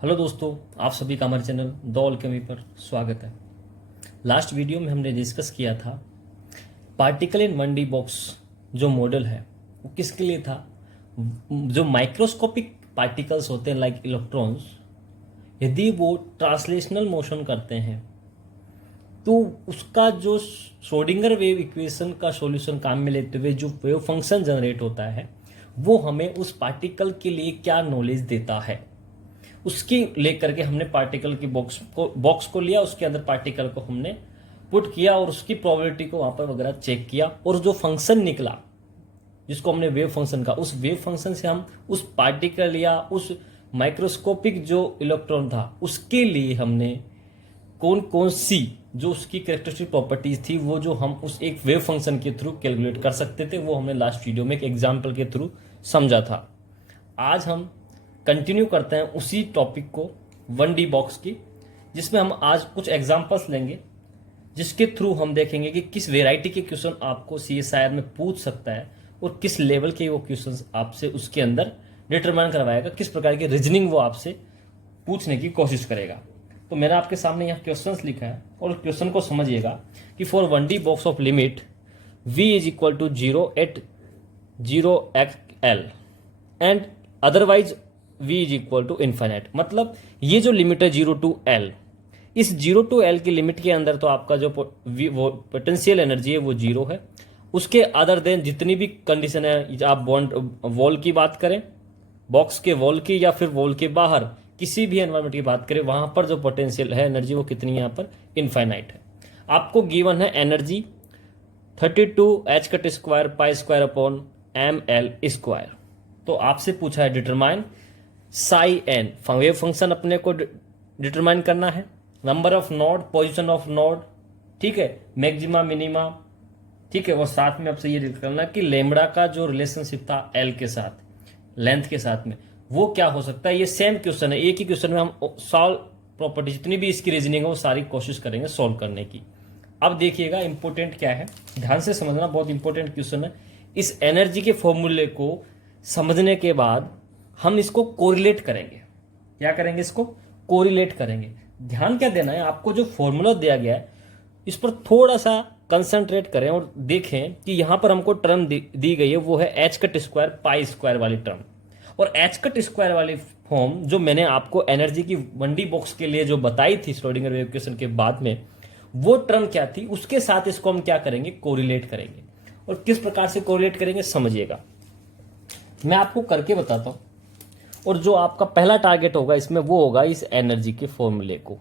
Hello दोस्तों, आप सभी का हमारे चैनल द अल्केमी पर स्वागत है। लास्ट वीडियो में हमने डिस्कस किया था पार्टिकल इन 1D बॉक्स जो मॉडल है वो किसके लिए था। जो माइक्रोस्कोपिक पार्टिकल्स होते हैं लाइक इलेक्ट्रॉन्स, यदि वो ट्रांसलेशनल मोशन करते हैं तो उसका जो श्रोडिंगर वेव इक्वेशन का सॉल्यूशन काम में लेते हुए जो वेव फंक्शन जनरेट होता है वो हमें उस पार्टिकल के लिए क्या नॉलेज देता है, उसकी लेकर के हमने पार्टिकल की बॉक्स को लिया, उसके अंदर पार्टिकल को हमने पुट किया और उसकी प्रोबेबिलिटी को वहां पर वगैरह चेक किया और जो फंक्शन निकला जिसको हमने वेव फंक्शन का, उस वेव फंक्शन से हम उस पार्टिकल या उस माइक्रोस्कोपिक जो इलेक्ट्रॉन था उसके लिए हमने कौन कौन सी जो उसकी कैरेक्टरिस्टिक प्रॉपर्टीज थी वो जो हम उस एक वेव फंक्शन के थ्रू कैलकुलेट कर सकते थे, वो हमने लास्ट वीडियो में एक एग्जाम्पल के थ्रू समझा था। आज हम कंटिन्यू करते हैं उसी टॉपिक को 1D बॉक्स की, जिसमें हम आज कुछ एग्जांपल्स लेंगे जिसके थ्रू हम देखेंगे कि किस वेराइटी के क्वेश्चन आपको CSIR में पूछ सकता है और किस लेवल के वो क्वेश्चन आपसे उसके अंदर डिटरमाइन करवाएगा, किस प्रकार की रीजनिंग वो आपसे पूछने की कोशिश करेगा। तो मैंने आपके सामने यहाँ क्वेश्चंस लिखा है और क्वेश्चन को समझिएगा कि for 1D box of limit v is equal to 0 at 0xl and otherwise v is equal to infinite. मतलब ये जो लिमिट है 0 टू l, इस 0 टू l की लिमिट के अंदर तो आपका जो पोटेंशियल एनर्जी है वो 0 है। उसके अदर देन जितनी भी कंडीशन है, आप बॉन्ड वॉल की बात करें, बॉक्स के वॉल की, या फिर वॉल के बाहर किसी भी एनवायरमेंट की बात करें, वहां पर जो पोटेंशियल है एनर्जी वो कितनी यहाँ पर इनफाइनाइट है। आपको गिवन है energy 32 h cut square pi square upon ml²। तो आपसे पूछा है determine psi n, wave function अपने को डिटरमाइन करना है, number of node, position of node, ठीक है, मैक्सिमा मिनिमा, ठीक है, और साथ में आपसे ये करना कि लेमड़ा का जो रिलेशनशिप था एल के साथ, लेंथ के साथ में, वो क्या हो सकता है। ये सेम क्वेश्चन है, एक ही क्वेश्चन में हम सॉल्व प्रॉपर्टी जितनी भी इसकी रीजनिंग है वो सारी कोशिश करेंगे सॉल्व करने की। अब देखिएगा इंपॉर्टेंट क्या है, ध्यान से समझना, बहुत इंपॉर्टेंट क्वेश्चन है। इस एनर्जी के फॉर्मूले को समझने के बाद हम इसको कोरिलेट करेंगे। क्या करेंगे? इसको कोरिलेट करेंगे। ध्यान क्या देना है, आपको जो फॉर्मूला दिया गया है इस पर थोड़ा सा कंसंट्रेट करें और देखें कि यहां पर हमको टर्म दी गई है वो है h cut square pi square वाली टर्म। और h कट स्क्वायर वाली फॉर्म जो मैंने आपको एनर्जी की 1D बॉक्स के लिए जो बताई थी श्रोडिंगर वेव इक्वेशन के बाद में, वो टर्म क्या थी, उसके साथ इसको हम क्या करेंगे, कोरिलेट करेंगे। और किस प्रकार से कोरिलेट करेंगे समझिएगा, मैं आपको करके बताता हूं। और जो आपका पहला टारगेट होगा इसमें वो होगा इस एनर्जी के फॉर्मूले को।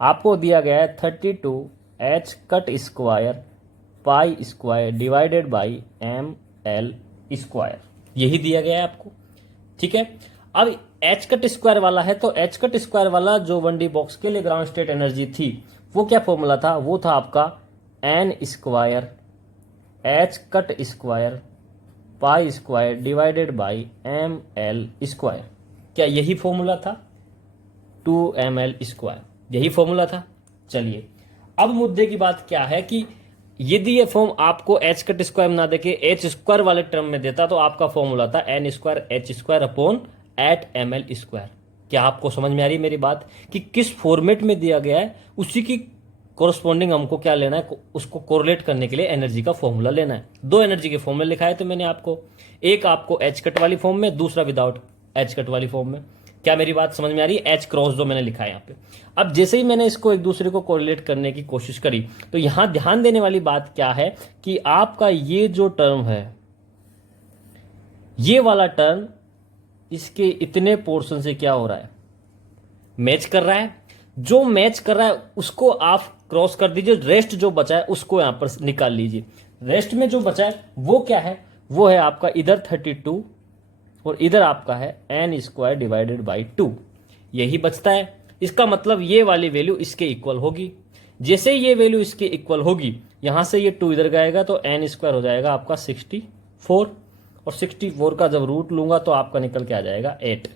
आपको दिया गया है 32 h cut square pi square divided by ml², यही दिया गया है आपको, ठीक है। अब h कट स्क्वायर वाला है तो h कट स्क्वायर वाला जो 1D बॉक्स के लिए ग्राउंड स्टेट एनर्जी थी वो क्या फॉर्मूला था, वो था आपका n² h cut square pi square divided by ml²। क्या यही फॉर्मूला था? 2ml², यही फॉर्मूला था। चलिए अब मुद्दे की बात क्या है कि यदि ये फॉर्म आपको h कट स्क्वायर ना देके h² वाले टर्म में देता तो आपका फॉर्मूला था n² h² अपॉन ml²। क्या आपको समझ में आ रही है मेरी बात कि किस फॉर्मेट में दिया गया है उसी की कोरस्पॉन्डिंग हमको क्या लेना है, उसको कोरिलेट करने के लिए एनर्जी का फॉर्मूला लेना है। दो एनर्जी के फॉर्मूले लिखाए थे मैंने आपको, एक आपको h कट वाली फॉर्म में, दूसरा विदाउट h कट वाली फॉर्म में। क्या मेरी बात समझ में आ रही है? h क्रॉस जो मैंने लिखा है यहाँ पे। अब जैसे ही मैंने इसको एक दूसरे को कोरिलेट करने की कोशिश करी तो यहां ध्यान देने वाली बात क्या है कि आपका ये जो टर्म है, ये वाला टर्म इसके इतने पोर्शन से क्या हो रहा है, मैच कर रहा है। जो मैच कर रहा है उसको आप क्रॉस कर दीजिए, रेस्ट जो बचा है उसको यहां पर निकाल लीजिए। रेस्ट में जो बचा है वो क्या है, वो है आपका इधर 32 और इधर आपका है n² डिवाइडेड बाई 2, यही बचता है। इसका मतलब ये वाली वैल्यू इसके इक्वल होगी। जैसे ये वैल्यू इसके इक्वल होगी, यहां से ये 2 इधर जाएगा तो n² हो जाएगा आपका 64, और 64 का जब रूट लूंगा तो आपका निकल के आ जाएगा 8।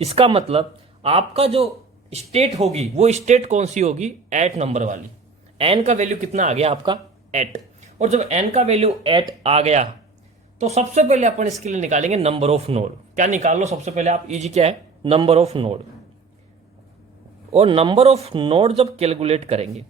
इसका मतलब आपका जो स्टेट होगी वो स्टेट कौन सी होगी, 8 नंबर वाली। n का वैल्यू कितना आ गया आपका 8, और जब n का वैल्यू 8 आ गया तो सबसे पहले अपन इसके लिए निकालेंगे नंबर ऑफ नोड। क्या निकाल लो सबसे पहले आप, इजी क्या है, नंबर ऑफ नोड। और नंबर ऑफ नोड जब कैलकुलेट करेंगे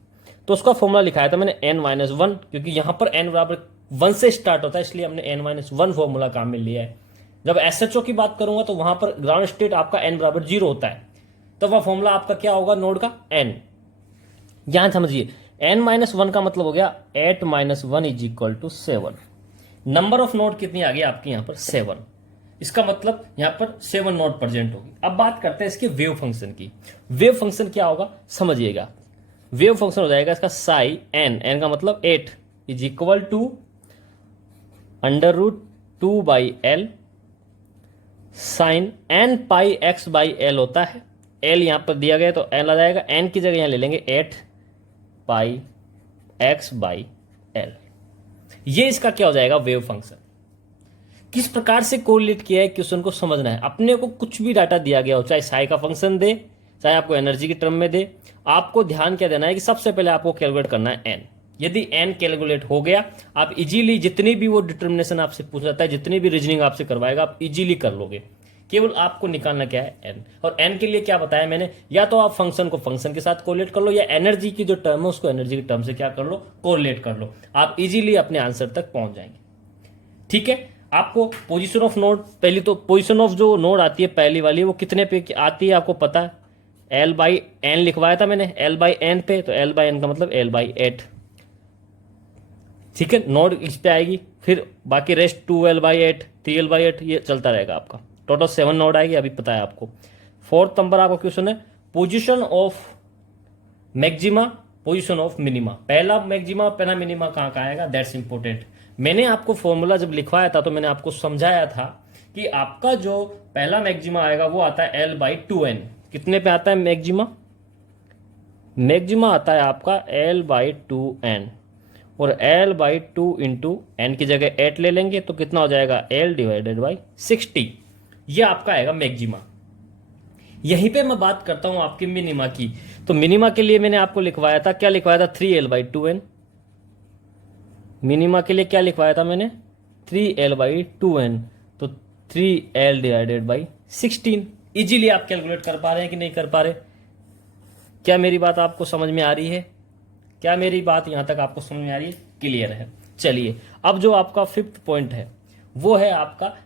तो उसका फॉर्मूला लिखाया था मैंने n-1, क्योंकि यहां पर n बराबर 1 से स्टार्ट होता है, इसलिए हमने n-1 फॉर्मूला काम में लिया है। जब SHO की बात करूंगा तो वहां पर ग्राउंड स्टेट आपका n बराबर 0 होता है, तो वह फॉर्मूला आपका क्या होगा नोड का n। यहां समझिए n-1 का मतलब हो गया 8-1 is equal to 7। Number of node कितनी आ गई आपकी यहां पर 7, इसका मतलब यहां पर 7 नोड प्रेजेंट होगी। अब बात करते हैं इसके वेव फंक्शन की। वेव फंक्शन क्या होगा समझिएगा, वेव फंक्शन हो जाएगा इसका साई n का मतलब 8 is equal to √2/L sine n pi x/L होता है। L यहां पर दिया गया तो L आ जाएगा, n की जगह यहां ले लेंगे 8 पाई x/L। ये इसका क्या हो जाएगा वेव फंक्शन। किस प्रकार से कोरिलेट किया है क्वेश्चन को समझना है। अपने को कुछ भी डाटा दिया गया हो, चाहे साई का फंक्शन दे, चाहे आपको एनर्जी के टर्म में दे, आपको ध्यान क्या देना है कि सबसे पहले आपको कैलकुलेट करना है n। यदि n कैलकुलेट हो गया, आप इजीली जितनी भी वो डिटर्मिनेशन आपसे पूछ जाता है, जितनी भी रीजनिंग आपसे करवाएगा, आप इजीली कर लोगे। केवल आपको निकालना क्या है n। और n के लिए क्या बताया मैंने, या तो आप फंक्शन को फंक्शन के साथ कोरिलेट कर लो, या एनर्जी की जो टर्म है उसको एनर्जी की टर्म से क्या कर लो, कोरिलेट कर लो। आप इजीली अपने आंसर तक पहुंच जाएंगे। ठीक है, आपको पोजीशन ऑफ नोड, पहली तो पोजीशन ऑफ जो नोड आती है पहली वाली, वो कितने पे आती है आपको पता है, L/n लिखवाया था मैंने, L/n पे, तो L/n का मतलब L/8। ठीक है, नोड इस पे आएगी, फिर बाकी रेस्ट 2L/8 3L/8 ये चलता रहेगा आपका। टोटल 7 नोड आएगी, अभी पता है आपको। 4th नंबर आपका क्वेश्चन है position of maxima, position of minima. पहला मैक्सिमा पहला मिनिमा कहाँ का आएगा, दैट्स इंपॉर्टेंट। मैंने आपको फॉर्मूला जब लिखवाया था तो मैंने आपको समझाया था कि आपका जो पहला मैक्सिमा आएगा वो आता है L/2n। कितने पे आता है मैक्सिमा, मैक्सिमा आता है आपका L/2n, और L/2 इंटू n की जगह 8 ले लेंगे तो कितना हो जाएगा L/60। ये आपका आएगा मैक्सिमा। यहीं पे मैं बात करता हूं आपके मिनिमा की। तो मिनिमा के लिए मैंने आपको लिखवाया था, क्या लिखवाया था, 3L/2n। मिनिमा के लिए क्या लिखवाया था मैंने, 3L/2n, तो 3L/16। इजीली आप कैलकुलेट कर पा रहे हैं कि नहीं कर पा रहे। क्या मेरी बात आपको समझ में आ रही है, क्या मेरी बात यहां तक आपको समझ में आ रही है, क्लियर है। चलिए अब जो आपका 5th पॉइंट है वो है आपका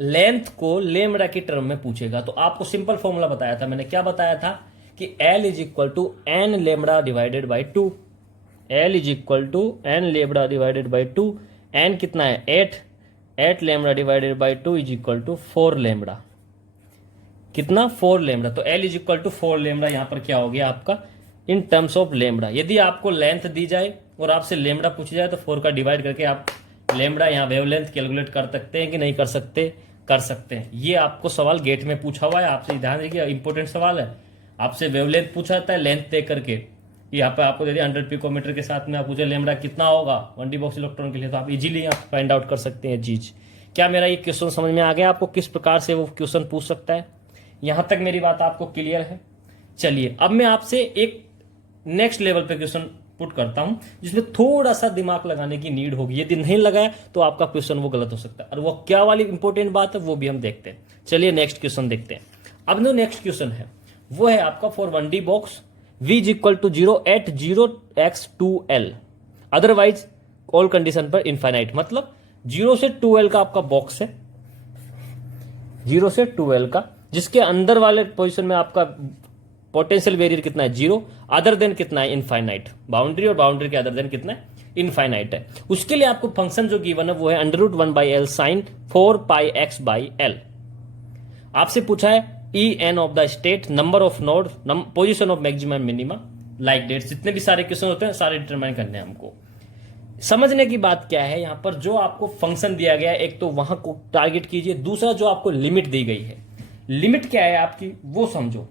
लेंथ को लेमड़ा की टर्म में पूछेगा। तो आपको सिंपल फॉर्मूला बताया था मैंने, क्या बताया था कि L is equal to n lambda divided by 2। L is equal to n lambda divided by 2। n कितना है 8 lambda divided by 2 is equal to 4 lambda. कितना 4 लेमड़ा। तो L is equal to 4 lambda यहां पर क्या हो गया आपका इन टर्म्स ऑफ लेमड़ा। यदि आपको लेंथ दी जाए और आपसे लेमड़ा पूछ जाए तो 4 का डिवाइड करके आप लेमड़ा यहाँ वेवलेंथ कैलकुलेट कर सकते हैं कि नहीं कर सकते, कर सकते हैं। ये आपको सवाल गेट में पूछा हुआ है, आपसे ध्यान रखिए, इंपॉर्टेंट सवाल है। आपसे वेवलेंथ पूछा जाता है लेंथ दे करके, यहाँ पे आपको दे दिया 100 पिकोमीटर के साथ में, आप पूछे लेमड़ा कितना होगा 1D बॉक्स इलेक्ट्रॉन के लिए, तो आप इजीली आप फाइंड आउट कर सकते हैं चीज। क्या मेरा ये क्वेश्चन समझ में आ गया आपको, किस प्रकार से वो क्वेश्चन पूछ सकता है। यहां तक मेरी बात आपको क्लियर है। चलिए अब मैं आपसे एक नेक्स्ट लेवल पे क्वेश्चन पुट करता हूं जिसमें थोड़ा सा दिमाग लगाने की नीड होगी। यदि नहीं लगाया तो आपका क्वेश्चन वो गलत हो सकता है, और वो क्या वाली इंपॉर्टेंट बात है वो भी हम देखते हैं। चलिए नेक्स्ट क्वेश्चन देखते हैं। अब जो नेक्स्ट क्वेश्चन है वो है आपका for 1D box v is equal to 0 at 0x2l, otherwise all condition पर इनफाइनाइट। मतलब 0 से 2l का आपका बॉक्स है, 0 से 2l का, जिसके अंदर वाले पोजीशन में आपका पोटेंशियल बैरियर कितना है 0, अदर देन कितना है इनफाइनाइट। बाउंड्री और बाउंड्री के अदर देन कितना है इनफाइनाइट है। उसके लिए आपको फंक्शन जो गिवन है वो है √1/L sin 4πx/L। आपसे पूछा है En of the state, number of node, position of maximum minima, like that. जितने भी सारे क्वेश्चन होते हैं सारे डिटरमाइन करने हैं हमको। समझने की बात क्या है, यहां पर जो आपको फंक्शन दिया गया है एक तो वहां को टारगेट कीजिए, दूसरा जो आपको लिमिट दी गई है, लिमिट क्या है आपकी वो समझो।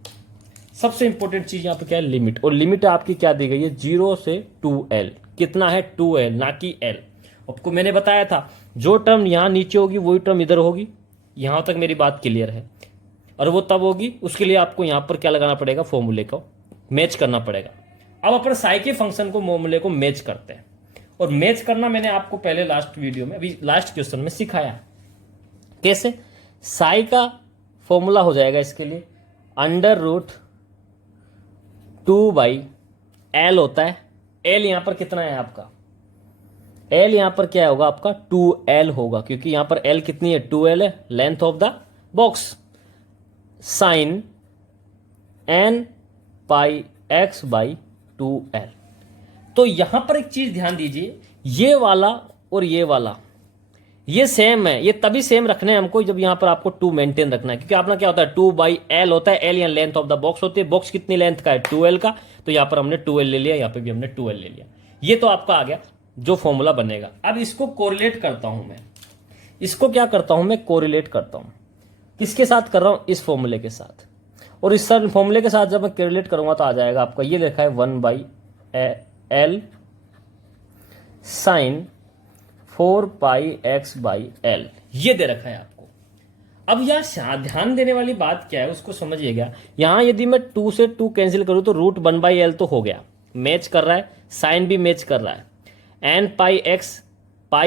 सबसे इंपॉर्टेंट चीज यहां पर क्या है, लिमिट। और लिमिट आपकी क्या दी गई है 0 से 2l। कितना है 2l, ना कि l। आपको मैंने बताया था जो टर्म यहां नीचे होगी वही टर्म इधर होगी। यहां तक मेरी बात क्लियर है। और वो तब होगी, उसके लिए आपको यहां पर क्या लगाना पड़ेगा, फॉर्मूले को मैच करना पड़ेगा। अब अपन साई के फंक्शन को फॉर्मूले को मैच करते हैं। और मैच करना मैंने आपको पहले लास्ट वीडियो में, अभी लास्ट क्वेश्चन में सिखाया कैसे। साई का फॉर्मूला हो जाएगा इसके लिए 2/L होता है। L यहां पर कितना है आपका, L यहां पर क्या होगा आपका 2L होगा, क्योंकि यहां पर L कितनी है 2L है, length of the box, sine n pi x by 2L। तो यहां पर एक चीज ध्यान दीजिए, ये वाला और ये वाला ये सेम है, ये तभी सेम रखने हैं हमको जब यहां पर आपको 2 मेंटेन रखना है, क्योंकि अपना क्या होता है 2/L होता है, L यहाँ लेंथ ऑफ द बॉक्स होती है, बॉक्स कितनी लेंथ का है 2L का, तो यहां पर हमने 2L ले लिया, यहां पे भी हमने 2L ले लिया। ये तो आपका आ गया जो फॉर्मूला बनेगा। अब इसको कोरिलेट करता हूं मैं, इसको क्या करता हूं मैं कोरिलेट करता हूं, किसके साथ कर रहा हूं, इस फॉर्मूले के साथ, और इस फॉर्मूले के साथ जब मैं कोरिलेट करूंगा तो आ जाएगा आपका, ये लिखा है 1/L साइन 4πx/L, ये दे रखा है आपको। अब यहां ध्यान देने वाली बात क्या है उसको समझिएगा। यहां यदि मैं 2 से 2 कैंसिल करूं तो √1/L तो हो गया, मैच कर रहा है, साइन भी मैच कर रहा है, n पाई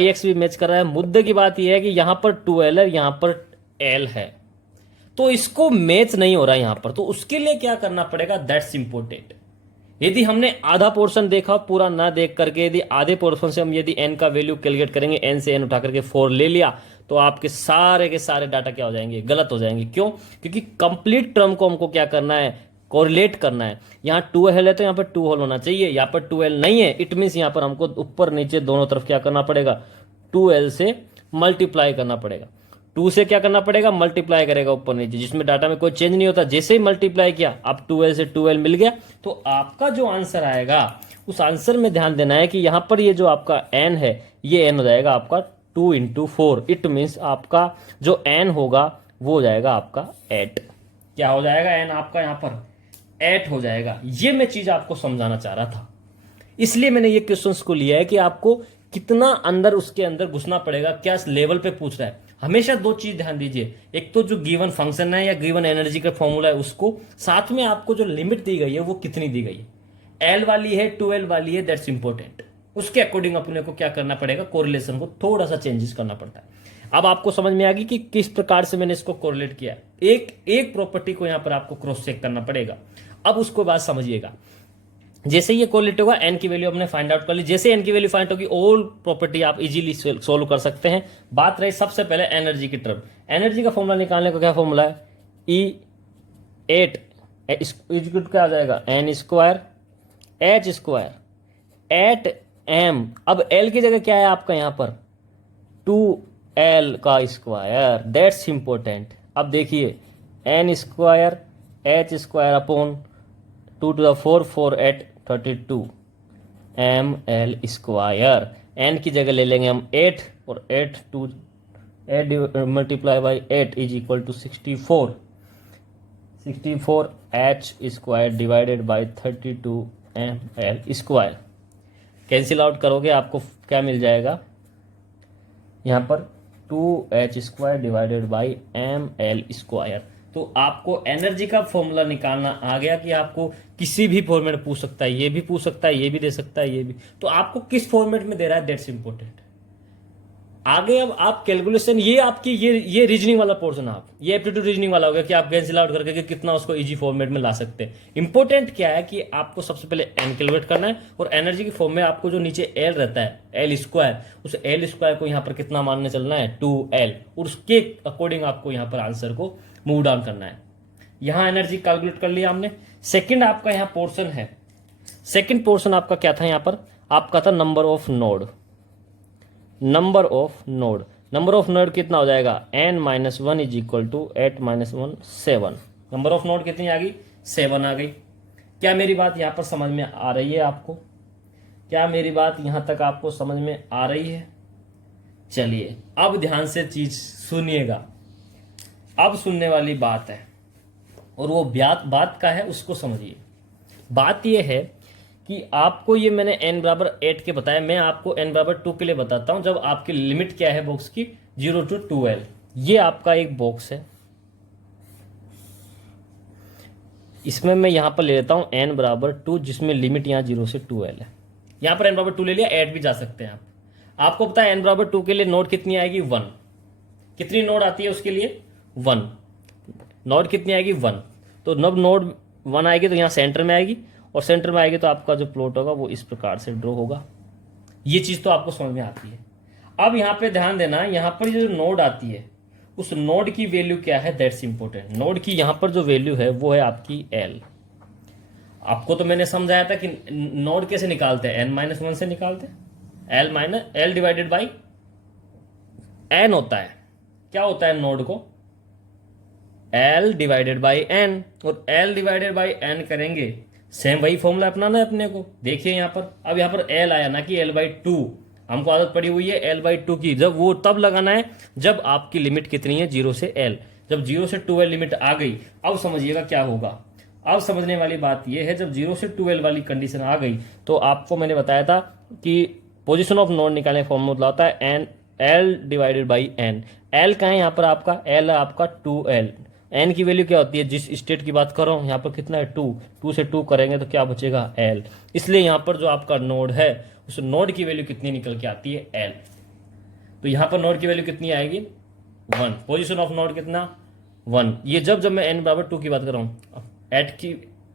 एक्स भी मैच कर रहा है। मुद्दे की बात यह है कि यहां पर 2L है, यहां पर L है, तो इसको मैच नहीं हो रहा है यहां पर, तो उसके लिए क्या करना पड़ेगा, दैट्स इंपॉर्टेंट। यदि हमने आधा पोर्शन देखा पूरा ना देख करके, यदि आधे पोर्शन से हम यदि n का वैल्यू कैलकुलेट करेंगे, n से n उठा करके 4 ले लिया, तो आपके सारे के सारे डाटा क्या हो जाएंगे, गलत हो जाएंगे। क्यों, क्योंकि कंप्लीट टर्म को हमको क्या करना है, कोरिलेट करना है। यहाँ 2L है तो यहाँ पर 2 होल होना चाहिए, यहाँ पर 2L नहीं है, इट मीन्स यहाँ पर हमको ऊपर नीचे दोनों तरफ क्या करना पड़ेगा, 2L से मल्टीप्लाई करना पड़ेगा। 2 से क्या करना पड़ेगा, मल्टीप्लाई करेगा ऊपर नीचे, जिसमें डाटा में कोई चेंज नहीं होता। जैसे ही मल्टीप्लाई किया, अब 2L से 2L मिल गया, तो आपका जो आंसर आएगा उस आंसर में ध्यान देना है कि यहां पर ये जो आपका n है, ये n हो जाएगा आपका 2 × 4। इट मीन्स आपका जो n होगा वो हो जाएगा आपका 8। क्या हो जाएगा n आपका यहाँ पर 8 हो जाएगा। ये मैं चीज आपको समझाना चाह रहा था, इसलिए मैंने ये क्वेश्चंस को लिया है कि आपको कितना अंदर उसके अंदर घुसना पड़ेगा, क्या लेवल पे पूछ रहा है। हमेशा 2 चीज ध्यान दीजिए, एक तो जो गिवन फंक्शन है या गिवन एनर्जी का फॉर्मूला है उसको, साथ में आपको जो लिमिट दी गई है वो कितनी दी गई है, L वाली है 2L वाली है, दैट्स इंपॉर्टेंट। उसके अकॉर्डिंग अपने को क्या करना पड़ेगा, कोरिलेशन को थोड़ा सा चेंजेस करना पड़ता है। अब आपको समझ में आ गई कि किस प्रकार से मैंने इसको कोरिलेट किया। एक प्रॉपर्टी को यहां पर आपको क्रॉस चेक करना पड़ेगा। अब उसको बात समझिएगा, जैसे ये कोरिलेट होगा, n की वैल्यू हमने फाइंड आउट कर ली, जैसे n की वैल्यू फाइंड होगी ऑल प्रॉपर्टी आप इजीली सोल्व कर सकते हैं। बात रही सबसे पहले एनर्जी की टर्म, एनर्जी का फॉर्मूला निकालने का क्या फॉर्मूला है, E8 इक्वल क्या आ जाएगा, n² h² 8m। अब l की जगह क्या है आपका यहाँ पर 2L का स्क्वायर, दैट्स इंपॉर्टेंट। अब देखिए n² h² upon 2 to the 4 4 8 32 ml square. n की जगह ले लेंगे हम 8 और 8 multiply by 8 is equal to 64 h² divided by 32 ml square. Cancel out करोगे आपको क्या मिल जाएगा, यहाँ पर 2h² divided by ml square. तो आपको एनर्जी का फॉर्मूला निकालना आ गया कि आपको किसी भी फॉर्मेट में पूछ सकता है, ये भी पूछ सकता है, ये भी दे सकता है, ये भी, तो आपको किस फॉर्मेट में दे रहा है, दैट्स इंपॉर्टेंट। आगे अब आप कैलकुलेशन, ये आपकी ये रीजनिंग वाला पोर्शन, आप ये एप्टीट्यूड रीजनिंग वाला हो गया कि आप कैंसिल आउट करके कि कितना उसको इजी फॉर्मेट में ला सकते हैं। इंपॉर्टेंट क्या है कि आपको सबसे पहले n कैलकुलेट करना है, और एनर्जी की फॉर्म में आपको जो नीचे L रहता है L², उस L² को यहाँ पर कितना मानने चलना है 2L, और उसके अकॉर्डिंग आपको यहाँ पर आंसर को मूव डाउन करना है। यहां एनर्जी कैलकुलेट कर लिया हमने। सेकंड आपका यहां पोर्शन है, सेकंड पोर्शन आपका क्या था, यहां पर आपका था number of node. Number of node कितना हो जाएगा, n-1 is equal to 8-1 7। Number of node कितनी आ गई, 7 आ गई। क्या मेरी बात यहां पर समझ में आ रही है आपको, क्या मेरी बात यहां तक आपको समझ में आ रही है। चलिए अब ध्यान से चीज सुनिएगा, अब सुनने वाली बात है, और वो बात का है उसको समझिए। बात यह है कि आपको ये मैंने n=8 के बताया, मैं आपको n=2 के लिए बताता हूं। जब आपकी लिमिट क्या है बॉक्स की, 0 to 2L। ये आपका एक बॉक्स है, इसमें मैं यहां पर ले लेता हूं n=2, जिसमें लिमिट यहां 0 से 2L है। यहां पर n=2 ले लिया, 8 भी जा सकते हैं आप। आपको पता है n=2 के लिए नोड कितनी आएगी, 1। कितनी नोड आती है उसके लिए, 1 नोड कितनी आएगी, 1। तो नब नोड 1 आएगी तो यहाँ सेंटर में आएगी, और सेंटर में आएगी तो आपका जो प्लॉट होगा वो इस प्रकार से ड्रॉ होगा। ये चीज तो आपको समझ में आती है। अब यहाँ पे ध्यान देना, यहाँ पर जो नोड आती है उस नोड की वैल्यू क्या है, दैट्स इंपॉर्टेंट। नोड की यहाँ पर जो वैल्यू है वो है आपकी एल। आपको तो मैंने समझाया था कि नोड कैसे निकालते हैं, n-1 से निकालते हैं। एल डिवाइडेड बाई एन होता है। क्या होता है नोड को, L डिवाइडेड बाई एन, और L डिवाइडेड बाई एन करेंगे सेम वही फॉर्मूला अपनाना है अपने को। देखिए यहाँ पर, अब यहाँ पर L आया ना कि L/2, हमको आदत पड़ी हुई है L/2 की। जब वो तब लगाना है जब आपकी लिमिट कितनी है, 0 से L। जब 0 से 2L लिमिट आ गई, अब समझिएगा क्या होगा। अब समझने वाली बात यह है, जब 0 से 2L वाली कंडीशन आ गई तो आपको मैंने बताया था कि पोजिशन ऑफ नोड निकालने का फॉर्मूला होता है N L divided by N. L कहाँ है यहाँ पर आपका, L आपका 2L। एन की वैल्यू क्या होती है, जिस स्टेट की बात कर रहा हूं यहाँ पर कितना है 2, 2 से 2 करेंगे तो क्या बचेगा L। इसलिए यहाँ पर जो आपका नोड है उस नोड की वैल्यू कितनी निकल के आती है L। तो यहाँ पर नोड की वैल्यू कितनी आएगी 1। पोजीशन ऑफ नोड कितना 1। ये जब मैं n बराबर 2 की बात कर रहा हूँ,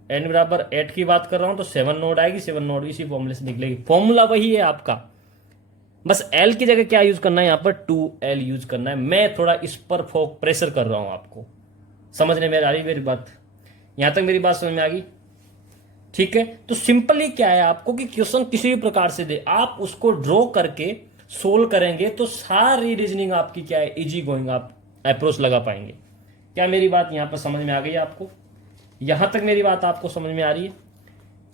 n बराबर 8 की बात कर रहा हूँ तो 7 नोड आएगी। 7 नोड इसी फॉर्मूले से निकलेगी। फॉर्मूला वही है आपका, बस L की जगह क्या यूज करना है, यहाँ पर 2L यूज करना है। मैं थोड़ा इस पर प्रेशर कर रहा हूं, आपको समझने में आ रही मेरी बात, यहां तक मेरी बात समझ में आ गई, ठीक है। तो सिंपली क्या है आपको कि क्वेश्चन किसी भी प्रकार से दे, आप उसको ड्रॉ करके सोल्व करेंगे तो सारी रीजनिंग आपकी क्या है, इजी गोइंग, आप अप्रोच लगा पाएंगे। क्या मेरी बात यहां पर समझ में आ गई आपको, यहां तक मेरी बात आपको समझ में आ रही है।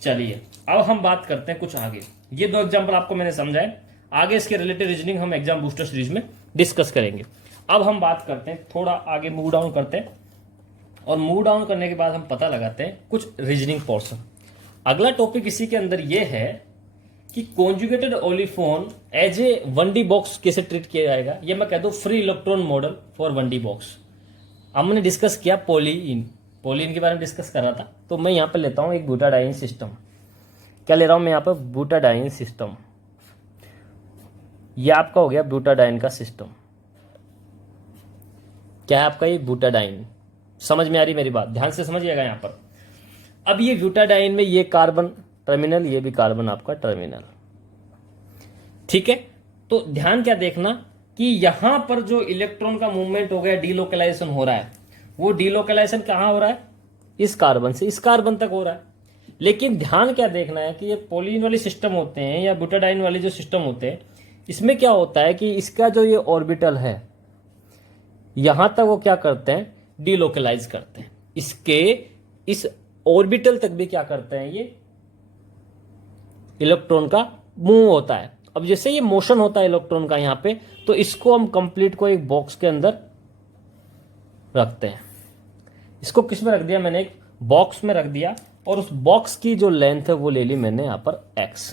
चलिए अब हम बात करते हैं कुछ आगे। ये 2 एग्जाम्पल आपको मैंने समझाए, आगे इसके रिलेटेड रीजनिंग हम एग्जाम बूस्टर सीरीज में डिस्कस करेंगे। अब हम बात करते हैं, थोड़ा आगे मूव डाउन करते हैं, और मूव डाउन करने के बाद हम पता लगाते हैं कुछ रीजनिंग पोर्शन। अगला टॉपिक इसी के अंदर यह है कि conjugated olefin as a 1D box कैसे ट्रीट किया जाएगा। ये मैं कह दूं free electron model for 1D box. हमने डिस्कस किया पोलीन के बारे में डिस्कस कर रहा था, तो मैं यहां पर लेता हूं एक ब्यूटाडाइन सिस्टम। क्या ले रहा हूं मैं यहां पर, ब्यूटाडाइन सिस्टम। ये आपका हो गया ब्यूटाडाइन का सिस्टम। क्या है आपका ये ब्यूटाडाइन, समझ में आ रही मेरी बात, ध्यान से समझिएगा यहां पर। अब ये ब्यूटाडाइन में ये कार्बन टर्मिनल, ये भी कार्बन आपका टर्मिनल, ठीक है। तो ध्यान क्या देखना कि यहां पर जो इलेक्ट्रॉन का मूवमेंट हो गया, डीलोकलाइजेशन हो रहा है, वो डीलोकलाइजेशन कहां हो रहा है, इस कार्बन से इस कार्बन तक हो रहा है। लेकिन ध्यान क्या देखना है कि ये पोलीन वाले सिस्टम होते हैं या ब्यूटाडाइन वाले जो सिस्टम होते हैं, इसमें क्या होता है कि इसका जो ये ऑर्बिटल है यहां तक वो क्या करते हैं, डीलोकलाइज करते हैं। इसके इस ऑर्बिटल तक भी क्या करते हैं, ये इलेक्ट्रॉन का मूव होता है। अब जैसे ये मोशन होता है इलेक्ट्रॉन का यहां पे, तो इसको हम कंप्लीट को एक बॉक्स के अंदर रखते हैं। इसको किस में रख दिया मैंने, एक बॉक्स में रख दिया, और उस बॉक्स की जो लेंथ है वो ले ली मैंने यहां पर x।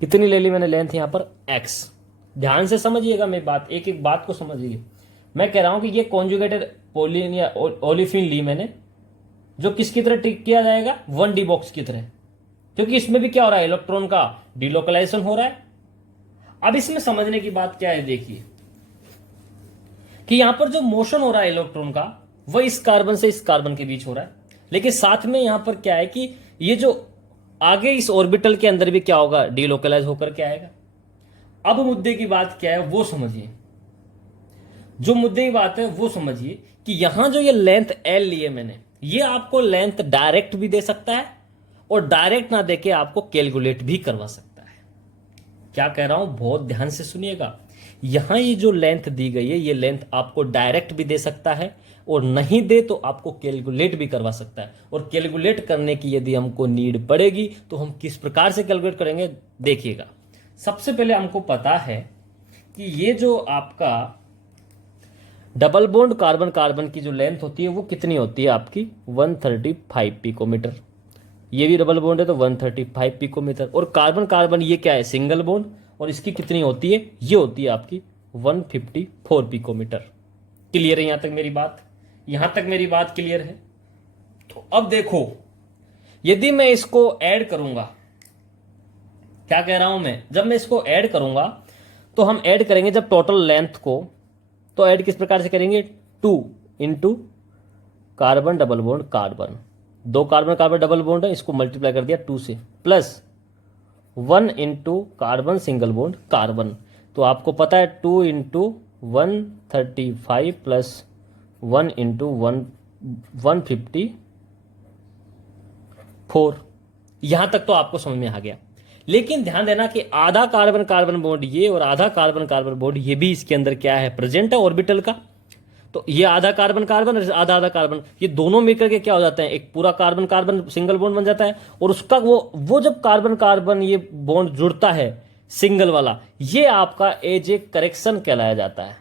कितनी ले ली मैंने लेंथ यहां पर x। ध्यान से समझिएगा मेरी बात, एक एक बात को समझिए। मैं कह रहा हूं कि ये कॉन्जुगेटेड पोलिन या ओलिफिन ली मैंने, जो किसकी तरह ट्रीट किया जाएगा, 1D बॉक्स की तरह, क्योंकि इसमें भी क्या हो रहा है, इलेक्ट्रॉन का डीलोकलाइजेशन हो रहा है। अब इसमें समझने की बात क्या है, देखिए कि यहां पर जो मोशन हो रहा है इलेक्ट्रॉन का, वह इस कार्बन से इस कार्बन के बीच हो रहा है, लेकिन साथ में यहां पर क्या है कि ये जो आगे इस ऑर्बिटल के अंदर भी क्या होगा, डीलोकलाइज होकर के आएगा। अब मुद्दे की बात क्या है वो समझिए, जो मुद्दे की बात है वो समझिए कि यहां जो ये लेंथ L ली है मैंने, ये आपको लेंथ डायरेक्ट भी दे सकता है और डायरेक्ट ना देके आपको कैलकुलेट भी करवा सकता है। क्या कह रहा हूं, बहुत ध्यान से सुनिएगा। यहां ये जो लेंथ दी गई है, ये लेंथ आपको डायरेक्ट भी दे सकता है, और नहीं दे तो आपको कैलकुलेट भी करवा सकता है। और कैलकुलेट करने की यदि हमको नीड पड़ेगी तो हम किस प्रकार से कैलकुलेट करेंगे, देखिएगा। सबसे पहले हमको पता है कि ये जो आपका डबल बॉन्ड कार्बन कार्बन की जो लेंथ होती है वो कितनी होती है आपकी, 135 पिकोमीटर। ये भी डबल बॉन्ड है तो 135 पिकोमीटर। और कार्बन कार्बन ये क्या है, सिंगल बॉन्ड, और इसकी कितनी होती है, ये होती है आपकी 154 पिकोमीटर। क्लियर है यहां तक मेरी बात, यहां तक मेरी बात क्लियर है। तो अब देखो, यदि मैं इसको ऐड करूंगा, क्या कह रहा हूं मैं, जब मैं इसको ऐड करूंगा तो हम ऐड करेंगे जब टोटल लेंथ को, तो ऐड किस प्रकार से करेंगे, 2 into carbon double bond carbon 2 carbon carbon double bond है, इसको मल्टीप्लाई कर दिया 2 से, plus 1 into carbon single bond carbon. तो आपको पता है 2 इंटू 135 प्लस 1 इंटू 154। यहां तक तो आपको समझ में आ गया। लेकिन ध्यान देना कि आधा कार्बन कार्बन बॉन्ड ये और आधा कार्बन कार्बन बॉन्ड ये भी इसके अंदर क्या है, प्रेजेंट है ऑर्बिटल का। तो ये आधा कार्बन कार्बन और आधा आधा कार्बन, ये दोनों मिलकर के क्या हो जाते हैं, एक पूरा कार्बन कार्बन सिंगल बॉन्ड बन जाता है। और उसका वो जब कार्बन कार्बन ये बॉन्ड जुड़ता है सिंगल वाला, ये आपका एज ए करेक्शन कहलाया जाता है।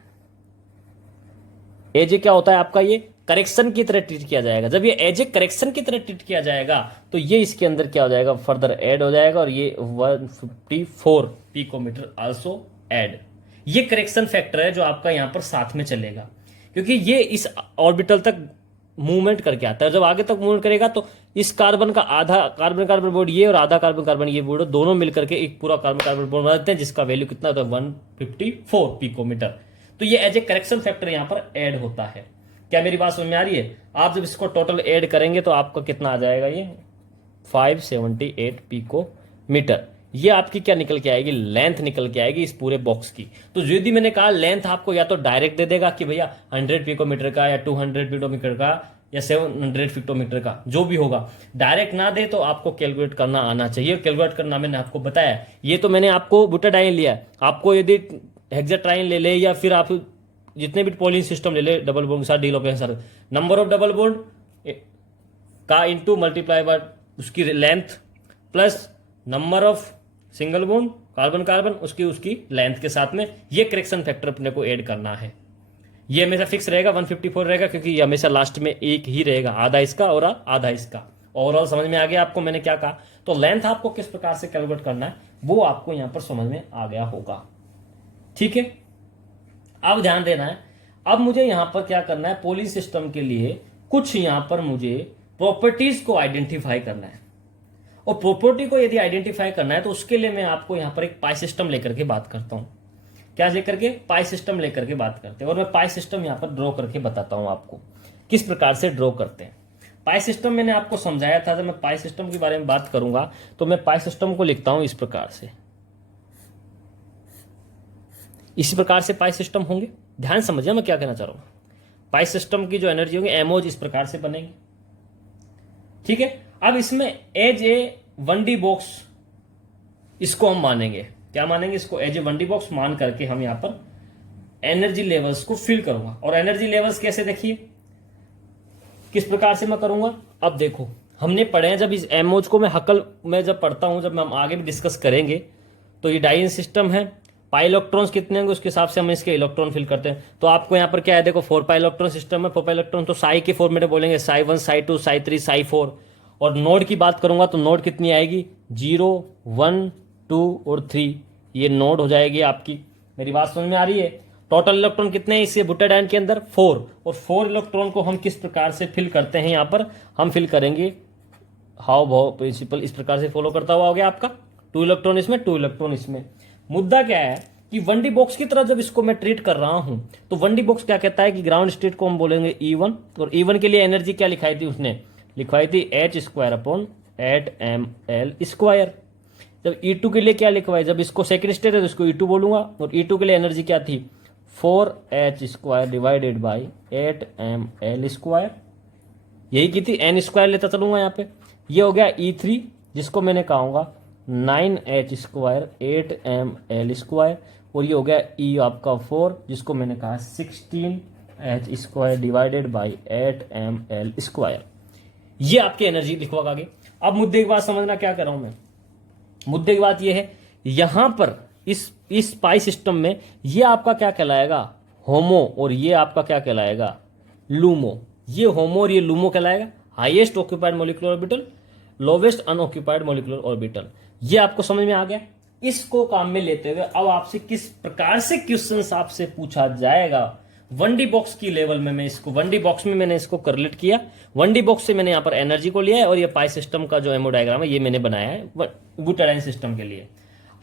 एज ए क्या होता है आपका, ये करेक्शन की तरह ट्रीट किया जाएगा। जब ये एज ए करेक्शन की तरह ट्रीट किया जाएगा तो ये इसके अंदर क्या हो जाएगा, फर्दर ऐड हो जाएगा, और ये 154 पिकोमीटर आल्सो ऐड। ये करेक्शन फैक्टर है जो आपका यहां पर साथ में चलेगा, क्योंकि ये इस ऑर्बिटल तक मूवमेंट करके आता है। जब आगे तक मूवमेंट करेगा तो इस कार्बन का आधा कार्बन कार्बन बॉन्ड ये और आधा कार्बन कार्बन ये बॉन्ड दोनों मिलकर के एक पूरा कार्बन कार्बन बॉन्ड बनाते हैं, जिसका वैल्यू कितना होता है, 154 पिकोमीटर। तो ये एज ए करेक्शन फैक्टर यहां पर ऐड होता है। क्या मेरी बात समझ में आ रही है? आप जब इसको टोटल ऐड करेंगे तो आपका कितना आ जाएगा, ये 578 पिकोमीटर। ये आपकी क्या निकल के आएगी, लेंथ निकल के आएगी इस पूरे बॉक्स की। तो यदि मैंने कहा लेंथ आपको या तो डायरेक्ट दे देगा कि भैया 100 पिकोमीटर का या 200 पिकोमीटर का या 700 पिकोमीटर का, जो भी होगा। डायरेक्ट ना दे तो आपको कैलकुलेट करना आना चाहिए। कैलकुलेट करना मैंने आपको बताया। ये तो मैंने आपको बुटाडाइन लिया है। आपको यदि हेक्साट्राइन ले ले या फिर आप जितने भी पॉलिन सिस्टम ले ले, डबल बॉन्ड के साथ डील के साथ, नंबर ऑफ डबल बॉन्ड का इंटू मल्टीप्लाई बाय उसकी length plus number of single bond carbon carbon उसकी लेंथ के साथ में, ये करेक्शन फैक्टर अपने को ऐड करना है। ये हमेशा फिक्स रहेगा, 154 रहेगा, क्योंकि ये हमेशा लास्ट में एक ही रहेगा, आधा इसका और आधा इसका। ओवरऑल समझ में आ गया आपको मैंने क्या कहा? तो लेंथ आपको किस प्रकार से कैलकुलेट करना है वो आपको यहां पर समझ में आ गया होगा। ठीक है, अब ध्यान देना है। अब मुझे यहां पर क्या करना है, पोलिंग सिस्टम के लिए कुछ यहां पर मुझे प्रॉपर्टीज को आइडेंटिफाई करना है। और प्रॉपर्टी को यदि आइडेंटिफाई करना है तो उसके लिए मैं आपको यहां पर एक पाई सिस्टम लेकर के बात करता हूं। क्या लेकर के? पाई सिस्टम लेकर के बात करते हैं। और मैं पाई सिस्टम यहां पर ड्रॉ करके बताता हूं आपको किस प्रकार से ड्रॉ करते हैं। पाई सिस्टम मैंने आपको समझाया था। जब मैं पाई सिस्टम के बारे में बात करूंगा तो मैं पाई सिस्टम को लिखता हूं इस प्रकार से। इसी प्रकार से पाई सिस्टम होंगे। ध्यान समझिए मैं क्या कहना चाह रहा हूं। पाई सिस्टम की जो एनर्जी होगी एमओज इस प्रकार से बनेगी। ठीक है, अब इसमें एज ए 1D बॉक्स इसको हम मानेंगे। क्या मानेंगे? इसको एज ए 1D बॉक्स मान करके हम यहां पर एनर्जी लेवल्स को फिल करूंगा। और एनर्जी लेवल्स कैसे, देखिए किस प्रकार से मैं करूंगा। अब देखो, हमने पढ़े हैं, जब इस एमओज को मैं हकल में जब पढ़ता हूं, जब मैं हम आगे भी डिस्कस करेंगे, तो ये डाइन सिस्टम है। पाई इलेक्ट्रॉन्स कितने होंगे उसके हिसाब से हम इसके इलेक्ट्रॉन फिल करते हैं। तो आपको यहां पर क्या है, देखो 4 पाई इलेक्ट्रॉन सिस्टम है। 4 पाई इलेक्ट्रॉन तो साई के फॉर्म में बोलेंगे, साई 1 साई 2 साई 3 साई 4। और नोड की बात करूंगा तो नोड कितनी आएगी, 0 1 2 और 3, ये नोड हो जाएगी आपकी। मेरी बात समझ में आ रही है? टोटल इलेक्ट्रॉन कितने हैं इस बुटाडाइन के अंदर, 4। और 4 इलेक्ट्रॉन को हम किस प्रकार से फिल करते हैं, यहां पर हम फिल करेंगे हाउ भाव प्रिंसिपल इस प्रकार से फॉलो करता हुआ हो गया आपका। 2 इलेक्ट्रॉन इसमें, 2 इलेक्ट्रॉन इसमें। मुद्दा क्या है कि 1D बॉक्स की तरह जब इसको मैं ट्रीट कर रहा हूं तो 1D बॉक्स क्या कहता है कि ग्राउंड स्टेट को हम बोलेंगे E1। और E1 के लिए एनर्जी क्या लिखाई थी उसने, लिखवाई थी h²/8ml²। जब E2 के लिए क्या लिखवाई, जब इसको सेकंड स्टेट है तो इसको E2 बोलूंगा। और E2 के लिए एनर्जी क्या थी, 4h²/8ml²। यही की थी, n² लेता चलूंगा यहाँ पे। ये हो गया E3 जिसको मैंने कहूंगा 9h²/8ml²। और ये हो गया E आपका 4 जिसको मैंने कहा 16h²/8ml²। ये आपकी एनर्जी लिखवा आगे। अब मुद्दे की बात समझना, क्या कर रहा हूं मैं। मुद्दे की बात ये है, यहां पर इस पाई सिस्टम में ये आपका क्या कहलाएगा, होमो, और ये आपका क्या कहलाएगा, लूमो। ये होमो और ये लूमो कहलाएगा। Highest occupied molecular orbital, lowest unoccupied molecular orbital. ये आपको समझ में आ गया। इसको काम में लेते हुए अब आपसे किस प्रकार से क्वेश्चंस आपसे पूछा जाएगा 1D बॉक्स की लेवल में। मैं इसको 1D बॉक्स में मैंने इसको करलेट किया। 1D बॉक्स से मैंने यहां पर एनर्जी को लिया है और ये पाई सिस्टम का जो एमओ डायग्राम है ये मैंने बनाया है बुटाडाइन सिस्टम के लिए।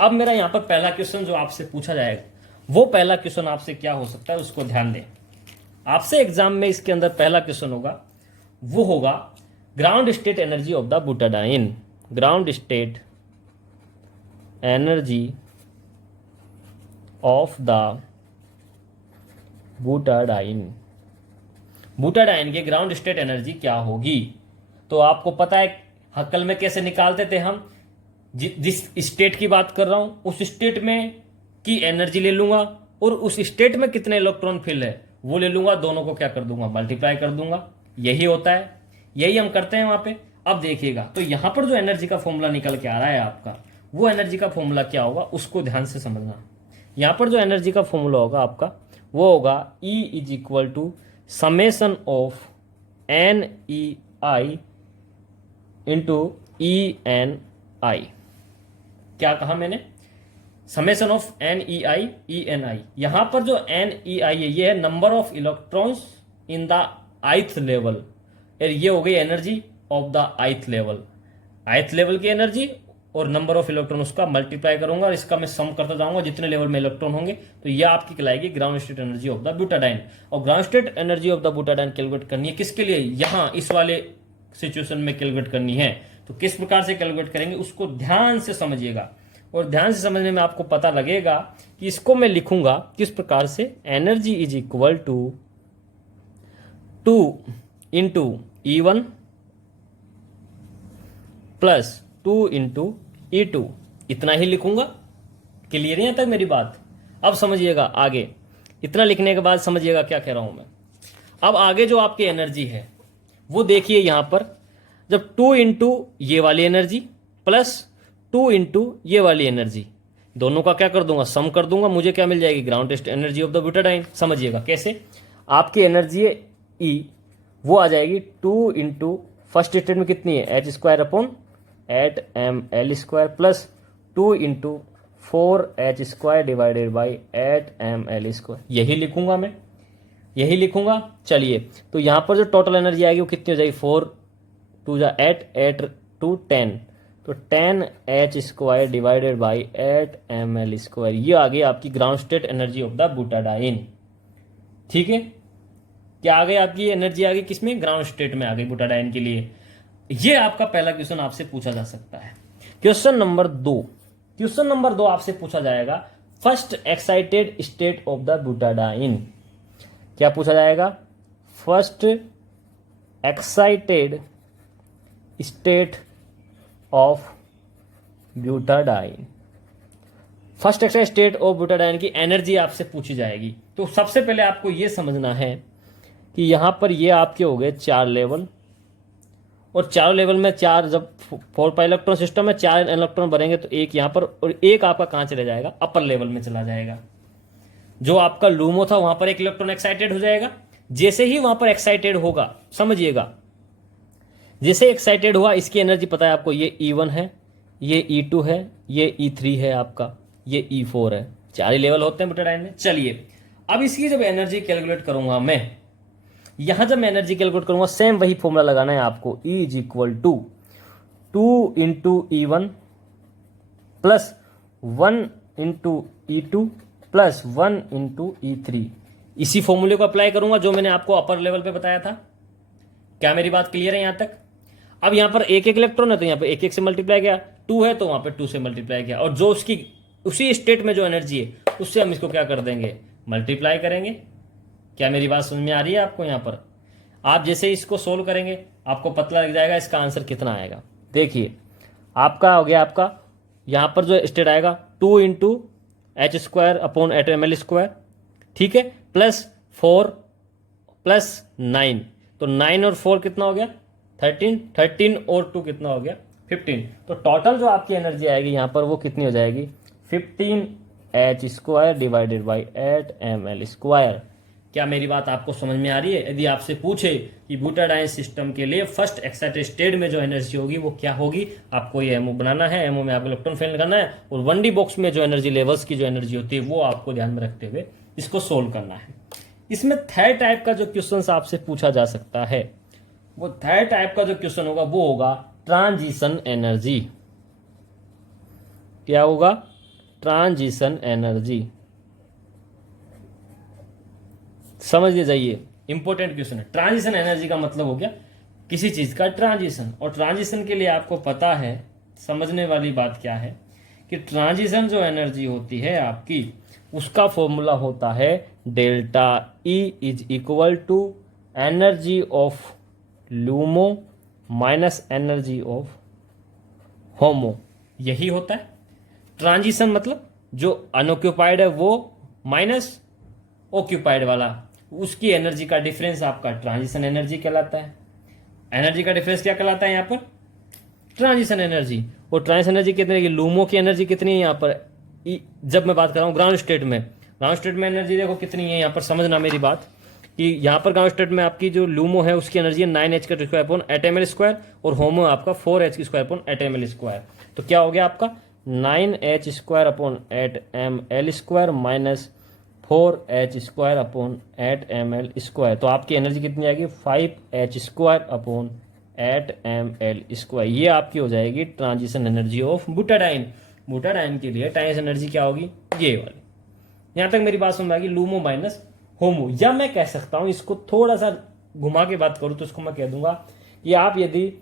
अब मेरा यहां पर पहला क्वेश्चन जो आपसे पूछा जाएगा, वो पहला क्वेश्चन आपसे क्या हो सकता है उसको ध्यान दें। आपसे एग्जाम में इसके अंदर पहला क्वेश्चन होगा, वो होगा ground state energy of the butadiene, ground state energy of the butadiene, butadiene के ग्राउंड स्टेट एनर्जी क्या होगी? तो आपको पता है हक्कल में कैसे निकालते थे हम, जिस स्टेट की बात कर रहा हूं उस स्टेट में की एनर्जी ले लूंगा और उस स्टेट में कितने इलेक्ट्रॉन फिल है वो ले लूंगा, दोनों को क्या कर दूंगा, मल्टीप्लाई कर दूंगा। यही होता है, यही हम करते हैं वहां पे। अब देखिएगा तो यहां पर जो एनर्जी का फॉर्मूला निकल के आ रहा है आपका, वो एनर्जी का फॉर्मूला क्या होगा उसको ध्यान से समझना। यहां पर जो एनर्जी का फॉर्मूला होगा आपका वो होगा E is equal to summation of N E I into E N I. क्या कहा मैंने? Summation of N E I. यहां पर जो एन ई आई है ये है number of electrons in the ith level, और ये हो गई energy of the ith level, ith level की एनर्जी और नंबर ऑफ इलेक्ट्रॉन उसका मल्टीप्लाई करूंगा और इसका मैं सम करता जाऊंगा जितने लेवल में इलेक्ट्रॉन होंगे, तो ये आपकी कहलाएगी ground state energy of the butadiene. और ground state energy of the butadiene calculate करनी है किसके लिए? यहां इस वाले सिचुएशन में कैलकुलेट करनी है। तो किस प्रकार से कैलकुलेट करेंगे उसको ध्यान से समझिएगा, और ध्यान से समझने में आपको पता लगेगा कि इसको मैं लिखूंगा किस प्रकार से। Energy is equal to 2 into E1 plus 2 into E2, इतना ही लिखूंगा। क्लियर है यहां तक मेरी बात? अब समझिएगा आगे, इतना लिखने के बाद समझिएगा क्या कह रहा हूं मैं। अब आगे जो आपकी एनर्जी है वो देखिए यहां पर, जब 2 इंटू ये वाली एनर्जी प्लस 2 इंटू ये वाली एनर्जी, दोनों का क्या कर दूंगा, सम कर दूंगा, मुझे क्या मिल जाएगी, ground state energy of the butadiene. समझिएगा कैसे। आपकी एनर्जी है E, वो आ जाएगी 2 इंटू फर्स्ट स्टेट में कितनी है, H square upon 8ml square plus 2 into 4h square divided by 8ml square. यही लिखूंगा मैं, यही लिखूंगा। चलिए तो यहां पर जो टोटल एनर्जी आएगी वो कितनी हो जाएगी, 4 2 जा 8 8 2 10, तो 10h square divided by 8ml square. ये आ गई आपकी ground state energy of the butadiene. ठीक है, क्या आ गई आपकी एनर्जी? आ गई किसमें, ग्राउंड स्टेट में आ गई बुटाडाइन के लिए। ये आपका पहला क्वेश्चन आपसे पूछा जा सकता है। क्वेश्चन नंबर 2, क्वेश्चन नंबर 2 आपसे पूछा जाएगा first excited state of the butadiene. क्या पूछा जाएगा? First excited state of butadiene. First excited state of butadiene की एनर्जी आपसे पूछी जाएगी। तो सबसे पहले आपको यह समझना है कि यहां पर ये आपके हो गए 4 लेवल, और 4 लेवल में 4, जब 4 पाई इलेक्ट्रॉन सिस्टम में 4 इलेक्ट्रॉन भरेंगे तो एक यहां पर, और एक आपका कहां चला जाएगा, अपर लेवल में चला जाएगा। जो आपका लूमो था वहां पर एक इलेक्ट्रॉन एक्साइटेड हो जाएगा। जैसे ही वहां पर एक्साइटेड होगा, समझिएगा, जैसे एक्साइटेड हुआ, इसकी एनर्जी पता है आपको, ये E1 है, ये E2 है, ये E3 है आपका, ये E4 है। 4 ही लेवल होते हैं बुटाडाइन में। चलिए अब इसकी जब एनर्जी कैलकुलेट करूंगा मैं, यहां जब मैं एनर्जी कैलकुलेट करूंगा सेम वही फॉर्मूला लगाना है आपको। E is equal to 2 into E1 plus 1 into E2 plus 1 into E3। इसी फॉर्मूले को अप्लाई करूंगा जो मैंने आपको अपर लेवल पे बताया था। क्या मेरी बात क्लियर है यहां तक? अब यहां पर एक एक इलेक्ट्रॉन है तो यहां पर एक एक से मल्टीप्लाई किया, 2 है तो वहां पर 2 से मल्टीप्लाई किया, और जो उसकी उसी स्टेट में जो एनर्जी है उससे हम इसको क्या कर देंगे, मल्टीप्लाई करेंगे। क्या मेरी बात समझ में आ रही है आपको? यहां पर आप जैसे इसको सोल्व करेंगे आपको पता लग जाएगा इसका आंसर कितना आएगा। देखिए आपका हो गया, आपका यहां पर जो स्टेट आएगा 2 into H square upon 8ml square, ठीक है, प्लस 4 प्लस 9, तो 9 और 4 कितना हो गया, 13, 13 और 2 कितना हो गया, 15। तो टोटल जो आपकी एनर्जी आएगी यहां पर वो कितनी हो जाएगी, 15h square divided by 8ml square. क्या मेरी बात आपको समझ में आ रही है? यदि आपसे पूछे कि बुटाडाइन सिस्टम के लिए फर्स्ट एक्साइटेड स्टेट में जो एनर्जी होगी वो क्या होगी, आपको ये एमओ बनाना है, एमओ में आपको इलेक्ट्रॉन फिल करना है, और 1D बॉक्स में जो एनर्जी लेवल्स की जो एनर्जी होती है वो आपको ध्यान में रखते हुए इसको सोल्व करना है। इसमें थर्ड टाइप का जो क्वेश्चन आपसे पूछा जा सकता है, वो थर्ड टाइप का जो क्वेश्चन होगा वो होगा ट्रांजिशन एनर्जी। क्या होगा? Transition energy. समझ ले जाइए, इंपॉर्टेंट क्वेश्चन है। ट्रांजिशन एनर्जी का मतलब हो गया किसी चीज का ट्रांजिशन। और ट्रांजिशन के लिए आपको पता है, समझने वाली बात क्या है कि ट्रांजिशन जो एनर्जी होती है आपकी, उसका फॉर्मूला होता है delta E is equal to energy of LUMO minus energy of HOMO. यही होता है ट्रांजिशन, मतलब जो अनऑक्यूपाइड है वो माइनस ऑक्यूपाइड वाला, उसकी एनर्जी का डिफरेंस आपका ट्रांजिशन एनर्जी कहलाता है। एनर्जी का डिफरेंस क्या कहलाता है यहाँ पर? Transition energy. और ट्रांजिशन एनर्जी कितनी है? लूमो की एनर्जी कितनी है यहाँ पर? जब मैं बात कर रहा हूँ ग्राउंड स्टेट में, ग्राउंड स्टेट में एनर्जी देखो कितनी है, यहाँ पर समझना मेरी बात कि यहाँ पर ग्राउंड स्टेट में आपकी जो लूमो है उसकी एनर्जी है 9h² और होमो आपका 4h² तो क्या हो गया आपका 9h² माइनस 4h² तो आपकी एनर्जी कितनी आएगी 5h² ये आपकी हो जाएगी ट्रांजिशन एनर्जी ऑफ बुटाडाइन। बुटाडाइन के लिए ट्रांजिशन एनर्जी क्या होगी? ये वाली। यहां तक मेरी बात समझ में आ गई, लूमो माइनस होमो। या मैं कह सकता हूं, इसको थोड़ा सा घुमा के बात करूं तो इसको मैं कह दूंगा कि आप यदि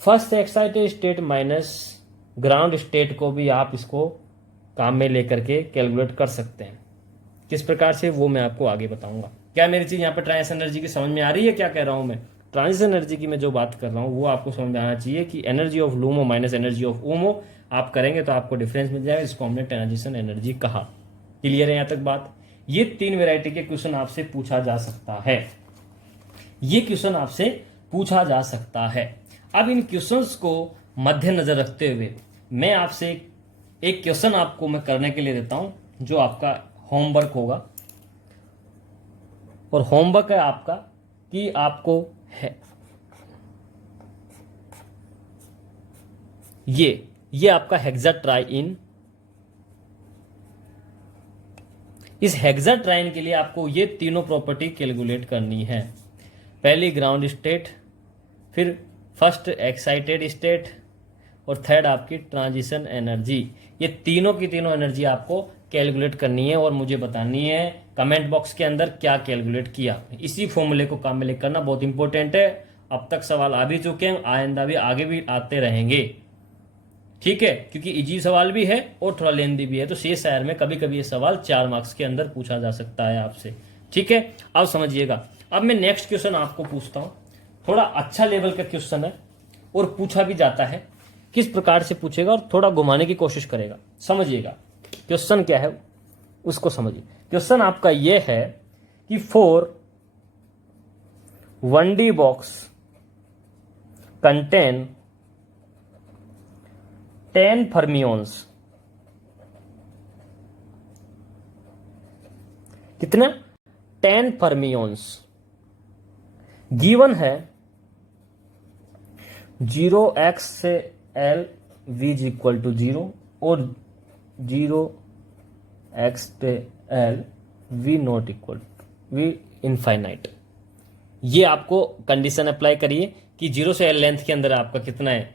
first excited state minus ground state को भी आप इसको काम में लेकर के कैलकुलेट कर सकते हैं। किस प्रकार से, वो मैं आपको आगे बताऊंगा। क्या मेरी चीज यहाँ पर ट्रांजिशन एनर्जी की समझ में आ रही है? क्या कह रहा हूं मैं? ट्रांजिशन एनर्जी की मैं जो बात कर रहा हूं वो आपको समझ में आना चाहिए कि energy of LUMO minus energy of HOMO आप करेंगे तो आपको डिफरेंस मिल जाएगा, इसको हमने ट्रांजिशन एनर्जी कहा। क्लियर है यहाँ तक बात? ये 3 वैरायटी के क्वेश्चन आपसे पूछा जा सकता है, ये क्वेश्चन आपसे पूछा जा सकता है। अब इन क्वेश्चंस को मद्देनजर रखते हुए मैं आपसे एक क्वेश्चन आपको मैं करने के लिए देता हूं जो आपका होमवर्क होगा। और होमवर्क है आपका कि आपको है ये आपका हेक्साट्राइन। इस हेक्साट्राइन के लिए आपको ये तीनों प्रॉपर्टी कैलकुलेट करनी है। पहली ग्राउंड स्टेट, फिर फर्स्ट एक्साइटेड स्टेट और थर्ड आपकी ट्रांजिशन एनर्जी। ये तीनों की तीनों एनर्जी आपको कैलकुलेट करनी है और मुझे बतानी है कमेंट बॉक्स के अंदर क्या कैलकुलेट किया। इसी फॉर्मूले को काम में लेकर करना बहुत इंपॉर्टेंट है। अब तक सवाल आ भी चुके हैं, आइंदा भी आगे भी आते रहेंगे, ठीक है, क्योंकि इजी सवाल भी है और थोड़ा लेंदी भी है। तो शेष शायर में कभी कभी ये सवाल 4 मार्क्स के अंदर पूछा जा सकता है आपसे, ठीक है। अब समझिएगा, अब मैं नेक्स्ट क्वेश्चन आपको पूछता हूं, थोड़ा अच्छा लेवल का क्वेश्चन है और पूछा भी जाता है। किस प्रकार से पूछेगा और थोड़ा घुमाने की कोशिश करेगा, समझिएगा क्वेश्चन क्या है उसको समझिए। क्वेश्चन आपका यह है कि for 1D box contain 10 fermions, कितना? 10 फर्मियंस गिवन है 0x से L v is equal to 0 और 0x से L v not equal to v infinite. ये आपको कंडीशन अप्लाई करिए कि 0 से L लेंथ के अंदर आपका कितना है,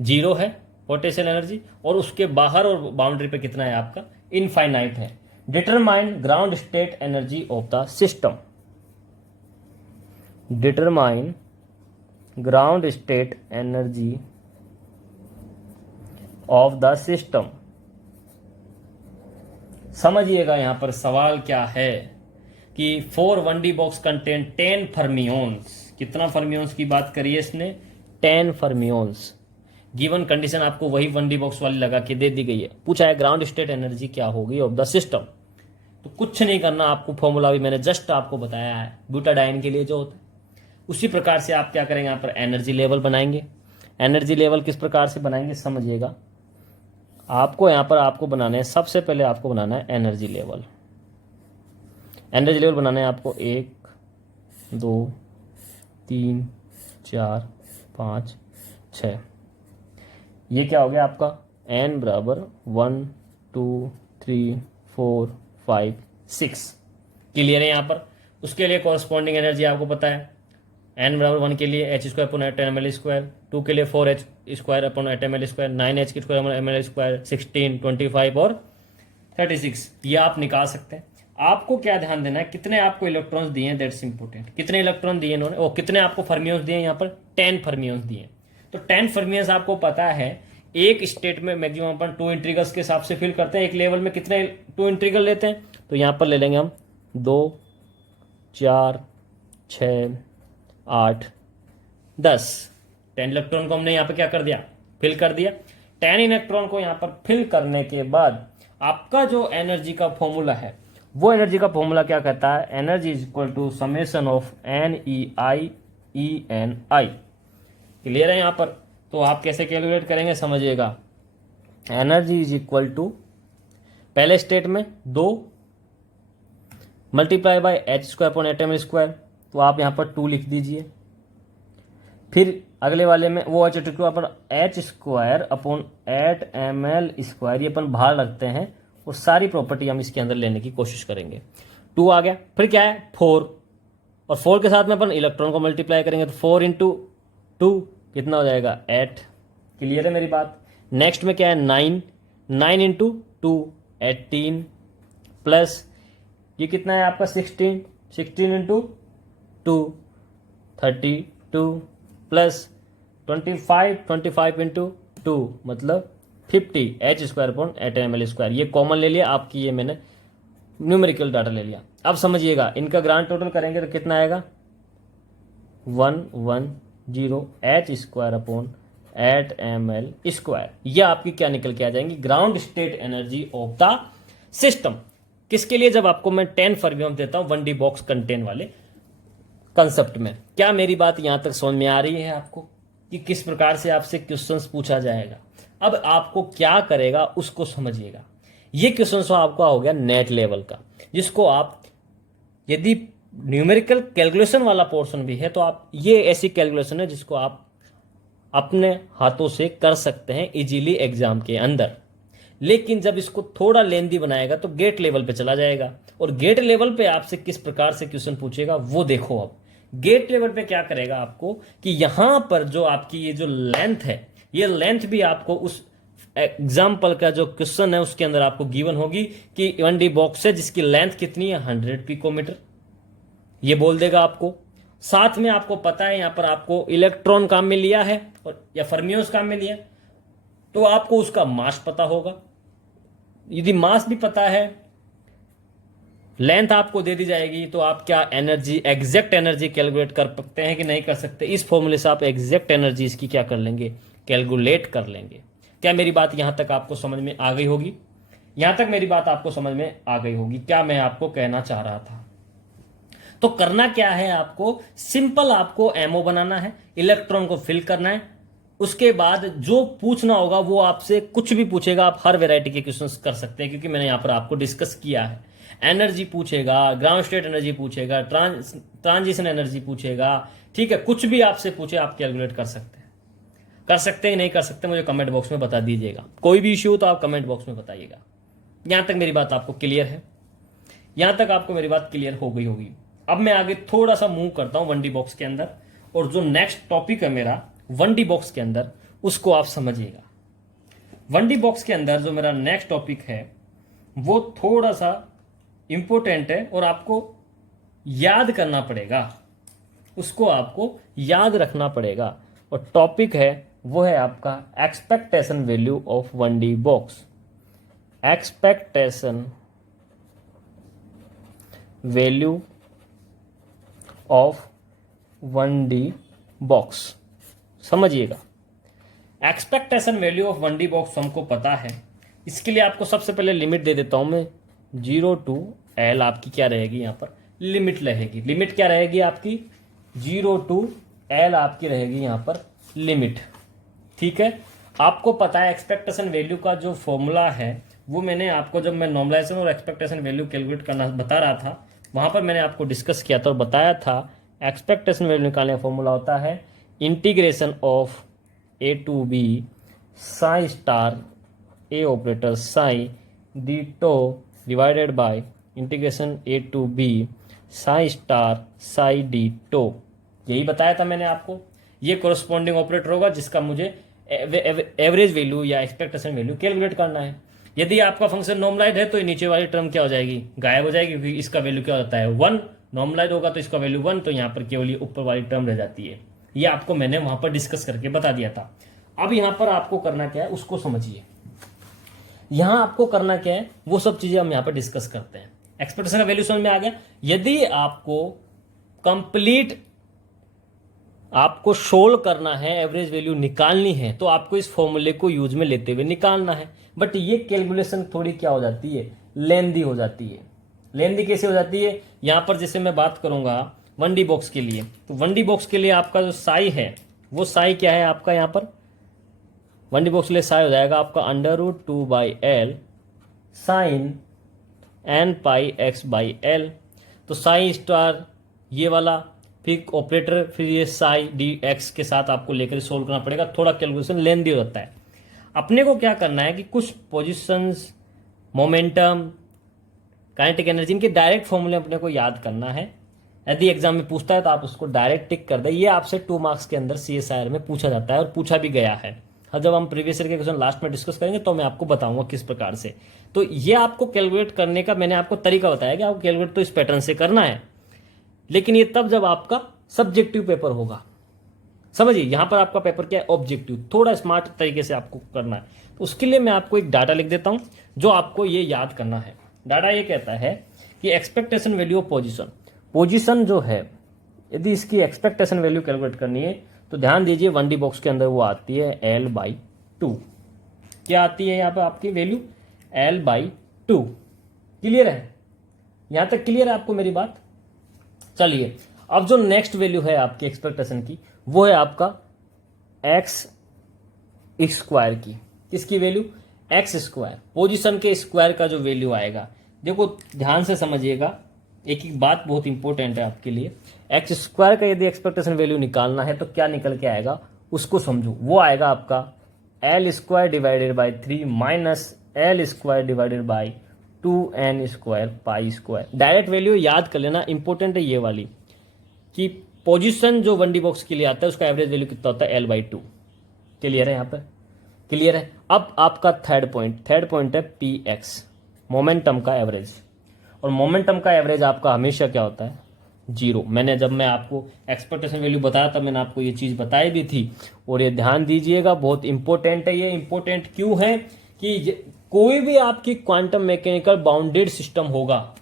0 है पोटेंशियल एनर्जी, और उसके बाहर और बाउंड्री पे कितना है आपका, इनफाइनाइट है। Determine ground state energy of the system. Determine ground state energy of the system. समझिएगा यहां पर सवाल क्या है कि 4 1D बॉक्स कंटेन 10 फर्मियंस। कितना फर्मियंस की बात करी है इसने? 10 फर्मियंस। गिवन कंडीशन आपको वही 1D बॉक्स वाली लगा के दे दी गई है। पूछा है ग्राउंड स्टेट एनर्जी क्या होगी ऑफ द सिस्टम। तो कुछ नहीं करना आपको, फॉर्मूला भी मैंने जस्ट आपको बताया है ब्यूटाडाइन के लिए जो होता है। उसी प्रकार से आप क्या करेंगे, यहाँ पर एनर्जी लेवल बनाएंगे। एनर्जी लेवल किस प्रकार से बनाएंगे समझिएगा। आपको यहाँ पर आपको बनाना है, सबसे पहले आपको बनाना है एनर्जी लेवल। एनर्जी लेवल बनाना है आपको 1 2 3 4 5 6। ये क्या हो गया आपका n बराबर 1 2 3 4 5 6। क्लियर है यहाँ पर? उसके लिए कॉरस्पॉन्डिंग एनर्जी आपको पता है, n बराबर 1 के लिए h²/8ml², 2 के लिए 4h²/8ml², 9h²/ml², 16 25 और 36 ये आप निकाल सकते हैं। आपको क्या ध्यान देना है, कितने आपको इलेक्ट्रॉन्स दिए हैं, दैट्स इंपॉर्टेंट। कितने इलेक्ट्रॉन दिए इन्होंने, और कितने आपको फर्मियंस दिए, यहाँ पर 10 फर्मियंस दिए। तो 10 फर्मियंस आपको पता है एक स्टेट में मैक्सिमम अपन 2 इंटीग्रल्स के हिसाब से फिल करते हैं। एक लेवल में कितने 2 इंटीग्रल लेते हैं, तो यहाँ पर ले लेंगे हम 2, 4, 6, 8, 10। 10 इलेक्ट्रॉन को हमने यहाँ पर क्या कर दिया, फिल कर दिया। 10 इलेक्ट्रॉन को यहाँ पर फिल करने के बाद आपका जो एनर्जी का फॉर्मूला है, वो एनर्जी का फॉर्मूला क्या कहता है, energy is equal to summation of NEI ENI। Clear है यहाँ पर। तो आप कैसे कैलकुलेट करेंगे समझिएगा। एनर्जी इज इक्वल टू पहले स्टेट में 2 multiply by h² upon atom square, तो आप यहाँ पर 2 लिख दीजिए। फिर अगले वाले में वो h² अपन h² अपॉन 8ml², ये अपन बाहर रखते हैं और सारी प्रॉपर्टी हम इसके अंदर लेने की कोशिश करेंगे। 2 आ गया। फिर क्या है 4, और 4 के साथ में अपन इलेक्ट्रॉन को मल्टीप्लाई करेंगे, तो 4 इंटू 2 कितना हो जाएगा 8। क्लियर है मेरी बात। नेक्स्ट में क्या है 9, 9 इंटू 2 18, प्लस ये कितना है आपका 16, 16 इंटू 2 32, प्लस 25, 25 इंटू 2 मतलब 50 h² अपॉन 8ml²। ये कॉमन ले लिया आपकी, ये मैंने न्यूमेरिकल डाटा ले लिया। अब समझिएगा इनका ग्रांड टोटल करेंगे तो कितना आएगा 110 h² अपॉन 8ml²। ये आपकी क्या निकल के आ जाएंगी, ground state energy of the system. किसके लिए, जब आपको मैं 10 फर्मियम देता हूं 1D बॉक्स कंटेन वाले कंसेप्ट में। क्या मेरी बात यहां तक समझ में आ रही है आपको कि किस प्रकार से आपसे क्वेश्चंस पूछा जाएगा। अब आपको क्या करेगा उसको समझिएगा। ये क्वेश्चन आपका हो गया नेट लेवल का, जिसको आप यदि न्यूमेरिकल कैलकुलेशन वाला पोर्शन भी है तो आप ये ऐसी कैलकुलेशन है जिसको आप अपने हाथों से कर सकते हैं इजीली एग्जाम के अंदर। लेकिन जब इसको थोड़ा लेंदी बनाएगा तो गेट लेवल पे चला जाएगा, और गेट लेवल पे आपसे किस प्रकार से क्वेश्चन पूछेगा वो देखो। अब गेट लेवल पे क्या करेगा आपको कि यहां पर जो आपकी ये जो लेंथ है, ये लेंथ भी आपको उस एग्जाम्पल का जो क्वेश्चन है उसके अंदर आपको गिवन होगी कि 1D बॉक्स है जिसकी लेंथ कितनी है 100 पिकोमीटर, ये बोल देगा आपको। साथ में आपको पता है यहां पर आपको इलेक्ट्रॉन काम में लिया है और या फर्मियोस काम में लिया, तो आपको उसका मास पता होगा। यदि मास भी पता है, लेंथ आपको दे दी जाएगी, तो आप क्या एनर्जी, एग्जैक्ट एनर्जी कैलकुलेट कर सकते हैं कि नहीं कर सकते। इस फॉर्मूले से आप एग्जैक्ट एनर्जी इसकी क्या कर लेंगे, कैलकुलेट कर लेंगे। क्या मेरी बात यहां तक आपको समझ में आ गई होगी? यहां तक मेरी बात आपको समझ में आ गई होगी क्या मैं आपको कहना चाह रहा था। तो करना क्या है आपको, सिंपल आपको एमओ बनाना है, इलेक्ट्रॉन को फिल करना है। उसके बाद जो पूछना होगा वो आपसे कुछ भी पूछेगा, आप हर वैरायटी के क्वेश्चंस कर सकते हैं, क्योंकि मैंने यहां पर आपको डिस्कस किया है। एनर्जी पूछेगा, ग्राउंड स्टेट एनर्जी पूछेगा, ट्रांजिशन एनर्जी पूछेगा, ठीक है, कुछ भी आपसे पूछे आप कैलकुलेट कर सकते हैं। कर सकते हैं नहीं कर सकते मुझे कमेंट बॉक्स में बता दीजिएगा। कोई भी इश्यू हो तो आप कमेंट बॉक्स में बताइएगा। यहां तक मेरी बात आपको क्लियर है? यहां तक आपको मेरी बात क्लियर हो गई होगी। अब मैं आगे थोड़ा सा मूव करता हूं 1D बॉक्स के अंदर, और जो नेक्स्ट टॉपिक है मेरा 1D बॉक्स के अंदर उसको आप समझिएगा। 1D बॉक्स के अंदर जो मेरा नेक्स्ट टॉपिक है वो थोड़ा सा इंपॉर्टेंट है और आपको याद करना पड़ेगा, उसको आपको याद रखना पड़ेगा। और टॉपिक है वो है आपका expectation value of 1D box. Expectation value of 1D box समझिएगा। Expectation value of 1D box हमको पता है। इसके लिए आपको सबसे पहले लिमिट दे देता हूं मैं, 0 to L आपकी क्या रहेगी, यहां पर लिमिट रहेगी। लिमिट क्या रहेगी आपकी, 0 to L आपकी रहेगी यहां पर लिमिट, ठीक है। आपको पता है एक्सपेक्टेशन वैल्यू का जो फॉर्मूला है वो मैंने आपको, जब मैं नॉर्मलाइजेशन और एक्सपेक्टेशन वैल्यू कैलकुलेट करना बता रहा था वहां पर मैंने आपको डिस्कस किया था और बताया था एक्सपेक्टेशन वैल्यू निकालने का फॉर्मूला होता है integration of A to B psi star A operator psi D tau divided by integration A to B psi star psi D tau. यही बताया था मैंने आपको। ये कोरस्पॉन्डिंग ऑपरेटर होगा जिसका मुझे एवरेज वैल्यू या एक्सपेक्टेशन वैल्यू कैलकुलेट करना है। यदि आपका फंक्शन नॉर्मलाइज है तो ये नीचे वाली टर्म क्या हो जाएगी, गायब हो जाएगी, क्योंकि इसका वैल्यू क्या होता है 1, नॉर्मलाइज होगा तो इसका वैल्यू 1, तो यहाँ पर केवल ये ऊपर वाली टर्म रह जाती है। ये आपको मैंने वहां पर डिस्कस करके बता दिया था। अब यहाँ पर आपको करना क्या है उसको समझिए। यहाँ आपको करना क्या है वो सब चीजें हम यहाँ पर डिस्कस करते हैं। एक्सपेक्टेशन का वैल्यू समझ में आ गया। यदि आपको कंप्लीट आपको सोल्व करना है, एवरेज वैल्यू निकालनी है, तो आपको इस फॉर्मूले को यूज में लेते हुए निकालना है। बट ये कैलकुलेशन थोड़ी क्या हो जाती है, लेंदी हो जाती है। लेंदी कैसे हो जाती है, यहां पर जैसे मैं बात करूंगा 1D बॉक्स के लिए, तो 1D बॉक्स के लिए आपका जो साई है वो साई क्या है आपका, यहां पर 1D बॉक्स के लिए साई हो जाएगा आपका √2/L sine n pi x/L। तो साई स्टार ये वाला, फिर ऑपरेटर, फिर ये साई dx के साथ आपको लेकर सोल्व करना पड़ेगा। थोड़ा कैलकुलेशन लेंदी हो जाता है। अपने को क्या करना है कि कुछ पोजीशंस, मोमेंटम, काइनेटिक एनर्जी, इनके डायरेक्ट फॉर्मूले अपने को याद करना है। यदि एग्जाम में पूछता है तो आप उसको डायरेक्ट टिक कर दे। ये आपसे 2 मार्क्स के अंदर CSIR में पूछा जाता है और पूछा भी गया है। हाँ, जब हम प्रीवियस ईयर के क्वेश्चन लास्ट में डिस्कस करेंगे तो मैं आपको बताऊंगा किस प्रकार से। तो ये आपको कैलकुलेट करने का मैंने आपको तरीका बताया कि आपको कैलकुलेट तो इस पैटर्न से करना है, लेकिन ये तब जब आपका सब्जेक्टिव पेपर होगा। समझिए, यहां पर आपका पेपर क्या है, ऑब्जेक्टिव। थोड़ा स्मार्ट तरीके से आपको करना है। तो उसके लिए मैं आपको एक डाटा लिख देता हूं जो आपको ये याद करना है। डाटा ये कहता है कि expectation value of position, position जो है यदि इसकी एक्सपेक्टेशन वैल्यू कैलकुलेट करनी है तो ध्यान दीजिए 1D बॉक्स के अंदर वो आती है L/2। क्या आती है यहाँ पर आपकी वैल्यू, L/2। क्लियर है, यहां तक क्लियर है आपको मेरी बात। चलिए, अब जो नेक्स्ट वैल्यू है आपकी एक्सपेक्टेशन की वो है आपका x² की। किसकी वैल्यू, x²। पोजीशन के स्क्वायर का जो वैल्यू आएगा, देखो ध्यान से समझिएगा, एक एक बात बहुत इंपॉर्टेंट है आपके लिए। x² का यदि एक्सपेक्टेशन वैल्यू निकालना है तो क्या निकल के आएगा उसको समझो। वो आएगा आपका L² / 3 minus L² / 2n² π²। Direct value याद कर लेना, इंपॉर्टेंट है ये वाली, कि पोजीशन जो 1D बॉक्स के लिए आता है उसका एवरेज वैल्यू कितना होता है, L/2। क्लियर है, यहाँ पर क्लियर है। अब आपका थर्ड पॉइंट है Px, मोमेंटम का एवरेज। और मोमेंटम का एवरेज आपका हमेशा क्या होता है, 0। जब मैं आपको एक्सपेक्टेशन वैल्यू बताया था मैंने आपको ये चीज बताई भी थी। और ये ध्यान दीजिएगा, बहुत इंपॉर्टेंट है। ये इंपॉर्टेंट क्यों है कि कोई भी आपकी क्वांटम मैकेनिकल बाउंडेड सिस्टम होगा,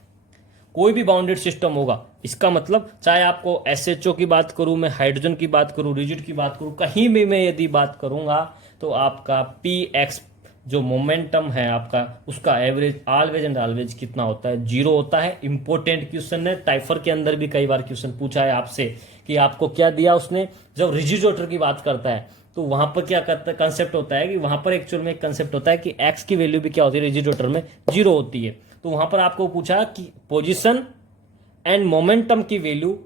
कोई भी बाउंडेड सिस्टम होगा, इसका मतलब चाहे आपको SHO की बात करूं, मैं हाइड्रोजन की बात करूं, रिजिड की बात करूं, कहीं भी मैं यदि बात करूंगा तो आपका Px जो मोमेंटम है आपका, उसका एवरेज ऑलवेज एंड ऑलवेज कितना होता है, 0 होता है। इंपॉर्टेंट क्वेश्चन है, टाइफर के अंदर भी कई बार क्वेश्चन पूछा है आपसे कि आपको क्या दिया उसने। जब रिजिड वाटर की बात करता है तो वहां पर क्या करता है, कंसेप्ट होता है कि वहां पर एक्चुअल में एक कंसेप्ट होता है कि x की वैल्यू भी क्या होती है, रिजिड वाटर में 0 होती है। तो वहां पर आपको पूछा कि पोजीशन एंड मोमेंटम की वैल्यू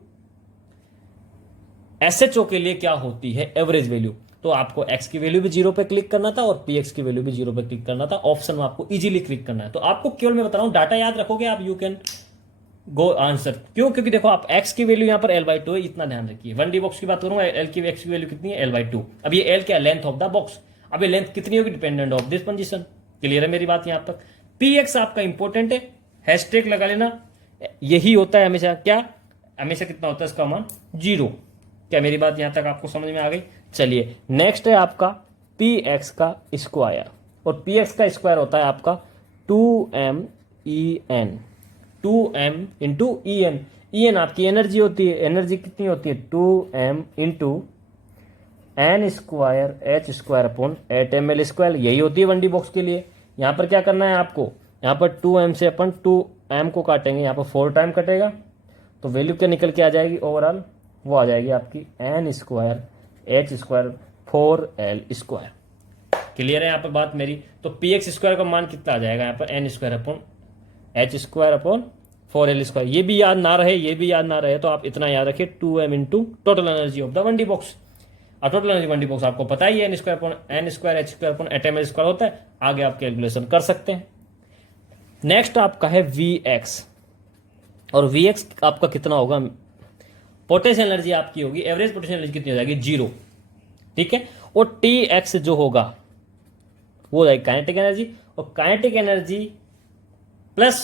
SHO के लिए क्या होती है, एवरेज वैल्यू। तो आपको x की वैल्यू भी 0 पे क्लिक करना था और px की वैल्यू भी 0 पे क्लिक करना था। ऑप्शन में आपको इजीली क्लिक करना है। तो आपको केवल मैं बता रहा हूं, डाटा याद रखोगे आप, यू कैन गो आंसर। क्यों, क्योंकि देखो आप x की वैल्यू यहां पर L/2 है, इतना ध्यान रखिए। 1D बॉक्स की बात करूंगा, x की वैल्यू कितनी है, L/2। अब ये L क्या, लेंथ ऑफ द बॉक्स। अब ये लेंथ कितनी होगी, dependent of this position. Clear है मेरी बात यहां तक। px आपका इंपॉर्टेंट है, हैशटैग लगा लेना। यही होता है हमेशा, क्या हमेशा कितना होता है इसका मान, 0। क्या मेरी बात यहां तक आपको समझ में आ गई। चलिए, नेक्स्ट है आपका Px का स्क्वायर। और Px का स्क्वायर होता है आपका 2m En इंटू En आपकी एनर्जी होती है। एनर्जी कितनी होती है, 2m इंटू n² h²/8ml²। यही होती है 1D बॉक्स के लिए। यहां पर क्या करना है आपको, यहां पर 2m से अपन 2m को काटेंगे, यहां पर 4 टाइम कटेगा तो वैल्यू क्या निकल के आ जाएगी, ओवरऑल वो आ जाएगी आपकी n² h² 4l²। क्लियर है यहाँ पर बात मेरी। तो Px² का मान कितना आ जाएगा यहाँ पर, n² h²/4l²। ये भी याद ना रहे तो आप इतना याद रखिए, 2m into total energy of the 1D box. और टोटल एनर्जी 1D बॉक्स आपको पता ही है, n² h²/8ml² होता है। आगे आप कैलकुलेशन कर सकते हैं। नेक्स्ट आपका है Vx। और Vx आपका कितना होगा, पोटेंशियल एनर्जी आपकी होगी, एवरेज पोटेंशियल एनर्जी कितनी हो जाएगी, 0। ठीक है। और Tx जो होगा वो जाएगी काइनेटिक एनर्जी, और kinetic energy plus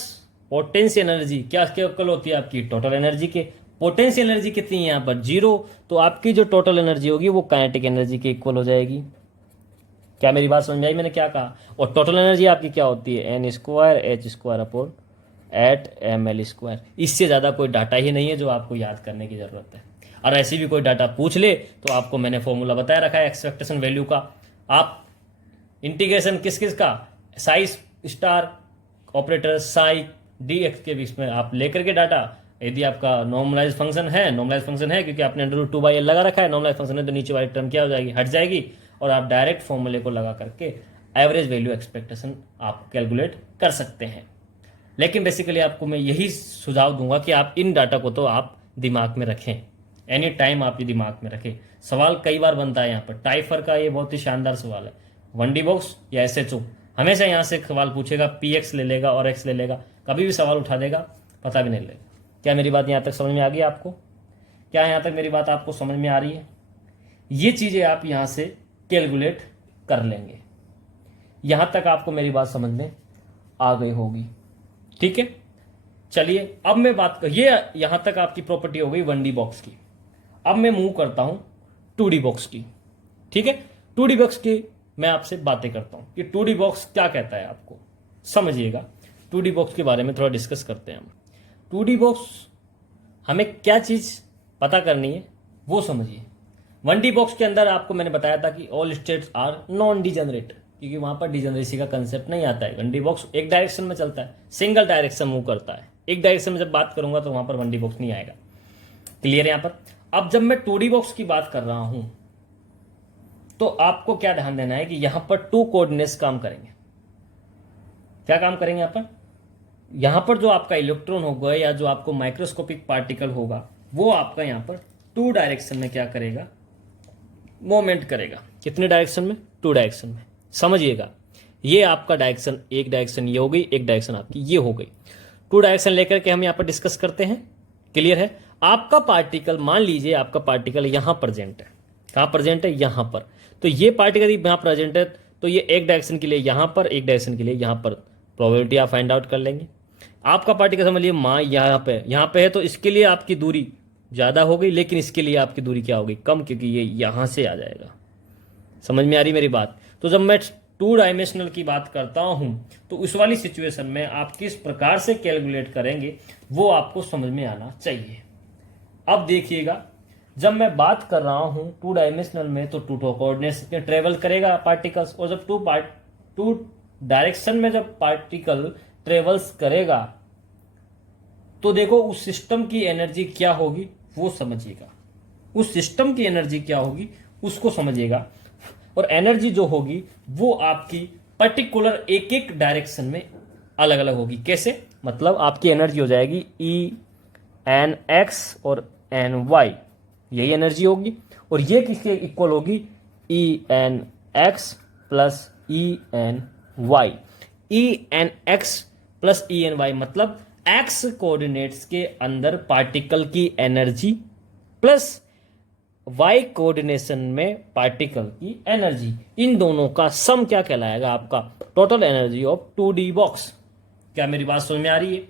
potential energy क्या इक्वल होती है आपकी टोटल एनर्जी के। पोटेंशियल एनर्जी कितनी है यहाँ पर 0, तो आपकी जो टोटल एनर्जी होगी वो काइनेटिक एनर्जी के इक्वल हो जाएगी। क्या मेरी बात समझ में आई मैंने क्या कहा? और टोटल एनर्जी आपकी क्या होती है n² h² / 8ml²। इससे ज़्यादा कोई डाटा ही नहीं है जो आपको याद करने की ज़रूरत है। और ऐसी भी कोई डाटा पूछ ले तो आपको मैंने फॉर्मूला बताया रखा है एक्सपेक्टेशन वैल्यू का। आप इंटीग्रेशन किस किस का Sai star operator Sai dx के बीच में आप लेकर के डाटा, यदि आपका नॉर्मलाइज फंक्शन है क्योंकि आपने √2/l लगा रखा है, नॉर्मलाइज फंक्शन है तो नीचे वाली टर्म क्या हो जाएगी, हट जाएगी, और आप डायरेक्ट फॉर्मूले को लगा करके एवरेज वैल्यू एक्सपेक्टेशन आप कैलकुलेट कर सकते हैं। लेकिन बेसिकली आपको मैं यही सुझाव दूंगा कि आप इन डाटा को तो आप दिमाग में रखें, एनी टाइम आप ये दिमाग में रखें। सवाल कई बार बनता है यहाँ पर, टाइफर का ये बहुत ही शानदार सवाल है, 1D बॉक्स या SHO, हमेशा यहाँ से सवाल पूछेगा, PX ले लेगा और X ले लेगा, कभी भी सवाल उठा देगा, पता भी नहीं लगेगा। क्या मेरी बात यहाँ तक समझ में आ गई आपको? क्या यहाँ तक मेरी बात आपको समझ में आ रही है? ये चीज़ें आप यहाँ से कैलकुलेट कर लेंगे। यहाँ तक आपको मेरी बात समझ में आ गई होगी, ठीक है। चलिए अब मैं बात कर, ये यहाँ तक आपकी प्रॉपर्टी हो गई 1D बॉक्स की। अब मैं मूव करता हूँ 2D बॉक्स की, ठीक है। 2D बॉक्स की मैं आपसे बातें करता हूँ कि 2D बॉक्स क्या कहता है, आपको समझिएगा। 2D बॉक्स के बारे में थोड़ा डिस्कस करते हैं हम। 2D बॉक्स हमें क्या चीज़ पता करनी है वो समझिए। 1D बॉक्स के अंदर आपको मैंने बताया था कि all states are non degenerate, क्योंकि वहां पर डिजेनरेसी का कंसेप्ट नहीं आता है। 1D बॉक्स एक डायरेक्शन में चलता है, सिंगल डायरेक्शन मूव करता है। एक डायरेक्शन में जब बात करूंगा तो वहां पर 1D बॉक्स नहीं आएगा। क्लियर है यहाँ पर? अब जब मैं 2D बॉक्स की बात कर रहा हूं तो आपको क्या ध्यान देना है कि यहां पर 2 कोऑर्डिनेट्स काम करेंगे। क्या काम करेंगे यहाँ पर? यहां पर जो आपका इलेक्ट्रॉन होगा या जो आपको माइक्रोस्कोपिक पार्टिकल होगा वो आपका यहां पर 2 डायरेक्शन में क्या करेगा, मूवमेंट करेगा। कितने डायरेक्शन में? 2 डायरेक्शन में। समझिएगा, ये आपका डायरेक्शन, एक डायरेक्शन ये हो गई, एक डायरेक्शन आपकी ये हो गई। 2 डायरेक्शन लेकर के हम यहाँ पर डिस्कस करते हैं। क्लियर है? आपका पार्टिकल, मान लीजिए आपका पार्टिकल यहां प्रेजेंट है। कहां प्रेजेंट है? यहां पर। तो ये पार्टिकल यहां प्रेजेंट है तो ये एक डायरेक्शन के लिए यहां पर, एक डायरेक्शन के लिए यहां पर प्रोबेबिलिटी आप फाइंड आउट कर लेंगे। आपका पार्टिकल समझ लीजिए माँ यहाँ पे है तो इसके लिए आपकी दूरी ज़्यादा हो गई, लेकिन इसके लिए आपकी दूरी क्या होगी, कम, क्योंकि ये यहाँ से आ जाएगा। समझ में आ रही मेरी बात? तो जब मैं 2 डायमेंशनल की बात करता हूँ तो उस वाली सिचुएशन में आप किस प्रकार से कैलकुलेट करेंगे वो आपको समझ में आना चाहिए। अब देखिएगा, जब मैं बात कर रहा हूँ 2 डायमेंशनल में तो 2 कोऑर्डिनेट्स में ट्रेवल करेगा पार्टिकल्स, और जब 2 डायरेक्शन में जब पार्टिकल ट्रेवल्स करेगा तो देखो उस सिस्टम की एनर्जी क्या होगी वो समझिएगा। उस सिस्टम की एनर्जी क्या होगी उसको समझिएगा। और एनर्जी जो होगी वो आपकी पर्टिकुलर एक एक डायरेक्शन में अलग अलग होगी। कैसे? मतलब आपकी एनर्जी हो जाएगी ENX और NY, यही एनर्जी होगी। और ये किसके इक्वल होगी? ENX plus ENY। ENX plus ENY मतलब एक्स कोऑर्डिनेट्स के अंदर पार्टिकल की एनर्जी प्लस वाई कोऑर्डिनेशन में पार्टिकल की एनर्जी, इन दोनों का सम क्या कहलाएगा? आपका total energy of 2D box. क्या मेरी बात समझ में आ रही है?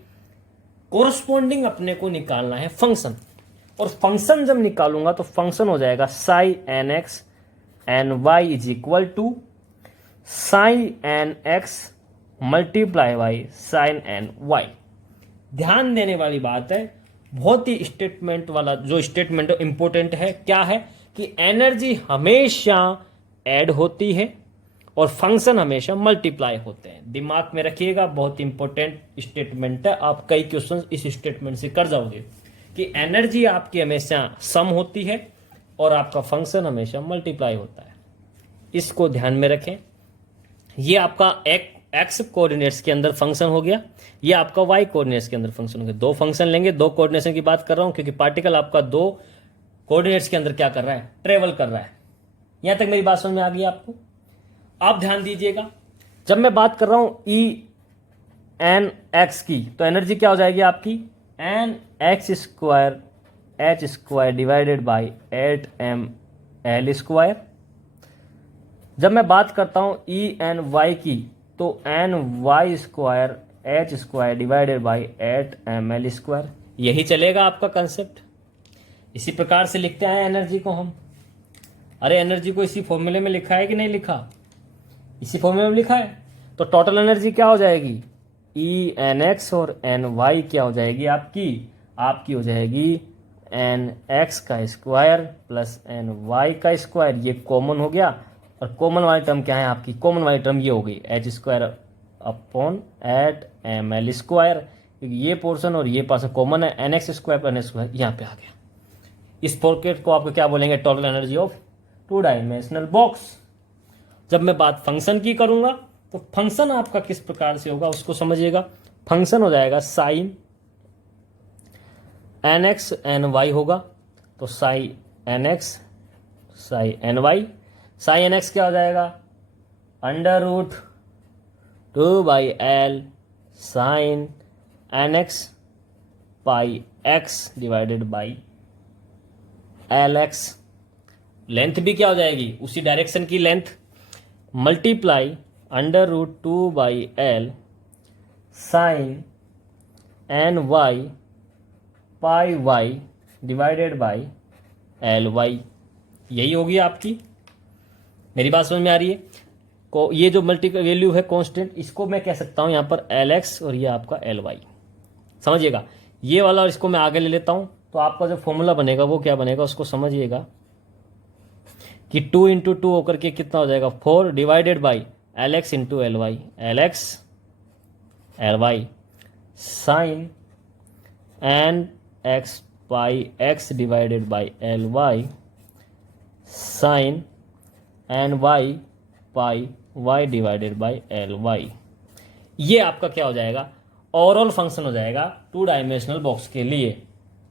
कोरस्पॉन्डिंग अपने को निकालना है फंक्शन, और फंक्शन जब निकालूंगा तो फंक्शन हो जाएगा psi NX NY is equal to psi NX multiply by sine NY। ध्यान देने वाली बात है, बहुत ही स्टेटमेंट वाला जो स्टेटमेंट इंपॉर्टेंट है, क्या है कि एनर्जी हमेशा ऐड होती है और फंक्शन हमेशा मल्टीप्लाई होते हैं। दिमाग में रखिएगा, बहुत इंपॉर्टेंट स्टेटमेंट है। आप कई क्वेश्चन इस स्टेटमेंट से कर जाओगे कि एनर्जी आपकी हमेशा सम होती है और आपका फंक्शन हमेशा मल्टीप्लाई होता है। इसको ध्यान में रखें। ये आपका एक्स कोऑर्डिनेट्स के अंदर फंक्शन हो गया, ये आपका वाई कोऑर्डिनेट्स के अंदर फंक्शन हो गया। 2 फंक्शन लेंगे, 2 कोऑर्डिनेशन की बात कर रहा हूं क्योंकि पार्टिकल आपका 2 कोऑर्डिनेट्स के अंदर क्या कर रहा है? ट्रेवल कर रहा है। यहां तक मेरी बात समझ में आ गई आपको? आप ध्यान दीजिएगा, जब मैं बात कर रहा हूं ENX की तो एनर्जी क्या हो जाएगी आपकी? NX² divided by 8ml²। जब मैं बात करता हूं ENY की तो N Y square H square divided by 8 ml square, यही चलेगा आपका कंसेप्ट। इसी प्रकार से लिखते हैं एनर्जी को हम। अरे एनर्जी को इसी फॉर्मूले में लिखा है कि नहीं लिखा? इसी फॉर्मूले में लिखा है। तो टोटल एनर्जी क्या हो जाएगी? ई एन एक्स और एन वाई क्या हो जाएगी आपकी हो जाएगी एन एक्स का स्क्वायर प्लस एन वाई का स्क्वायर। ये कॉमन हो गया, और कॉमन वाली टर्म क्या है आपकी? कॉमन वाली टर्म ये हो गई H square upon 8 ml square, क्योंकि ये पोर्शन और ये पोर्शन कॉमन है। N X square plus N square यहाँ पे आ गया। इस पॉकेट को आपको क्या बोलेंगे? Total energy of 2 dimensional box. जब मैं बात फंक्शन की करूंगा तो फंक्शन आपका किस प्रकार से होगा उसको समझिएगा। फंक्शन हो जाएगा sine N X N Y होगा, तो psi N X psi N Y. Psi N X क्या हो जाएगा? Under root 2/L sine N X pi X divided by L X. Length भी क्या हो जाएगी? उसी डायरेक्शन की length, multiply under root 2/L sine N Y pi Y divided by L Y. यही होगी आपकी। मेरी बात समझ में आ रही है? को ये जो मल्टी वैल्यू है कांस्टेंट, इसको मैं कह सकता हूं यहां पर एल एक्स और ये आपका एल वाई। समझिएगा ये वाला, और इसको मैं आगे ले लेता हूं तो आपका जो फॉर्मूला बनेगा वो क्या बनेगा उसको समझिएगा कि 2 इंटू 2 होकर के कितना हो जाएगा? 4 divided by L X into L Y. L X L Y sine N X pi X divided by L Y sine N Y pi Y divided by L Y. ये आपका क्या हो जाएगा? ओवरऑल फंक्शन हो जाएगा 2 dimensional box के लिए।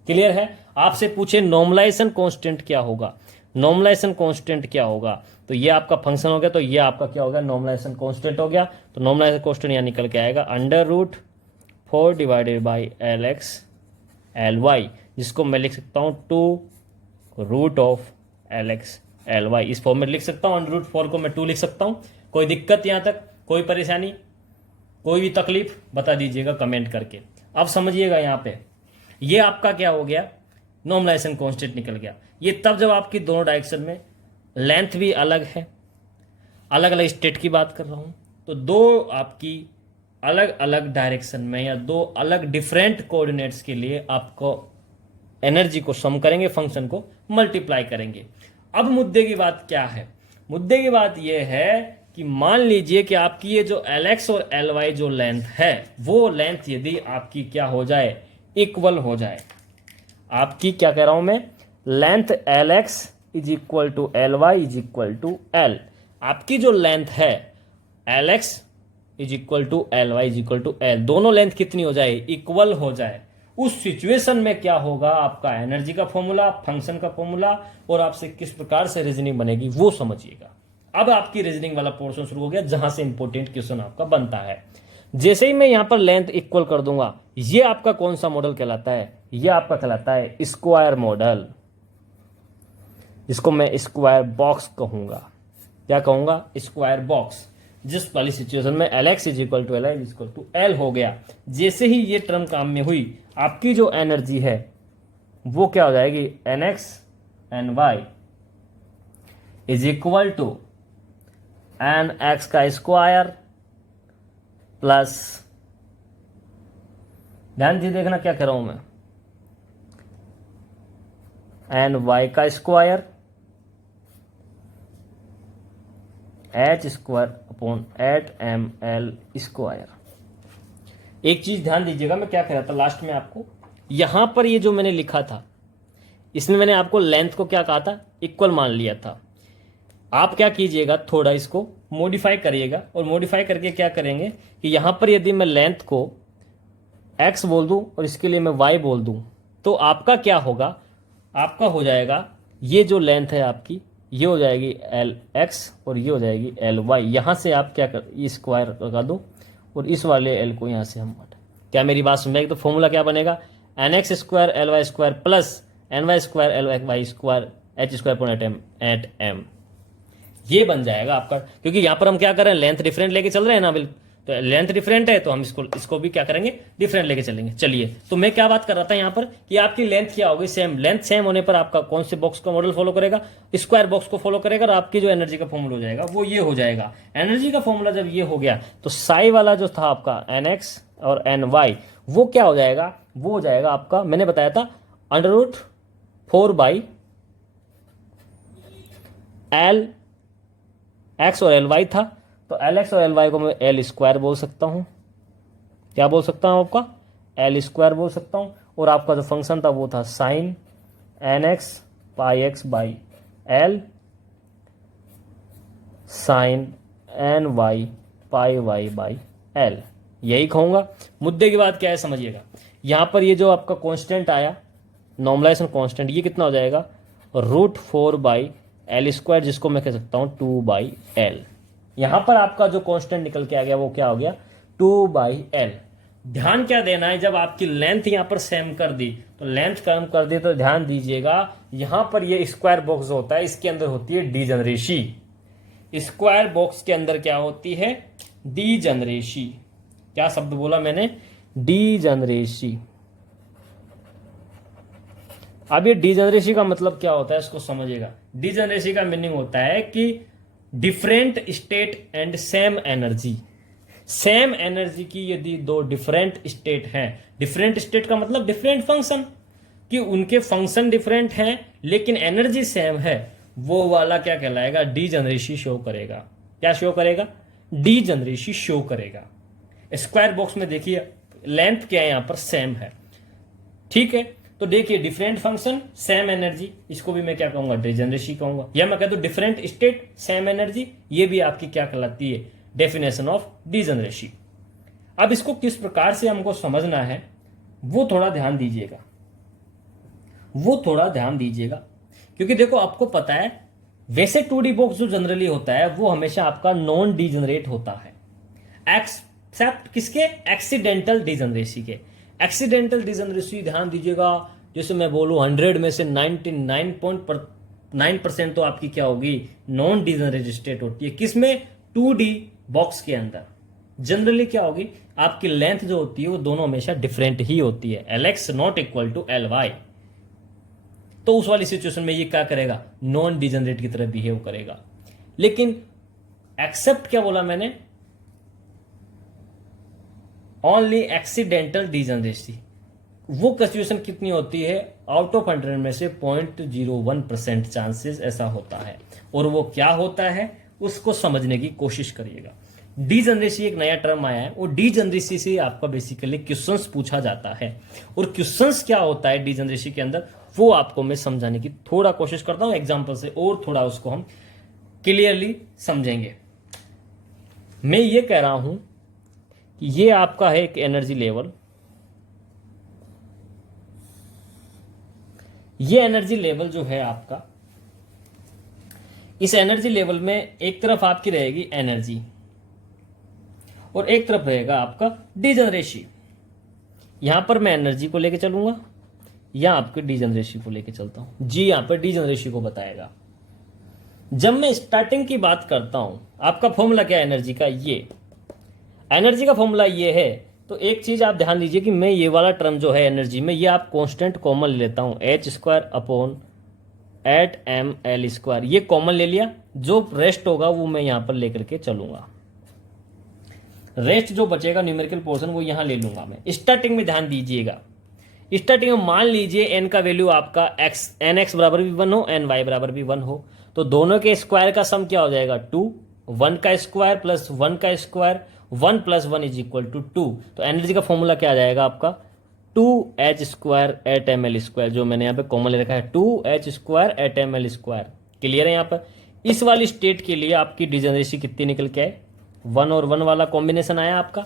Clear है? आपसे पूछे नॉर्मलाइजेशन कांस्टेंट क्या होगा, नॉर्मलाइजेशन कांस्टेंट क्या होगा, तो ये आपका फंक्शन हो गया, तो ये आपका क्या हो गया? नॉर्मलाइजेशन कांस्टेंट हो गया। तो नॉर्मलाइजेशन कांस्टेंट यहाँ निकल के आएगा under root 4 divided by L X L Y, जिसको मैं लिख सकता हूँ 2 root of L X L Y. इस फॉर्म में लिख सकता हूँ। अंडर रूट 4 को मैं 2 लिख सकता हूँ। कोई दिक्कत यहाँ तक? कोई परेशानी, कोई भी तकलीफ बता दीजिएगा कमेंट करके। अब समझिएगा यहाँ पे ये आपका क्या हो गया? नॉर्मलाइजेशन कांस्टेंट निकल गया। ये तब जब आपकी दोनों डायरेक्शन में लेंथ भी अलग है, अलग अलग स्टेट की बात कर रहा हूं, तो दो आपकी अलग अलग डायरेक्शन में या दो अलग डिफरेंट कोऑर्डिनेट्स के लिए आपको एनर्जी को सम करेंगे, फंक्शन को मल्टीप्लाई करेंगे। अब मुद्दे की बात क्या है? मुद्दे की बात यह है कि मान लीजिए कि आपकी ये जो एल एक्स और एल वाई जो लेंथ है, वो लेंथ यदि आपकी क्या हो जाए? इक्वल हो जाए। आपकी क्या कह रहा हूं मैं? Length L X is equal to L Y is equal to L. आपकी जो लेंथ है L X is equal to L Y is equal to L, दोनों लेंथ कितनी हो जाए? इक्वल हो जाए। उस सिचुएशन में क्या होगा? आपका एनर्जी का फॉर्मूला, फंक्शन का फॉर्मूला, और आपसे किस प्रकार से रीजनिंग बनेगी वो समझिएगा। अब आपकी रीजनिंग वाला पोर्शन शुरू हो गया, जहां से इंपॉर्टेंट क्वेश्चन आपका बनता है। जैसे ही मैं यहां पर लेंथ इक्वल कर दूंगा, ये आपका कौन सा मॉडल कहलाता है? ये आपका कहलाता है स्क्वायर मॉडल, जिसको मैं स्क्वायर बॉक्स कहूंगा। क्या कहूंगा? Square box. जिस वाली सिचुएशन में L X is equal to L I is equal to L हो गया, जैसे ही ये टर्म काम में हुई, आपकी जो एनर्जी है वो क्या हो जाएगी? N X N Y is equal to N X का स्क्वायर प्लस, ध्यान से देखना क्या कह रहा हूं मैं, एन वाई का square H square upon 8 ml square. एक चीज ध्यान दीजिएगा, मैं क्या कह रहा था लास्ट में आपको, यहां पर ये जो मैंने लिखा था, इसमें मैंने आपको लेंथ को क्या कहा था? इक्वल मान लिया था। आप क्या कीजिएगा, थोड़ा इसको मॉडिफाई करिएगा, और मॉडिफाई करके क्या करेंगे कि यहां पर यदि मैं लेंथ को x बोल दूं और इसके लिए मैं y बोल दूं, तो आपका क्या होगा? आपका हो जाएगा ये जो लेंथ है आपकी, ये हो जाएगी एल एक्स और ये हो जाएगी एल वाई। यहां से आप क्या कर, ये स्क्वायर लगा दो और इस वाले एल को यहां से हम हटा। क्या मेरी बात समझाएगी? तो फॉर्मूला क्या बनेगा? N X square L Y square plus N Y square L Y square H square upon 8 m। ये बन जाएगा आपका, क्योंकि यहां पर हम क्या कर रहे हैं, लेंथ डिफरेंट लेके चल रहे हैं ना बिल्कुल, तो लेंथ डिफरेंट है तो हम इसको भी क्या करेंगे, डिफरेंट लेके चलेंगे। चलिए, तो मैं क्या बात कर रहा था यहां पर कि आपकी लेंथ क्या होगी, सेम। लेंथ सेम होने पर आपका कौन से बॉक्स का मॉडल फॉलो करेगा, स्क्वायर बॉक्स को फॉलो करेगा, और आपकी जो एनर्जी का फॉर्मूला हो जाएगा वो ये हो जाएगा। एनर्जी का फॉर्मूला जब ये हो गया तो साई वाला जो था आपका NX और NY वो क्या हो जाएगा, वो हो जाएगा आपका, मैंने बताया था √4 L X और LY था, तो LX और LY को मैं L स्क्वायर बोल सकता हूं। क्या बोल सकता हूं आपका, L स्क्वायर बोल सकता हूं। और आपका जो फंक्शन था वो था sine NX πx by L sine NY πy by L, यही कहूंगा। मुद्दे की बात क्या है समझिएगा, यहां पर ये जो आपका कांस्टेंट आया, नॉर्मलाइजेशन कांस्टेंट, ये कितना हो जाएगा, √4 L स्क्वायर, जिसको मैं कह सकता हूं 2/L। यहां पर आपका जो कांस्टेंट निकल के आ गया वो क्या हो गया, 2/L। ध्यान क्या देना है, जब आपकी लेंथ यहां पर सेम कर दी, तो लेंथ कम कर दी, तो ध्यान दीजिएगा यहां पर ये स्क्वायर बॉक्स होता है, इसके अंदर होती है डीजनरेसी। स्क्वायर बॉक्स के अंदर क्या होती है, डीजनरेसी। क्या शब्द बोला मैंने, डीजनरेसी। अब ये डीजनरेसी का मतलब क्या होता है इसको समझिएगा। डीजनरेसी का मीनिंग होता है कि different state and same energy. Same energy की यदि दो डिफरेंट स्टेट हैं, डिफरेंट स्टेट का मतलब डिफरेंट फंक्शन, कि उनके फंक्शन डिफरेंट हैं लेकिन एनर्जी सेम है, वो वाला क्या कहलाएगा, डीजनरेसी शो करेगा। क्या शो करेगा, डीजनरेसी शो करेगा। स्क्वायर बॉक्स में देखिए लेंथ क्या है, यहां पर सेम है, ठीक है। तो देखिए डिफरेंट फंक्शन सेम एनर्जी, इसको भी मैं क्या कहूंगा, डीजनरेसी कहूंगा। या मैं कहता हूं डिफरेंट स्टेट सेम एनर्जी, ये भी आपकी क्या कहलाती है, डेफिनेशन ऑफ डीजनरेसी। अब इसको किस प्रकार से हमको समझना है वो थोड़ा ध्यान दीजिएगा, वो थोड़ा ध्यान दीजिएगा, क्योंकि देखो आपको पता है वैसे 2D बॉक्स जो जनरली होता है वो हमेशा आपका नॉन डीजनरेट होता है, एक्सेप्ट किसके, एक्सीडेंटल डीजनरेसी के। एक्सीडेंटल डीजनरेसी ध्यान दीजिएगा, जैसे मैं बोलूं 100 में से 99.9% तो आपकी क्या होगी, नॉन डीजनरेट स्टेट होती है। किसमें, 2D बॉक्स के अंदर। जनरली क्या होगी, आपकी लेंथ जो होती है वो दोनों हमेशा डिफरेंट ही होती है, LX not equal to LY। तो उस वाली सिचुएशन में ये क्या करेगा, नॉन डीजनरेट की तरह बिहेव करेगा। लेकिन एक्सेप्ट क्या बोला मैंने, ओनली एक्सीडेंटल डीजनरेसी। वो सिचुएशन कितनी होती है, आउट ऑफ 100 में से 0.01% चांसेस ऐसा होता है। और वो क्या होता है उसको समझने की कोशिश करिएगा। डीजनरेसी एक नया टर्म आया है, और डीजनरेसी से आपका बेसिकली क्वेश्चंस पूछा जाता है। और क्वेश्चंस क्या होता है डीजनरेसी के अंदर, वो आपको मैं समझाने की थोड़ा कोशिश करता हूं एग्जांपल से, और थोड़ा उसको हम क्लियरली समझेंगे। मैं ये कह रहा हूं कि ये आपका है एक एनर्जी लेवल, ये एनर्जी लेवल जो है आपका, इस एनर्जी लेवल में एक तरफ आपकी रहेगी एनर्जी और एक तरफ रहेगा आपका डीजनरेसी। यहां पर मैं एनर्जी को लेके चलूंगा, या आपके डीजनरेसी को लेके चलता हूं। जी यहां पर डीजनरेसी को बताएगा। जब मैं स्टार्टिंग की बात करता हूं, आपका फॉर्मूला क्या है एनर्जी का, ये एनर्जी का फॉर्मूला ये है। तो एक चीज आप ध्यान दीजिए कि मैं ये वाला टर्म जो है एनर्जी में, ये आप कांस्टेंट कॉमन ले लेता हूं, H²/8mL², ये कॉमन ले लिया। जो रेस्ट होगा वो मैं यहां पर लेकर के चलूंगा, रेस्ट जो बचेगा न्यूमेरिकल पोर्शन वो यहां ले लूंगा मैं। स्टार्टिंग में ध्यान दीजिएगा, स्टार्टिंग में मान लीजिए एन का वैल्यू आपका NX बराबर भी 1 हो, NY बराबर भी 1 हो, तो दोनों के स्क्वायर का सम क्या हो जाएगा, 2। 1 का स्क्वायर प्लस 1 का स्क्वायर, 1 + 1 = 2। तो एनर्जी का फॉर्मूला क्या आ जाएगा आपका, 2H²/8mL², जो मैंने यहाँ पे कॉमन ले रखा है, 2H²/8mL²। क्लियर है। यहाँ पर इस वाली स्टेट के लिए आपकी डीजनरेसी कितनी निकल के आए, 1 और 1 वाला कॉम्बिनेशन आया आपका।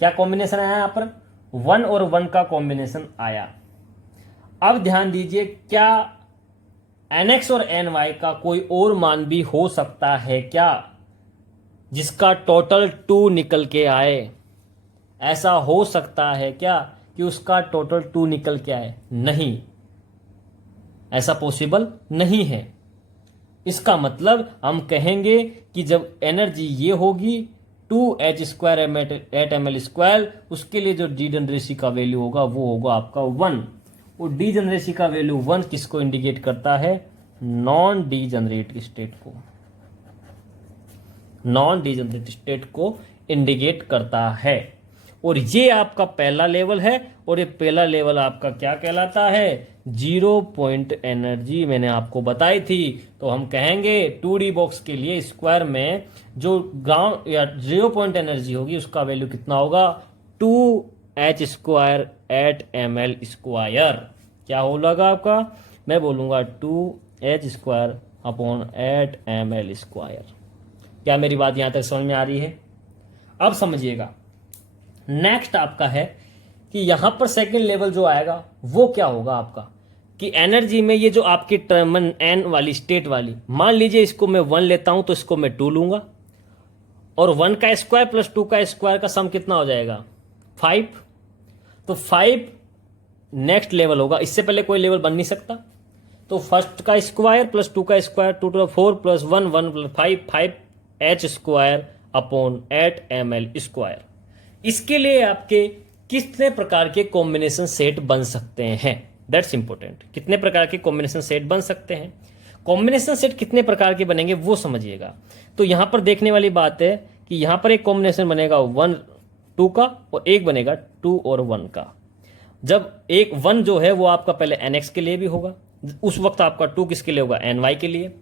क्या कॉम्बिनेशन आया यहाँ पर, 1 और 1 का कॉम्बिनेशन आया। अब ध्यान दीजिए, क्या NX और NY का कोई और मान भी हो सकता है क्या, जिसका टोटल 2 निकल के आए? ऐसा हो सकता है क्या कि उसका टोटल 2 निकल के आए? नहीं, ऐसा पॉसिबल नहीं है। इसका मतलब हम कहेंगे कि जब एनर्जी ये होगी 2h² एट ml², उसके लिए जो डीजनरेसी का वैल्यू होगा वो होगा आपका 1। और डीजनरेसी का वैल्यू 1 किसको इंडिकेट करता है? नॉन डीजनरेट स्टेट को, नॉन डीजनरेट स्टेट को इंडिकेट करता है। और ये आपका पहला लेवल है, और ये पहला लेवल आपका क्या कहलाता है? 0 पॉइंट एनर्जी मैंने आपको बताई थी। तो हम कहेंगे 2D बॉक्स के लिए स्क्वायर में जो ग्राउंड या 0 पॉइंट एनर्जी होगी उसका वैल्यू कितना होगा? 2h² eight ml²। क्या होगा आपका? मैं बोलूंगा 2h² अपॉन एट ml²। क्या मेरी बात यहां तक समझ में आ रही है? अब समझिएगा, नेक्स्ट आपका है कि यहां पर सेकंड लेवल जो आएगा वो क्या होगा आपका, कि एनर्जी में ये जो आपकी टर्म एन वाली स्टेट वाली, मान लीजिए इसको मैं 1 लेता हूं तो इसको मैं 2 लूंगा, और 1 का स्क्वायर प्लस 2 का स्क्वायर का सम कितना हो जाएगा? 5। तो 5 नेक्स्ट लेवल होगा, इससे पहले कोई लेवल बन नहीं सकता। तो फर्स्ट का स्क्वायर प्लस 2 का square 2 to 4 plus 1 1 plus 5h² upon eight ml²। इसके लिए आपके कितने प्रकार के कॉम्बिनेशन सेट बन सकते हैं? That's important. कितने प्रकार के कॉम्बिनेशन सेट बन सकते हैं? कॉम्बिनेशन सेट कितने प्रकार के बनेंगे वो समझिएगा। तो यहां पर देखने वाली बात है कि यहां पर एक कॉम्बिनेशन बनेगा 1 2 का, और एक बनेगा 2 और 1 का। जब एक 1 जो है वो आपका पहले nx के लिए भी होगा, उस वक्त आपका 2 किसके लिए होगा? ny के लिए।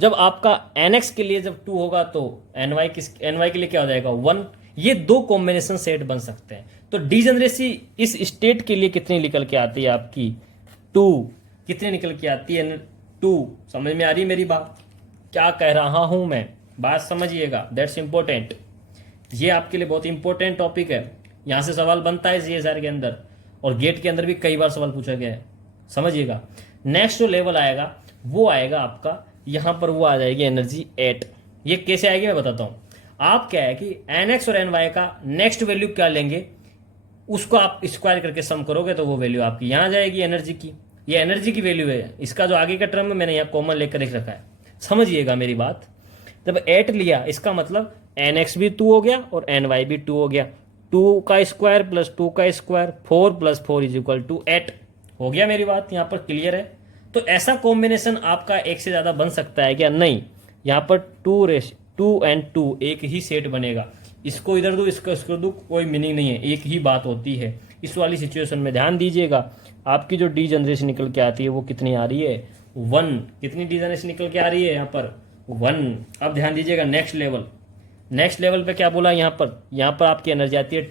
जब आपका nx के लिए जब 2 होगा तो ny के लिए क्या हो जाएगा? 1। ये 2 कॉम्बिनेशन सेट बन सकते हैं। तो डीजनरेसी इस स्टेट के लिए कितनी निकल के आती है आपकी? 2। कितनी निकल के आती है? 2। समझ में आ रही है मेरी बात? क्या कह रहा हूं मैं? बात समझिएगा, दैट्स इंपॉर्टेंट। ये आपके लिए बहुत इंपॉर्टेंट टॉपिक है। यहां से सवाल बनता है CSR के अंदर, और गेट के अंदर भी कई बार सवाल पूछा गया है। समझिएगा, नेक्स्ट जो लेवल आएगा वो आएगा आपका, यहां पर वो आ जाएगी एनर्जी 8। ये कैसे आएगी मैं बताता हूं। आप क्या है कि nx और ny का नेक्स्ट वैल्यू क्या लेंगे, उसको आप स्क्वायर करके सम करोगे तो वो वैल्यू आपकी यहां आ जाएगी एनर्जी की। ये एनर्जी की वैल्यू है। इसका जो आगे का टर्म है मैंने यहां कॉमन लेकर रख रखा है। समझिएगा मेरी बात। जब 8 लिया, इसका मतलब nx भी 2 हो गया और ny भी 2 हो गया। 2 का स्क्वायर प्लस 2 का square 4 plus 4 is equal to 8 हो गया। मेरी बात यहां पर क्लियर है? तो ऐसा कॉम्बिनेशन आपका एक से ज्यादा बन सकता है क्या? नहीं। यहां पर 2 and 2 एक ही सेट बनेगा। इसको इधर दो, इसको दो, कोई मीनिंग नहीं है, एक ही बात होती है। इस वाली सिचुएशन में ध्यान दीजिएगा। आपकी जो डीजनरेशन निकल के आती है वो कितनी आ रही है? 1। कितनी डीजनरेशन निकल के आ रही है? यहाँ पर 1। अब ध्यान दीजिएगा, नेक्स्ट लेवल पे क्या बोला? यहाँ पर आपकी एनर्जी आती है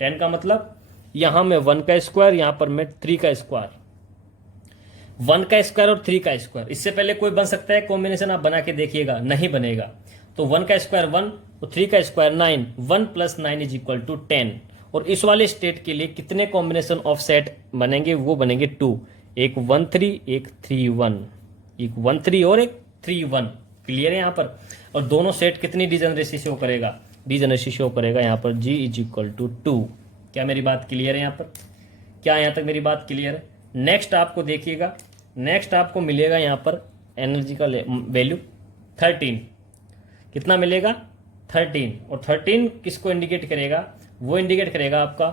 10 का मतलब यहां में 1 का स्क्वायर, यहां पर मैं 3 का स्क्वायर, 1 का स्क्वायर और 3 का स्क्वायर। इससे पहले कोई बन सकता है कॉम्बिनेशन? आप बना के देखिएगा, नहीं बनेगा। तो 1 का स्क्वायर 1 और 3 का square 9, 1 plus 9 is equal to 10। और इस वाले स्टेट के लिए कितने कॉम्बिनेशन ऑफ सेट बनेंगे? वो बनेंगे 2। एक 1 3, एक 3 1, एक 1 3 और एक 3 1। क्लियर है यहाँ पर? और दोनों सेट कितनी डीजनरेसी शो करेगा? डीजनरेसी शो करेगा यहाँ पर G इज इक्वल टू 2। क्या मेरी बात क्लियर है यहाँ पर? क्या यहाँ तक मेरी बात क्लियर है? नेक्स्ट आपको देखिएगा, नेक्स्ट आपको मिलेगा यहाँ पर एनर्जी का वैल्यू 13। कितना मिलेगा? 13। और 13 किसको इंडिकेट करेगा? वो इंडिकेट करेगा आपका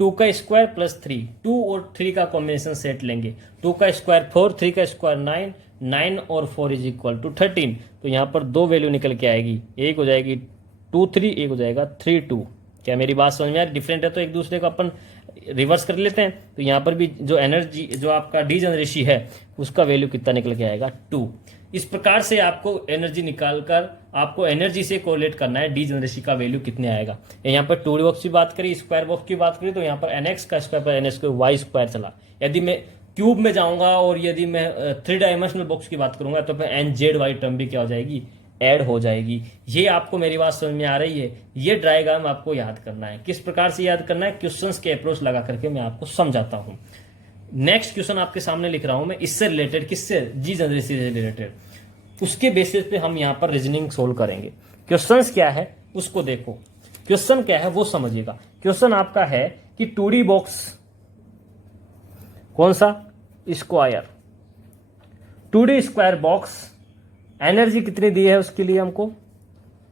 2 का स्क्वायर प्लस 3। 2 और 3 का कॉम्बिनेशन सेट लेंगे। 2 का स्क्वायर 4, 3 का स्क्वायर 9, 9 और 4 इज इक्वल टू 13। तो यहाँ पर 2 वैल्यू निकल के आएगी। एक हो जाएगी 2 3, एक हो जाएगा 3 2। क्या मेरी बात समझ में आ रही? डिफरेंट है तो एक दूसरे को अपन रिवर्स कर लेते हैं। तो यहाँ पर भी जो एनर्जी, जो आपका डीजनरेसी है, उसका वैल्यू कितना निकल के आएगा? 2। इस प्रकार से आपको एनर्जी निकालकर आपको एनर्जी से कोरिलेट करना है डीजनरेसी का वैल्यू कितने आएगा। यहाँ पर 2D बॉक्स की बात करी, स्क्वायर बॉक्स की बात करी, तो यहाँ पर nx का स्क्वायर पर nx को y स्क्वायर चला। यदि मैं क्यूब में जाऊंगा और यदि मैं 3 डायमेंशनल बॉक्स की बात करूंगा तो फिर nz टर्म भी क्या हो जाएगी? ऐड हो जाएगी। ये आपको मेरी बात समझ में आ रही है? ये डायग्राम आपको याद करना है। किस प्रकार से याद करना है? क्वेश्चंस के अप्रोच लगा करके मैं आपको समझाता हूं। नेक्स्ट क्वेश्चन आपके सामने लिख रहा हूं मैं, इससे रिलेटेड, किससे? डीजनरेसी से रिलेटेड। उसके बेसिस पे हम यहां पर रीजनिंग सोल्व करेंगे। क्वेश्चंस क्या है उसको देखो। क्वेश्चन क्या है वो समझिएगा। क्वेश्चन आपका है कि 2D बॉक्स, कौन सा? Square, 2D square box energy कितनी दी है उसके लिए हमको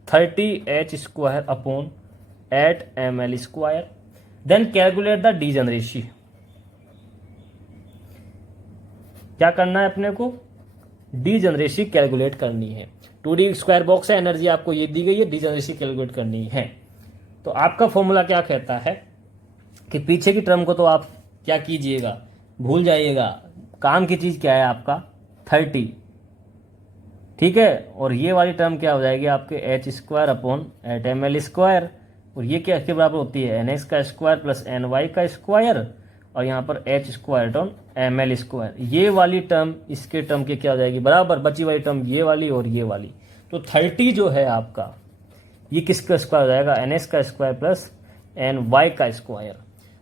30H² upon 8ml²। Then calculate the degeneracy. क्या करना है अपने को, डीजनरेसी कैलकुलेट करनी है। 2D स्क्वायर बॉक्स है, एनर्जी आपको ये दी गई है, डीजनरेसी कैलकुलेट करनी है। तो आपका फॉर्मूला क्या कहता है कि पीछे की टर्म को तो आप क्या कीजिएगा, भूल जाइएगा। काम की चीज क्या है आपका 30, ठीक है। और ये वाली टर्म क्या हो जाएगी आपके H² अपॉन 8ml²। और ये क्या के बराबर होती है NX² प्लस NY²। और यहाँ पर H² टर्म ml²। ये वाली टर्म इसके टर्म के क्या हो जाएगी बराबर, बची वाली टर्म ये वाली और ये वाली। तो 30 जो है आपका ये किसका स्क्वायर हो जाएगा NS² प्लस NY²।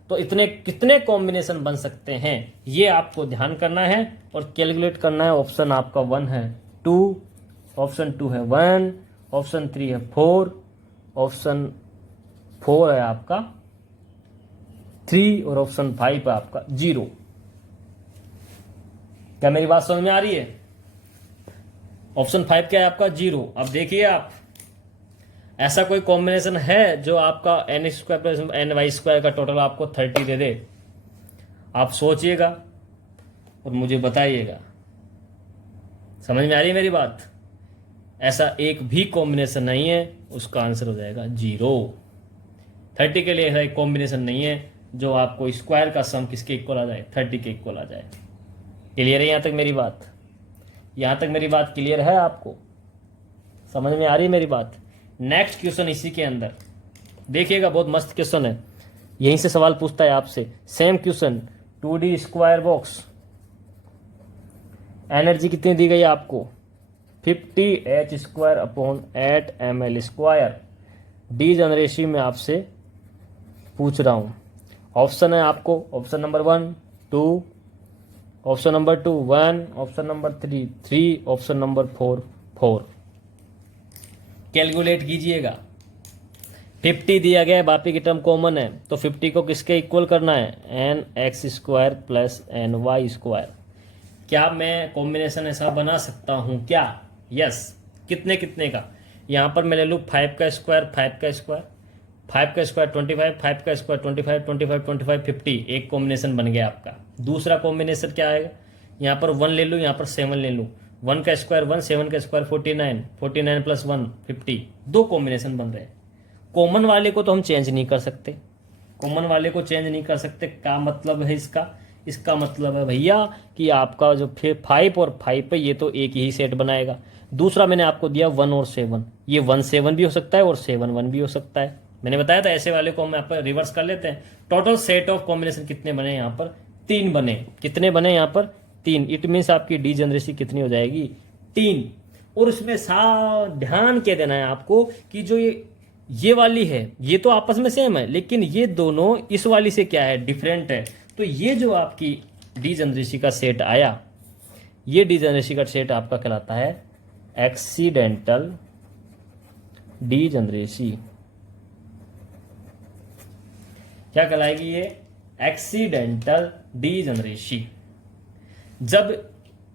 तो इतने कितने कॉम्बिनेशन बन सकते हैं ये आपको ध्यान करना है और कैलकुलेट करना है। ऑप्शन आपका 1 है 2, ऑप्शन 2 है 1, ऑप्शन 3 है 4, ऑप्शन 4 है आपका 3 और ऑप्शन 5 है आपका 0। क्या मेरी बात समझ में आ रही है? ऑप्शन 5 क्या है आपका 0। अब देखिए आप, ऐसा कोई कॉम्बिनेशन है जो आपका NX² प्लस NY² का टोटल आपको 30 दे दे? आप सोचिएगा और मुझे बताइएगा। समझ में आ रही है मेरी बात? ऐसा एक भी कॉम्बिनेशन नहीं है, उसका आंसर हो जाएगा 0। 30 के लिए ऐसा एक कॉम्बिनेशन नहीं है जो आपको स्क्वायर का सम किसके इक्वल आ जाए, 30 के इक्वल आ जाए। क्लियर है यहां तक मेरी बात? यहां तक मेरी बात क्लियर है आपको? समझ में आ रही है मेरी बात? नेक्स्ट क्वेश्चन इसी के अंदर देखिएगा, बहुत मस्त क्वेश्चन है। यहीं से सवाल पूछता है आपसे, same question 2D square box. Energy कितनी दी गई है आपको 50H² अपॉन 8ml²। डीजनरेसी में आपसे पूछ रहा हूं। ऑप्शन है आपको, option number 1 2, option number 2 1, option number 3 3, option number 4 4। Calculate कीजिएगा। 50 दिया गया है, बाकी की टर्म कॉमन है, तो 50 को किसके इक्वल करना है NX² प्लस NY²। क्या मैं कॉम्बिनेशन ऐसा बना सकता हूं क्या? यस। कितने कितने का? यहां पर मैं ले लूँ 5 का स्क्वायर 5 का स्क्वायर 5 का स्क्वायर 25 5 का स्क्वायर 25 25 25 50। एक कॉम्बिनेशन बन गया आपका। दूसरा कॉम्बिनेशन क्या आएगा, यहाँ पर 1 ले लूँ, यहाँ पर 7 ले लूँ। 1 का स्क्वायर 1, 7 का स्क्वायर 49 49 प्लस 1 50। दो कॉम्बिनेशन बन रहे हैं। कॉमन वाले को तो हम चेंज नहीं कर सकते, कॉमन वाले को चेंज नहीं कर सकते। क्या मतलब है इसका? इसका मतलब है भैया कि आपका जो फिर 5 और 5 पे ये तो एक ही सेट बनाएगा। दूसरा मैंने आपको दिया 1 और 7, ये 1 7 भी हो सकता है और 7 1 भी हो सकता है। मैंने बताया था ऐसे वाले को हम यहाँ पर रिवर्स कर लेते हैं। टोटल सेट ऑफ कॉम्बिनेशन कितने बने यहाँ पर? 3 बने। कितने बने यहाँ पर? 3। इट मीन्स आपकी डीजनरेसी कितनी हो जाएगी? 3। और उसमें ध्यान क्या देना है आपको कि जो ये वाली है ये तो आपस में सेम है, लेकिन ये दोनों इस वाली से क्या है, डिफरेंट है। तो ये जो आपकी डीजनरेसी का सेट आया, ये डीजनरेसी का सेट आपका कहलाता है एक्सीडेंटल डीजनरेसी। क्या कहलाएगी ये? Accidental degeneracy. जब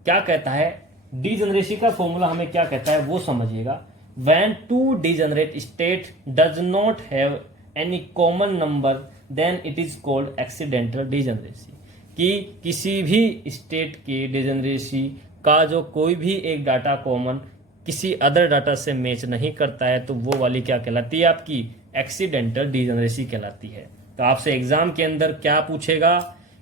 क्या कहता है डीजनरेसी का फॉर्मूला हमें क्या कहता है वो समझिएगा। When two degenerate state does not have any common number then it is called accidental degeneracy। कि किसी भी स्टेट की डिजेनरेसी का जो कोई भी एक डाटा कॉमन किसी अदर डाटा से मैच नहीं करता है तो वो वाली क्या कहलाती है? आपकी एक्सीडेंटल डीजनरेसी कहलाती है। तो आपसे एग्जाम के अंदर क्या पूछेगा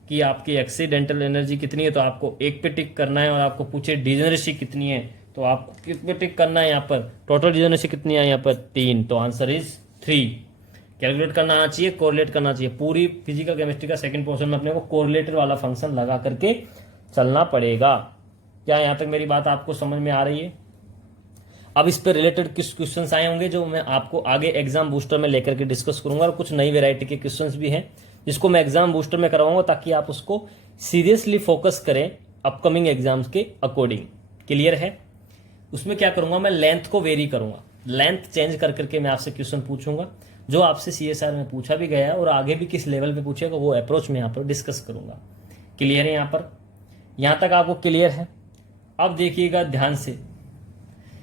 कि आपकी एक्सीडेंटल एनर्जी कितनी है, तो आपको एक पे टिक करना है। और आपको पूछे डीजनरेसी कितनी है तो आपको किस पे टिक करना है? यहाँ पर टोटल डीजनरेसी कितनी है? यहाँ पर 3। तो आंसर इज 3। कैलकुलेट करना आना चाहिए, कोरिलेट करना चाहिए। पूरी फिजिकल केमिस्ट्री का सेकंड पोर्शन में अपने को कोरिलेटर वाला फंक्शन लगा करके चलना पड़ेगा। क्या यहाँ तक मेरी बात आपको समझ में आ रही है? अब इस पर रिलेटेड किस क्वेश्चंस आए होंगे जो मैं आपको आगे एग्जाम बूस्टर में लेकर के डिस्कस करूंगा। और कुछ नई वेराइटी के क्वेश्चंस भी हैं जिसको मैं एग्जाम बूस्टर में करवाऊंगा ताकि आप उसको सीरियसली फोकस करें अपकमिंग एग्जाम्स के अकॉर्डिंग। क्लियर है? उसमें क्या करूंगा मैं, लेंथ को वेरी करूंगा, लेंथ चेंज कर करके मैं आपसे क्वेश्चन पूछूंगा जो आपसे CSR में पूछा भी गया है और आगे भी किस लेवल पे पूछेगा वो अप्रोच में यहाँ पर डिस्कस करूंगा। क्लियर है यहाँ पर? यहाँ तक आपको क्लियर है? अब देखिएगा ध्यान से,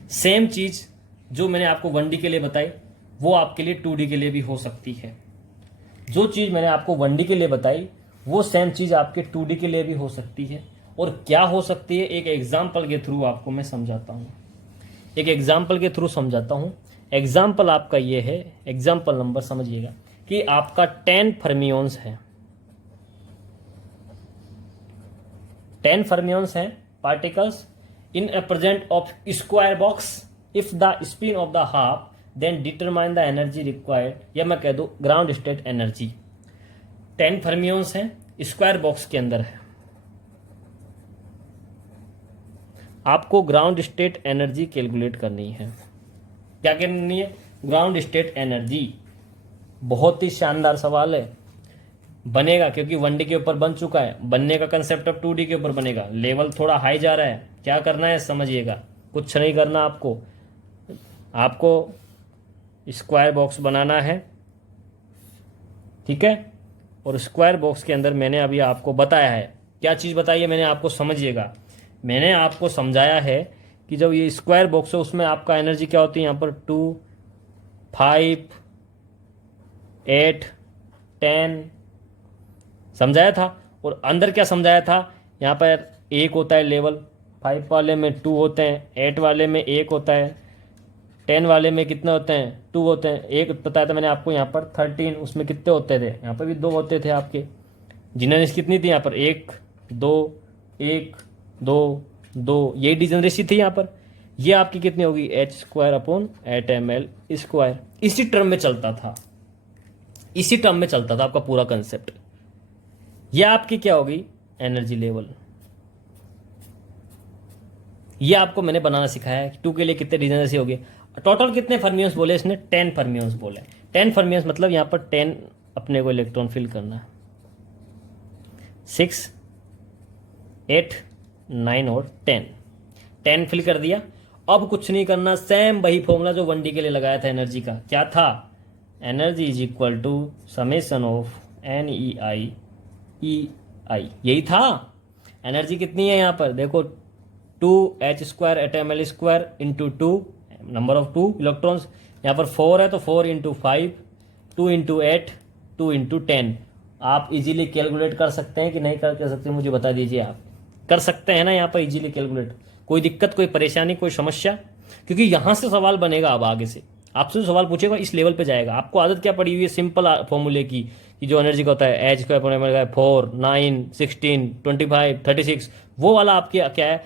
सेम चीज जो मैंने आपको 1D के लिए बताई वो आपके लिए 2D के लिए भी हो सकती है। जो चीज मैंने आपको 1D के लिए बताई वो सेम चीज आपके 2D के लिए भी हो सकती है। और क्या हो सकती है, एक एग्जाम्पल के थ्रू आपको मैं समझाता हूं। एक एग्जाम्पल के थ्रू समझाता हूं। एग्जाम्पल आपका ये है, एग्जाम्पल नंबर समझिएगा कि आपका 10 फर्मियंस है, 10 फर्मियंस हैं particles in a present of square box. If the spin of the half then determine the energy required, या मैं कह दूं ग्राउंड स्टेट एनर्जी। 10 फर्मियंस हैं, स्क्वायर बॉक्स के अंदर है। आपको ग्राउंड स्टेट एनर्जी कैलकुलेट करनी है। क्या करनी है? Ground state energy. बहुत ही शानदार सवाल है, बनेगा क्योंकि 1D के ऊपर बन चुका है, बनने का कंसेप्ट अब 2D के ऊपर बनेगा। लेवल थोड़ा हाई जा रहा है, क्या करना है समझिएगा। कुछ नहीं करना आपको स्क्वायर बॉक्स बनाना है, ठीक है। और स्क्वायर बॉक्स के अंदर मैंने अभी आपको बताया है, क्या चीज़ बताई है मैंने आपको, समझिएगा। मैंने आपको समझाया है कि जब ये स्क्वायर बॉक्स है उसमें आपका एनर्जी क्या होती है, यहाँ पर 2, 5, 8, 10 समझाया था। और अंदर क्या समझाया था, यहाँ पर 1 होता है लेवल, 5 वाले में 2 होते हैं, 8 वाले में 1 होता है, 10 वाले में कितने होते हैं, 2 होते हैं। एक बताया था मैंने आपको यहाँ पर 13, उसमें कितने होते थे, यहाँ पर भी 2 होते थे आपके। जीनेरेसी कितनी थी यहाँ पर, 1 2 1 2 2, यही डिजनरेसी थी यहाँ पर। ये आपकी कितनी होगी, h²/8ml²। इसी टर्म में चलता था, इसी टर्म में चलता था आपका पूरा कंसेप्ट। ये आपकी क्या होगी, एनर्जी लेवल। ये आपको मैंने बनाना सिखाया है। 2 के लिए कितने डिजनरेसी हो गए, टोटल कितने फर्मियंस बोले इसने, 10 फर्मियंस बोले। 10 फर्मियंस मतलब यहाँ पर 10 अपने को इलेक्ट्रॉन फिल करना है। 6, 8, 9 और 10 फिल कर दिया। अब कुछ नहीं करना, सेम वही फॉर्मूला जो 1D के लिए लगाया था एनर्जी का। क्या था, energy is equal to summation of NEI EI, यही था। एनर्जी कितनी है यहाँ पर देखो, 2h²/ml² into 2, number of 2 electrons. यहाँ पर 4 है तो 4 इंटू 5, 2 इंटू 8, 2 इंटू 10। आप इजीली कैलकुलेट कर सकते हैं कि नहीं कर सकते, मुझे बता दीजिए। आप कर सकते हैं ना यहाँ पर इजीली कैलकुलेट, कोई दिक्कत, कोई परेशानी, कोई समस्या? क्योंकि यहाँ से सवाल बनेगा। अब आगे से आपसे सवाल पूछेगा, इस लेवल पे जाएगा। आपको आदत क्या पड़ी हुई है सिंपल फॉर्मूले की, कि जो एनर्जी का होता है h²/ml 4, 9, 16, 25, 36, वो वाला आपके क्या है,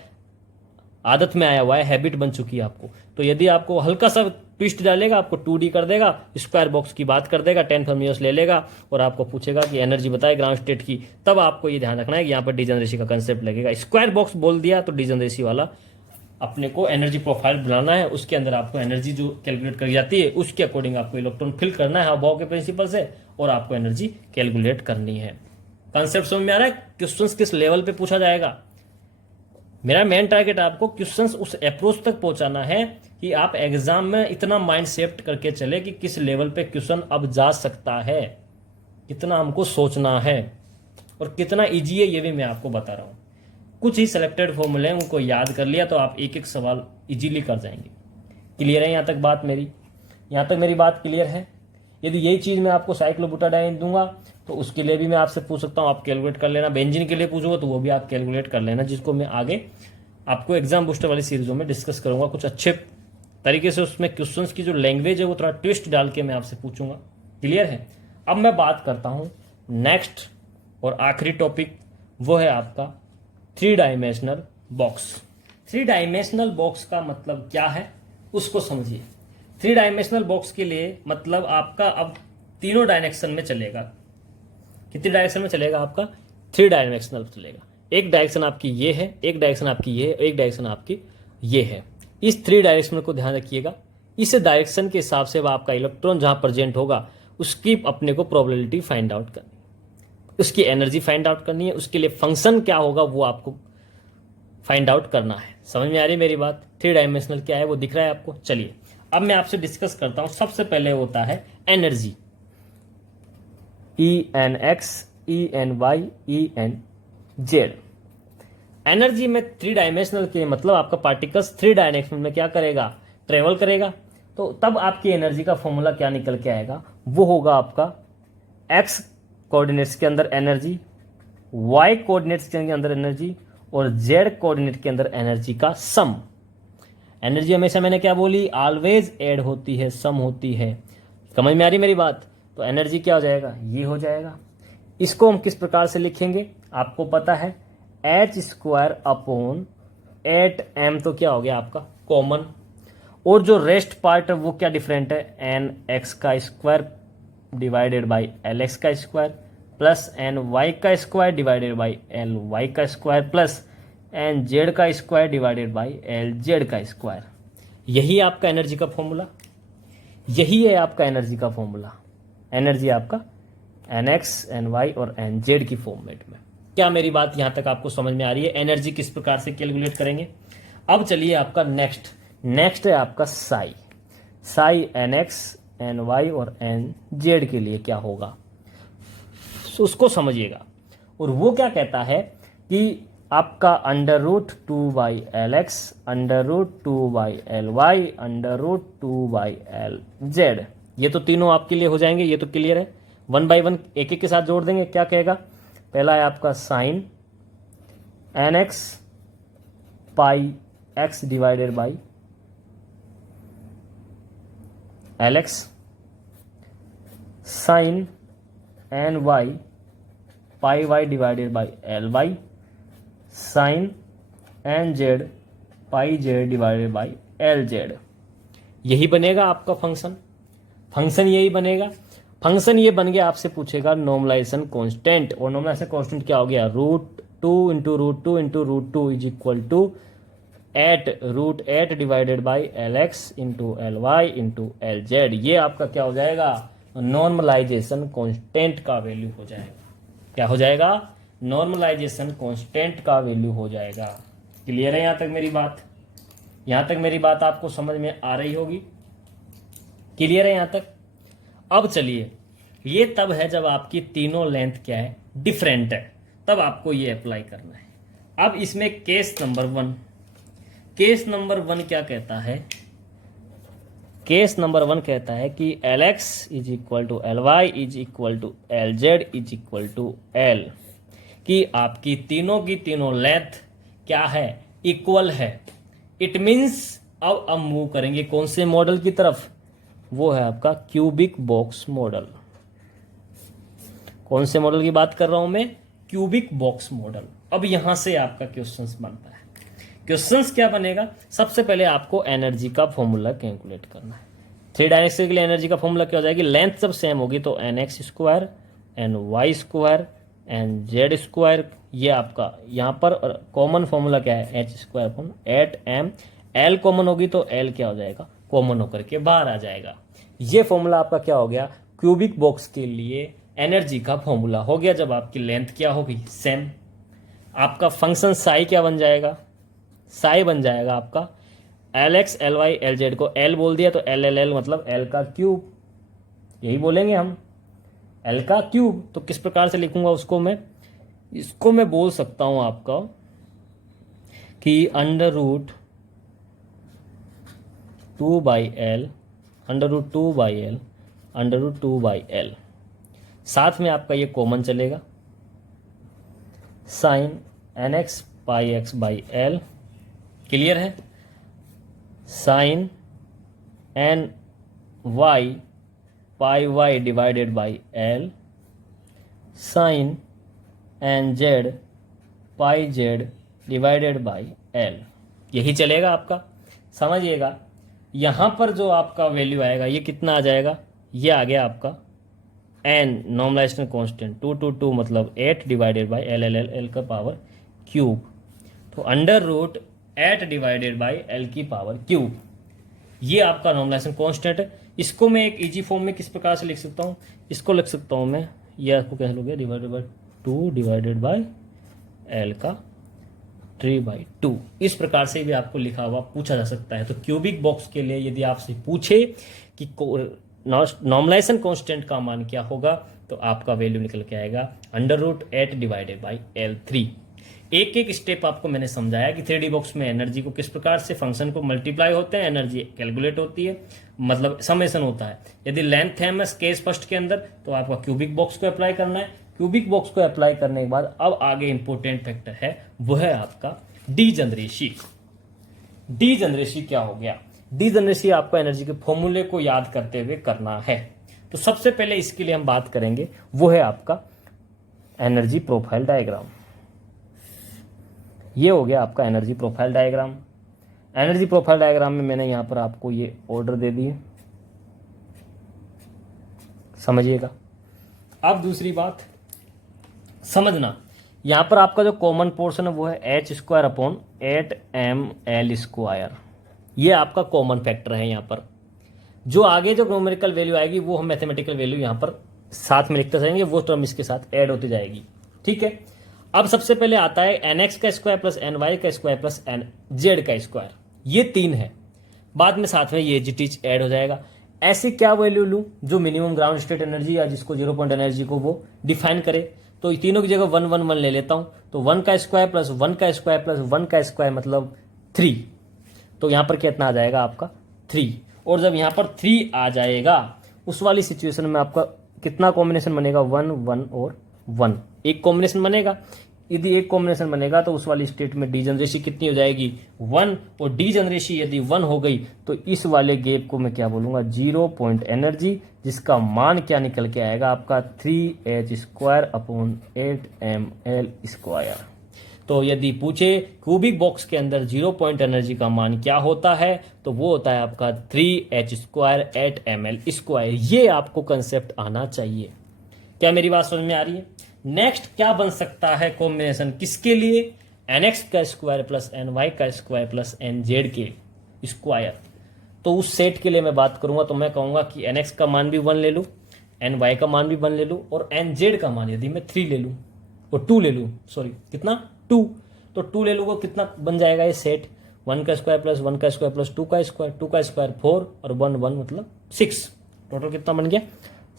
आदत में आया हुआ है, हैबिट बन चुकी है आपको। तो यदि आपको हल्का सा ट्विस्ट डालेगा, आपको 2D कर देगा, स्क्वायर बॉक्स की बात कर देगा, 10 फर्मियंस ले लेगा और आपको पूछेगा कि एनर्जी बताए ग्राउंड स्टेट की, तब आपको ये ध्यान रखना है कि यहाँ पर डिजनरेसी का कंसेप्ट लगेगा। स्क्वायर बॉक्स बोल दिया तो डिजनरेसी वाला अपने को एनर्जी प्रोफाइल बनाना है, उसके अंदर आपको एनर्जी जो कैलकुलेट करी जाती है उसके अकॉर्डिंग आपको इलेक्ट्रॉन फिल करना है बॉ के प्रिंसिपल से, और आपको एनर्जी कैलकुलेट करनी है। कंसेप्ट समझ में आ रहा है? क्वेश्चंस किस लेवल पे पूछा जाएगा, मेरा मेन टारगेट आपको क्वेश्चंस उस अप्रोच तक पहुंचाना है कि आप एग्जाम में इतना माइंड सेट करके चले कि किस लेवल पे क्वेश्चन अब जा सकता है, कितना हमको सोचना है और कितना इजी है, ये भी मैं आपको बता रहा हूं। कुछ ही सिलेक्टेड फॉर्मूले हैं, उनको याद कर लिया तो आप एक एक सवाल इजीली कर जाएंगे। क्लियर है यहाँ तक बात मेरी? यहाँ तक मेरी बात क्लियर है? यदि यही चीज़ मैं आपको साइक्लोब्यूटाडाइन दूंगा तो उसके लिए भी मैं आपसे पूछ सकता हूँ, आप कैलकुलेट कर लेना। बेंजीन के लिए पूछूंगा तो वो भी आप कैलकुलेट कर लेना, जिसको मैं आगे आपको एग्जाम बूस्टर वाली सीरीजों में डिस्कस करूंगा। कुछ अच्छे तरीके से उसमें क्वेश्चंस की जो लैंग्वेज है वो थोड़ा ट्विस्ट डाल के मैं आपसे पूछूंगा। क्लियर है? अब मैं बात करता हूँ नेक्स्ट और आखिरी टॉपिक, वो है आपका 3 डायमेंशनल बॉक्स। 3 डायमेंशनल बॉक्स का मतलब क्या है उसको समझिए। 3 डायमेंशनल बॉक्स के लिए मतलब आपका अब तीनों डायरेक्शन में चलेगा। कितनी डायरेक्शन में चलेगा आपका? 3 डायमेंशनल चलेगा। एक डायरेक्शन आपकी ये है, एक डायरेक्शन आपकी ये है, एक डायरेक्शन आपकी ये है। इस 3 डायरेक्शन को ध्यान रखिएगा। इस डायरेक्शन के हिसाब से आपका इलेक्ट्रॉन जहां प्रेजेंट होगा उसकी अपने को प्रोबेबिलिटी फाइंड आउट करनी, उसकी एनर्जी फाइंड आउट करनी है, उसके लिए फंक्शन क्या होगा वो आपको फाइंड आउट करना है। समझ में आ रही मेरी बात? 3 डायमेंशनल क्या है वो दिख रहा है आपको? चलिए अब मैं आपसे डिस्कस करता हूं। सबसे पहले होता है energy, ENX, ENY, ENZ। Energy में 3 डायमेंशनल के मतलब आपका पार्टिकल्स 3 डायमेंशनल में क्या करेगा, ट्रेवल करेगा, तो तब आपकी एनर्जी का फॉर्मूला क्या निकल के आएगा, वो होगा आपका एक्स कोऑर्डिनेट्स के अंदर एनर्जी, वाई कोऑर्डिनेट्स के अंदर एनर्जी और जेड कोऑर्डिनेट के अंदर एनर्जी का सम। एनर्जी हमेशा मैंने क्या बोली, ऑलवेज ऐड होती है, सम होती है। समझ में आ रही मेरी बात? तो एनर्जी क्या हो जाएगा, ये हो जाएगा। इसको हम किस प्रकार से लिखेंगे, आपको पता है, एच स्क्वायर अपॉन 8m, तो क्या हो गया आपका कॉमन, और जो रेस्ट पार्ट है वो क्या डिफरेंट है, एन एक्स का square divided by L X का स्क्वायर प्लस एन वाई का square divided by L Y का स्क्वायर प्लस एन जेड का square divided by L Z का स्क्वायर। यही आपका एनर्जी का फॉर्मूला, यही है आपका एनर्जी का फॉर्मूला। एनर्जी आपका एन एक्स एन वाई और एन जेड की फॉर्मेट में। क्या मेरी बात यहां तक आपको समझ में आ रही है? एनर्जी किस प्रकार से कैलकुलेट करेंगे। अब चलिए आपका नेक्स्ट है आपका psi. Psi N X N Y और एन जेड के लिए क्या होगा, तो उसको समझिएगा। और वो क्या कहता है कि आपका under root 2 by L X under root 2 by L Y under root 2 by L Z, ये तो तीनों आपके लिए हो जाएंगे, ये तो क्लियर है। 1 बाई 1 एक एक के साथ जोड़ देंगे। क्या कहेगा, पहला है आपका sine N X pi X divided by L X, sine N Y pi Y divided by L Y, sine N Z pi Z divided by L Z. यही बनेगा आपका फंक्शन यही बनेगा। फंक्शन ये बन गया, आपसे पूछेगा नॉर्मलाइजेशन कांस्टेंट, और नॉर्मलाइजेशन कांस्टेंट क्या हो गया, √2 into √2 into √2 is equal to √8 divided by L X into L Y into L Z. ये आपका क्या हो जाएगा, नॉर्मलाइजेशन कांस्टेंट का वैल्यू हो जाएगा। क्या हो जाएगा, नॉर्मलाइजेशन कांस्टेंट का वैल्यू हो जाएगा। क्लियर है यहां तक मेरी बात? यहां तक मेरी बात आपको समझ में आ रही होगी? क्लियर है यहां तक? अब चलिए, ये तब है जब आपकी तीनों लेंथ क्या है, डिफरेंट है, तब आपको ये अप्लाई करना है। अब इसमें केस नंबर 1 क्या कहता है, केस नंबर 1 कहता है कि L X is equal to L Y is equal to L Z is equal to L, कि आपकी तीनों की तीनों लेंथ क्या है, इक्वल है। इट मीन्स अब हम मूव करेंगे कौन से मॉडल की तरफ, वो है आपका क्यूबिक बॉक्स मॉडल। कौन से मॉडल की बात कर रहा हूं मैं, क्यूबिक बॉक्स मॉडल। अब यहां से आपका क्वेश्चंस बनता है। क्वेश्चंस क्या बनेगा, सबसे पहले आपको एनर्जी का फॉर्मूला कैलकुलेट करना है। 3 डायमेंशन के लिए एनर्जी का फॉर्मूला क्या हो जाएगी, लेंथ जब सेम होगी तो N X square N Y square N Z square. ये आपका यहाँ पर कॉमन फॉर्मूला क्या है, H square upon 8m। L common होगी तो एल क्या हो जाएगा, कॉमन होकर के बाहर आ जाएगा। ये फॉर्मूला आपका क्या हो गया, क्यूबिक बॉक्स के लिए एनर्जी का फॉर्मूला हो गया। जब आपकी लेंथ क्या होगी, सेम, आपका फंक्शन साई क्या बन जाएगा, साई बन जाएगा आपका L X L Y L Z को एल बोल दिया तो एल एल एल मतलब एल का क्यूब, यही बोलेंगे हम, एल का क्यूब। तो किस प्रकार से लिखूंगा उसको मैं, इसको मैं बोल सकता हूं आपका कि under root 2 by L under root 2 by L under root 2 by L, साथ में आपका ये कॉमन चलेगा, sine N X pi X by L. Clear है, sine N Y pi Y divided by L, sine N Z pi Z divided by L. यही चलेगा आपका। समझिएगा, यहां पर जो आपका वैल्यू आएगा ये कितना आ जाएगा, ये आ गया आपका एन नॉर्मलाइजेशन कांस्टेंट 2 2 2 मतलब 8 divided by L L L L का पावर क्यूब। तो under root 8 divided by L की पावर क्यूब, ये आपका नॉर्मलाइजेशन कांस्टेंट है। इसको मैं एक इजी फॉर्म में किस प्रकार से लिख सकता हूँ, इसको लिख सकता हूँ मैं, ये आपको कह लोगे divided by 2 divided by L का 3/2। इस प्रकार से भी आपको लिखा हुआ पूछा जा सकता है। तो क्यूबिक बॉक्स के लिए यदि आपसे पूछे कि नॉर्मलाइजेशन कांस्टेंट का मान क्या होगा, तो आपका वैल्यू निकल के आएगा under root 8 divided by L3। एक एक स्टेप आपको मैंने समझाया कि 3D बॉक्स में एनर्जी को किस प्रकार से फंक्शन को मल्टीप्लाई होते हैं, एनर्जी कैलकुलेट होती है, मतलब समेशन होता है। यदि लेंथ है केस फर्स्ट के अंदर तो आपका क्यूबिक बॉक्स को अप्लाई करना है। क्यूबिक बॉक्स को अप्लाई करने के बाद अब आगे इंपॉर्टेंट फैक्टर है वो है आपका डीजनरेसी। डीजनरेसी क्या हो गया? डीजनरेसी आपको एनर्जी के फॉर्मूले को याद करते हुए करना है। तो सबसे पहले इसके लिए हम बात करेंगे वो है आपका एनर्जी प्रोफाइल डायग्राम। ये हो गया आपका energy profile diagram. Energy profile diagram में मैंने यहां पर आपको ये ऑर्डर दे दिए, समझिएगा। अब दूसरी बात समझना, यहां पर आपका जो कॉमन पोर्शन है वो है H square upon 8ml square. ये आपका कॉमन फैक्टर है। यहां पर जो आगे जो न्यूमेरिकल वैल्यू आएगी वो हम मैथमेटिकल वैल्यू यहां पर साथ में लिखते जाएंगे, वो टर्म इसके साथ ऐड होती जाएगी, ठीक है। अब सबसे पहले आता है nx का स्क्वायर प्लस ny का स्क्वायर प्लस nz का स्क्वायर। ये 3 है, बाद में साथ में ये जीटीज ऐड हो जाएगा। ऐसी क्या वैल्यू लूं जो मिनिमम ग्राउंड स्टेट एनर्जी या जिसको 0 पॉइंट एनर्जी को वो डिफाइन करे। तो तीनों की जगह 1 1 1 ले लेता हूं, तो 1 का स्क्वायर प्लस 1 का स्क्वायर प्लस 1 का स्क्वायर मतलब 3। तो यहां पर कितना आ जाएगा आपका 3। और जब यहां पर 3 आ जाएगा उस वाली सिचुएशन में आपका कितना कॉम्बिनेशन बनेगा? 1 1 और 1 एक कॉम्बिनेशन बनेगा। यदि एक कॉम्बिनेशन बनेगा तो उस वाली स्टेट में डीजनरेसी कितनी हो जाएगी? 1। और डीजनरेसी यदि 1 हो गई तो इस वाले गैप को मैं क्या बोलूंगा? 0 पॉइंट एनर्जी, जिसका मान क्या निकल के आएगा आपका 3h square upon 8ml square. तो यदि पूछे क्यूबिक बॉक्स के अंदर 0 पॉइंट एनर्जी का मान क्या होता है तो वो होता है आपका 3h स्क्वायर 8ml स्क्वायर। ये आपको कंसेप्ट आना चाहिए। क्या मेरी बात समझ में आ रही है? नेक्स्ट क्या बन सकता है कॉम्बिनेशन किसके लिए? nx का स्क्वायर प्लस ny का स्क्वायर प्लस nz के स्क्वायर। तो उस सेट के लिए मैं बात करूंगा तो मैं कहूंगा कि nx का मान भी 1 ले लूं, ny का मान भी 1 ले लूं और nz का मान यदि मैं 3 ले लूं और 2 ले लूं, सॉरी कितना 2, तो 2 ले लूंगा, कितना बन जाएगा ये सेट? 1 का स्क्वायर प्लस 1 का स्क्वायर प्लस 2 का स्क्वायर, 2 का स्क्वायर 4 और 1 1 मतलब 6। टोटल कितना बन गया?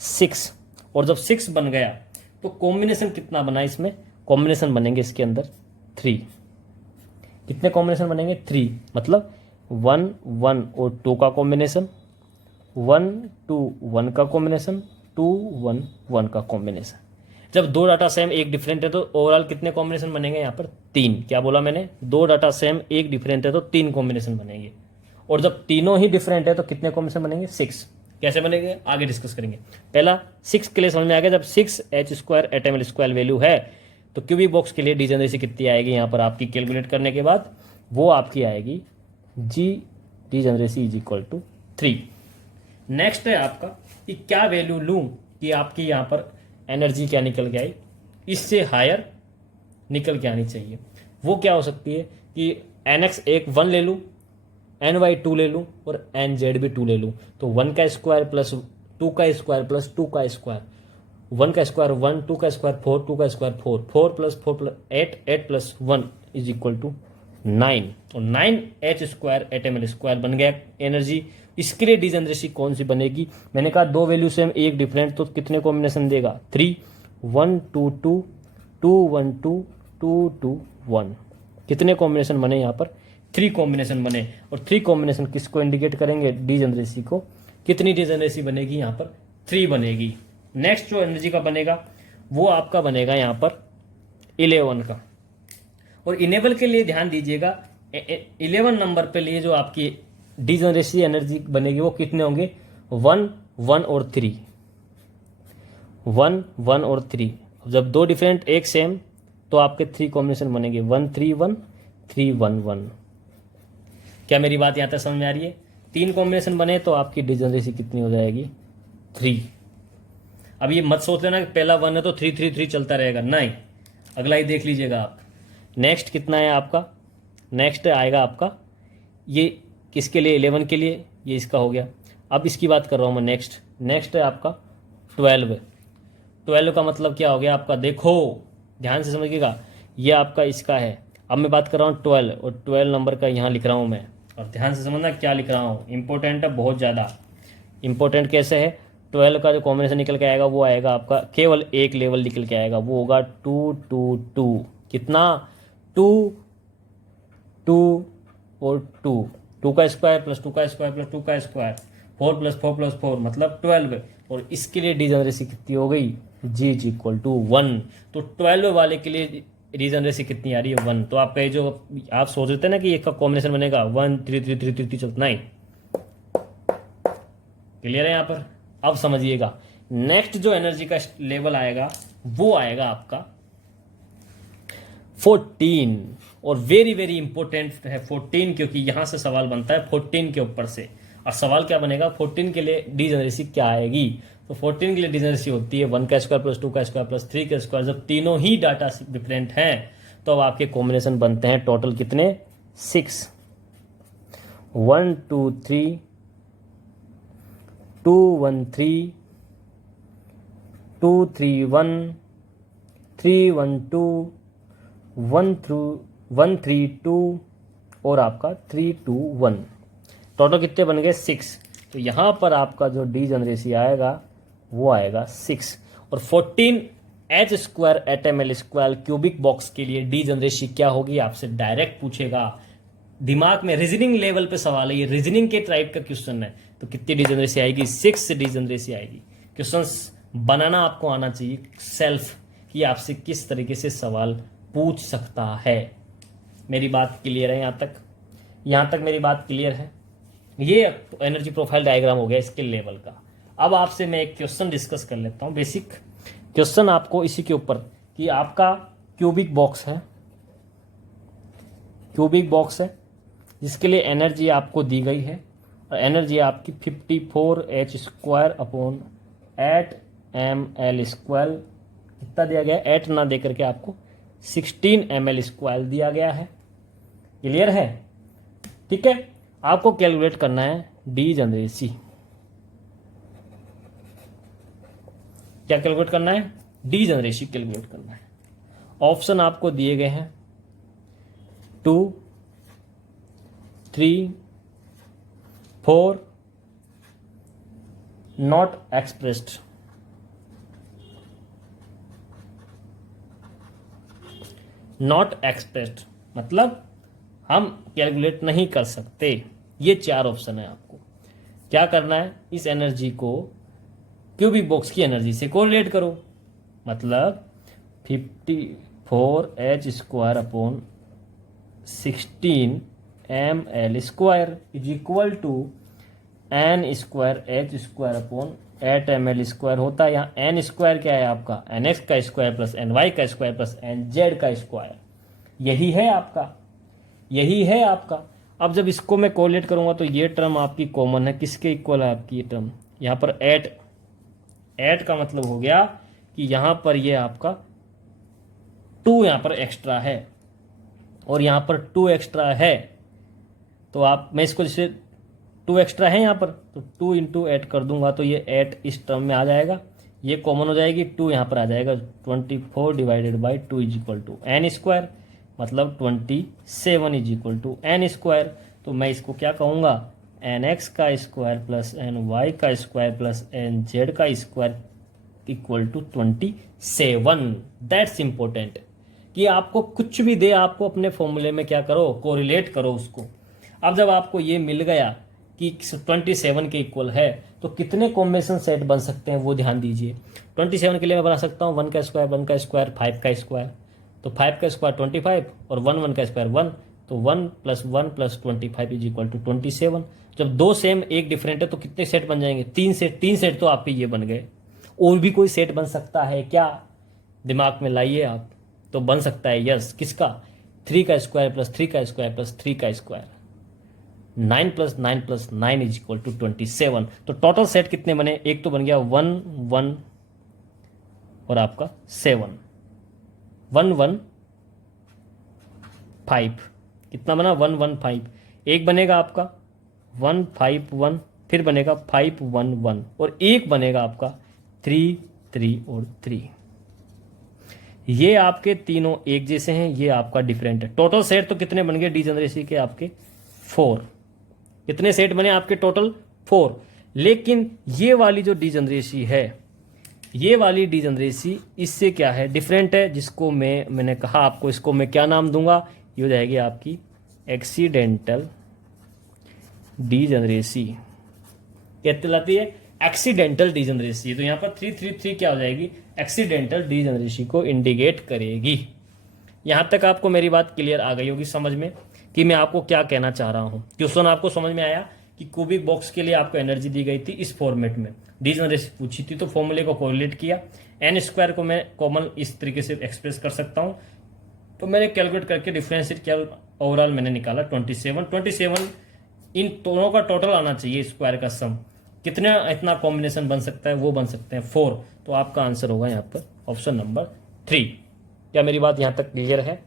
6। और जब 6 बन गया तो कॉम्बिनेशन कितना बना? इसमें कॉम्बिनेशन बनेंगे इसके अंदर 3। कितने कॉम्बिनेशन बनेंगे? 3। मतलब 1 1 और 2 का कॉम्बिनेशन, 1 2 1 का कॉम्बिनेशन, 2 1 1 का कॉम्बिनेशन। जब 2 डाटा सेम एक डिफरेंट है तो ओवरऑल कितने कॉम्बिनेशन बनेंगे? यहाँ पर 3। क्या बोला मैंने? 2 डाटा सेम एक डिफरेंट है तो 3 कॉम्बिनेशन बनेंगे। और जब तीनों ही डिफरेंट है तो कितने कॉम्बिनेशन बनेंगे? 6। कैसे बनेंगे आगे डिस्कस करेंगे। पहला 6 के लिए समझ में आ गया। जब 6h square 8ml square value है तो क्यूबिक बॉक्स के लिए डीजनरेसी कितनी आएगी? यहाँ पर आपकी कैलकुलेट करने के बाद वो आपकी आएगी G degeneracy is equal to 3। Next है आपका कि क्या वैल्यू लूं कि आपकी यहाँ पर एनर्जी क्या निकल के आई, इससे हायर निकल के आनी चाहिए। वो क्या हो सकती है कि nx एक 1 ले लूं, ny 2 ले लूं और nz भी 2 ले लूं। तो 1 का स्क्वायर प्लस 2 का स्क्वायर प्लस 2 का स्क्वायर, 1 का स्क्वायर 1, 2 का स्क्वायर 4, 2 का square 4, 4 plus 4 plus 8, 8 plus 1 is equal to 9। और 9h स्क्वायर 8ml स्क्वायर बन गया एनर्जी। इसके लिए डीजनरेसी कौन सी बनेगी? मैंने कहा 2 वैल्यू सेम एक डिफरेंट, तो कितने कॉम्बिनेशन देगा? 3 1 2 2 2 1 2 2 2 1। कितने कॉम्बिनेशन बने? यहाँ पर 3 कॉम्बिनेशन बने। और 3 कॉम्बिनेशन किसको इंडिकेट करेंगे? डीजनरेसी को। कितनी डीजनरेसी बनेगी? यहाँ पर 3 बनेगी। नेक्स्ट जो एनर्जी का बनेगा वो आपका बनेगा यहाँ पर 11 का। और इनेबल के लिए ध्यान दीजिएगा 11 नंबर पे लिए जो आपकी डीजनरेसी एनर्जी बनेगी वो कितने होंगे? 1 1 और 3, 1 1 और 3। जब 2 डिफरेंट एक सेम तो आपके 3 कॉम्बिनेशन बनेंगे 1 3 1 3 1 1। क्या मेरी बात यहाँ तक समझ में आ रही है? 3 कॉम्बिनेशन बने तो आपकी डीजनरेसी कितनी हो जाएगी? 3। अब ये मत सोच लेना कि पहला 1 है तो 3 3 3 चलता रहेगा, नहीं, अगला ही देख लीजिएगा आप। नेक्स्ट कितना है आपका? नेक्स्ट आएगा आपका ये किसके लिए? 11 के लिए, ये इसका हो गया। अब इसकी बात कर रहा हूँ मैं। नेक्स्ट है आपका 12। 12 का मतलब क्या हो गया आपका? देखो ध्यान से समझिएगा, ये आपका इसका है। अब मैं बात कर रहा हूँ 12 और 12 नंबर का यहाँ लिख रहा हूँ मैं। और ध्यान से समझना क्या लिख रहा हूँ, इंपॉर्टेंट है, बहुत ज़्यादा इंपॉर्टेंट। कैसे है? 12 का जो कॉम्बिनेशन निकल के आएगा वो आएगा आपका केवल एक लेवल निकल के आएगा, वो होगा 2 2 2। कितना? 2 2 और 2 का स्क्वायर प्लस 2 का स्क्वायर प्लस 2 का स्क्वायर 4 प्लस 4 प्लस 4 मतलब 12। और इसके लिए डिजनरेसी कितनी हो गई, g इज इक्वल टू 1। तो 12 वाले के लिए डिजनरेसी कितनी आ रही है, 1। तो आपका जो आप सोच रहे थे ना कि एक का कॉम्बिनेशन बनेगा 1 3 3 3 3 3 चलता, नहीं। क्लियर है यहाँ पर। अब समझिएगा नेक्स्ट जो एनर्जी का लेवल आएगा वो आएगा आपका 14। और वेरी वेरी इंपॉर्टेंट है 14, क्योंकि यहां से सवाल बनता है 14 के ऊपर से। और सवाल क्या बनेगा, 14 के लिए डिजनरेसी क्या आएगी। तो 14 के लिए डिजनरेसी होती है 1 का स्क्वायर प्लस 2 का स्क्वायर प्लस 3 का स्क्वायर। जब तीनों ही डाटा डिफरेंट हैं तो अब आपके कॉम्बिनेशन बनते हैं टोटल कितने, 6। 1 2 3 2 1 3 2 3 1 3 1 2 1 3 2 और आपका 3 2 1। टोटल कितने बन गए, 6। तो यहां पर आपका जो डिजनरेसी आएगा वो आएगा 6। और 14 H square eight M L square cubic box के लिए डिजनरेसी क्या होगी आपसे डायरेक्ट पूछेगा। दिमाग में रीजनिंग लेवल पे सवाल है, ये रीजनिंग के टाइप का क्वेश्चन है। तो कितनी डिजनरेसी आएगी, 6 डिजनरेसी आएगी। क्वेश्चंस बनाना आपको आना चाहिए सेल्फ, कि आपसे किस तरीके से सवाल पूछ सकता है। मेरी बात क्लियर है यहां तक मेरी बात क्लियर है। ये एनर्जी प्रोफाइल डायग्राम हो गया इसके लेवल का। अब आपसे मैं एक क्वेश्चन डिस्कस कर लेता हूं, बेसिक क्वेश्चन आपको इसी के ऊपर, कि आपका क्यूबिक बॉक्स है जिसके लिए एनर्जी आपको दी गई है। और एनर्जी आपकी 54 H square upon 8 M L square कितना दिया गया, 8 ना दे करके आपको 16 एम एल स्क्वायर दिया गया है। क्लियर है, ठीक है। आपको कैलकुलेट करना है डिजनरेसी। क्या कैलकुलेट करना है, डिजनरेसी कैलकुलेट करना है। ऑप्शन आपको दिए गए हैं 2 3 4 नॉट एक्सप्रेस्ड। नॉट एक्सप्रेस्ड मतलब हम कैलकुलेट नहीं कर सकते। ये 4 ऑप्शन है। आपको क्या करना है, इस एनर्जी को क्यूबिक बॉक्स की एनर्जी से कोरिलेट करो। मतलब 54 H square upon 16 M L square is equal to N square H square upon 8 M L square होता है। यहाँ एन स्क्वायर क्या है आपका, एन एक्स का स्क्वायर प्लस एन वाई का स्क्वायर प्लस एन जेड का स्क्वायर। यही है आपका। अब जब इसको मैं कोरिलेट करूंगा तो ये टर्म आपकी कॉमन है, किसके इक्वल है आपकी ये टर्म, यहाँ पर 8 का मतलब हो गया कि यहाँ पर ये आपका 2 यहाँ पर एक्स्ट्रा है और यहाँ पर 2 एक्स्ट्रा है। तो मैं इसको जैसे 2 एक्स्ट्रा है यहाँ पर, तो 2 इंटू 8 कर दूंगा तो ये 8 इस टर्म में आ जाएगा, ये कॉमन हो जाएगी, 2 यहाँ पर आ जाएगा। 24 divided by 2 is equal to N square, मतलब 27 is equal to N square. तो मैं इसको क्या कहूँगा, एन एक्स का स्क्वायर प्लस एन वाई का स्क्वायर प्लस एन जेड का square equal to 27। That's important कि आपको कुछ भी दे, आपको अपने फॉर्मूले में क्या करो, कोरिलेट करो उसको। अब जब आपको ये मिल गया कि 27 के इक्वल है तो कितने कॉम्बिनेशन सेट बन सकते हैं वो ध्यान दीजिए। 27 के लिए मैं बना सकता हूँ 1 का स्क्वायर 1 का स्क्वायर 5 का स्क्वायर, तो 5 का स्क्वायर 25 और 1 का स्क्वायर 1, तो 1 + 1 + 25 इज इक्वल टू 27। जब 2 सेम एक डिफरेंट है तो कितने सेट बन जाएंगे, 3 सेट तो आपके ये बन गए। और भी कोई सेट बन सकता है क्या, दिमाग में लाइए आप। तो बन सकता है यस, किसका, 3 का स्क्वायर प्लस 3 का स्क्वायर प्लस 3 का स्क्वायर, 9 + 9 + 9 इज इक्वल टू 27। तो टोटल सेट कितने बने, एक तो बन गया 1 1 और आपका 7, 1 1 5, कितना बना 1 1 5। एक बनेगा आपका 1 5 1, फिर बनेगा 5 1 1 और एक बनेगा आपका 3 3 और 3। ये आपके तीनों एक जैसे हैं, ये आपका डिफरेंट है। टोटल सेट तो कितने बन गए डिजनरेसी के आपके 4। कितने सेट बने आपके टोटल 4। लेकिन ये वाली जो डिजनरेसी है ये वाली डिजनरेसी इससे क्या है, डिफरेंट है, जिसको मैंने कहा आपको, इसको मैं क्या नाम दूंगा, ये हो जाएगी आपकी एक्सीडेंटल डिजनरेसी। क्या कहलाती है? Accidental degeneracy. तो यहाँ पर 333 क्या हो जाएगी, एक्सीडेंटल डिजनरेसी को इंडिकेट करेगी। यहां तक आपको मेरी बात क्लियर आ गई होगी समझ में कि मैं आपको क्या कहना चाह रहा हूं। क्वेश्चन आपको समझ में आया कि क्यूबिक बॉक्स के लिए आपको एनर्जी दी गई थी इस फॉर्मेट में, डिजनरेसी पूछी थी, तो फॉर्मूले को कोरिलेट किया, एन स्क्वायर को मैं कॉमन इस तरीके से एक्सप्रेस कर सकता हूं, तो मैंने कैलकुलेट करके डिफरेंशिएट किया, ओवरऑल मैंने निकाला 27 इन दोनों का टोटल आना चाहिए, स्क्वायर का सम कितना, इतना कॉम्बिनेशन बन सकता है, वो बन सकते हैं 4। तो आपका आंसर होगा यहाँ पर ऑप्शन नंबर 3। क्या मेरी बात यहाँ तक क्लियर है?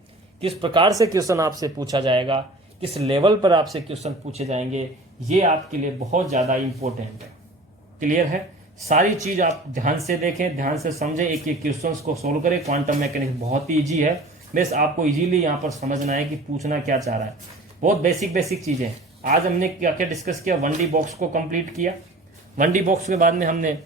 किस प्रकार से क्वेश्चन आपसे पूछा जाएगा, किस लेवल पर आपसे क्वेश्चन पूछे जाएंगे, ये आपके लिए बहुत ज्यादा इंपॉर्टेंट है। क्लियर है? सारी चीज आप ध्यान से देखें, ध्यान से समझें, एक एक क्वेश्चन को सोल्व करें। क्वांटम मैकेनिक्स बहुत ही ईजी है, बस आपको इजीली यहाँ पर समझना है कि पूछना क्या चाह रहा है। बहुत बेसिक चीजें। आज हमने क्या क्या डिस्कस किया, 1D बॉक्स को कंप्लीट किया, 1D बॉक्स के बाद में हमने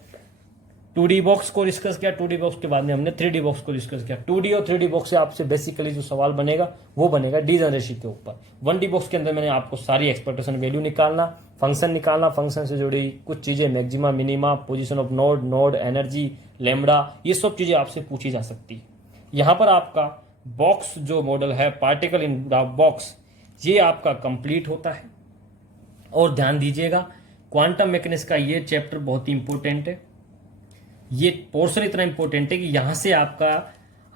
2D बॉक्स को डिस्कस किया, 2D बॉक्स के बाद में हमने 3D बॉक्स को डिस्कस किया। 2D और 3D बॉक्स से आपसे बेसिकली जो सवाल बनेगा वो बनेगा डिजनरेसी के ऊपर। 1D बॉक्स के अंदर मैंने आपको सारी एक्सपेक्टेशन वैल्यू निकालना, फंक्शन निकालना, फंक्शन से जुड़ी कुछ चीजें, maxima, minima, position of node, energy, lambda, ये सब चीजें आपसे पूछी जा सकती है। यहाँ पर आपका बॉक्स जो मॉडल है, पार्टिकल इन बॉक्स, ये आपका कंप्लीट होता है। और ध्यान दीजिएगा, क्वांटम मैकेनिक्स का ये चैप्टर बहुत ही इंपॉर्टेंट है। ये पोर्शन इतना इंपॉर्टेंट है कि यहां से आपका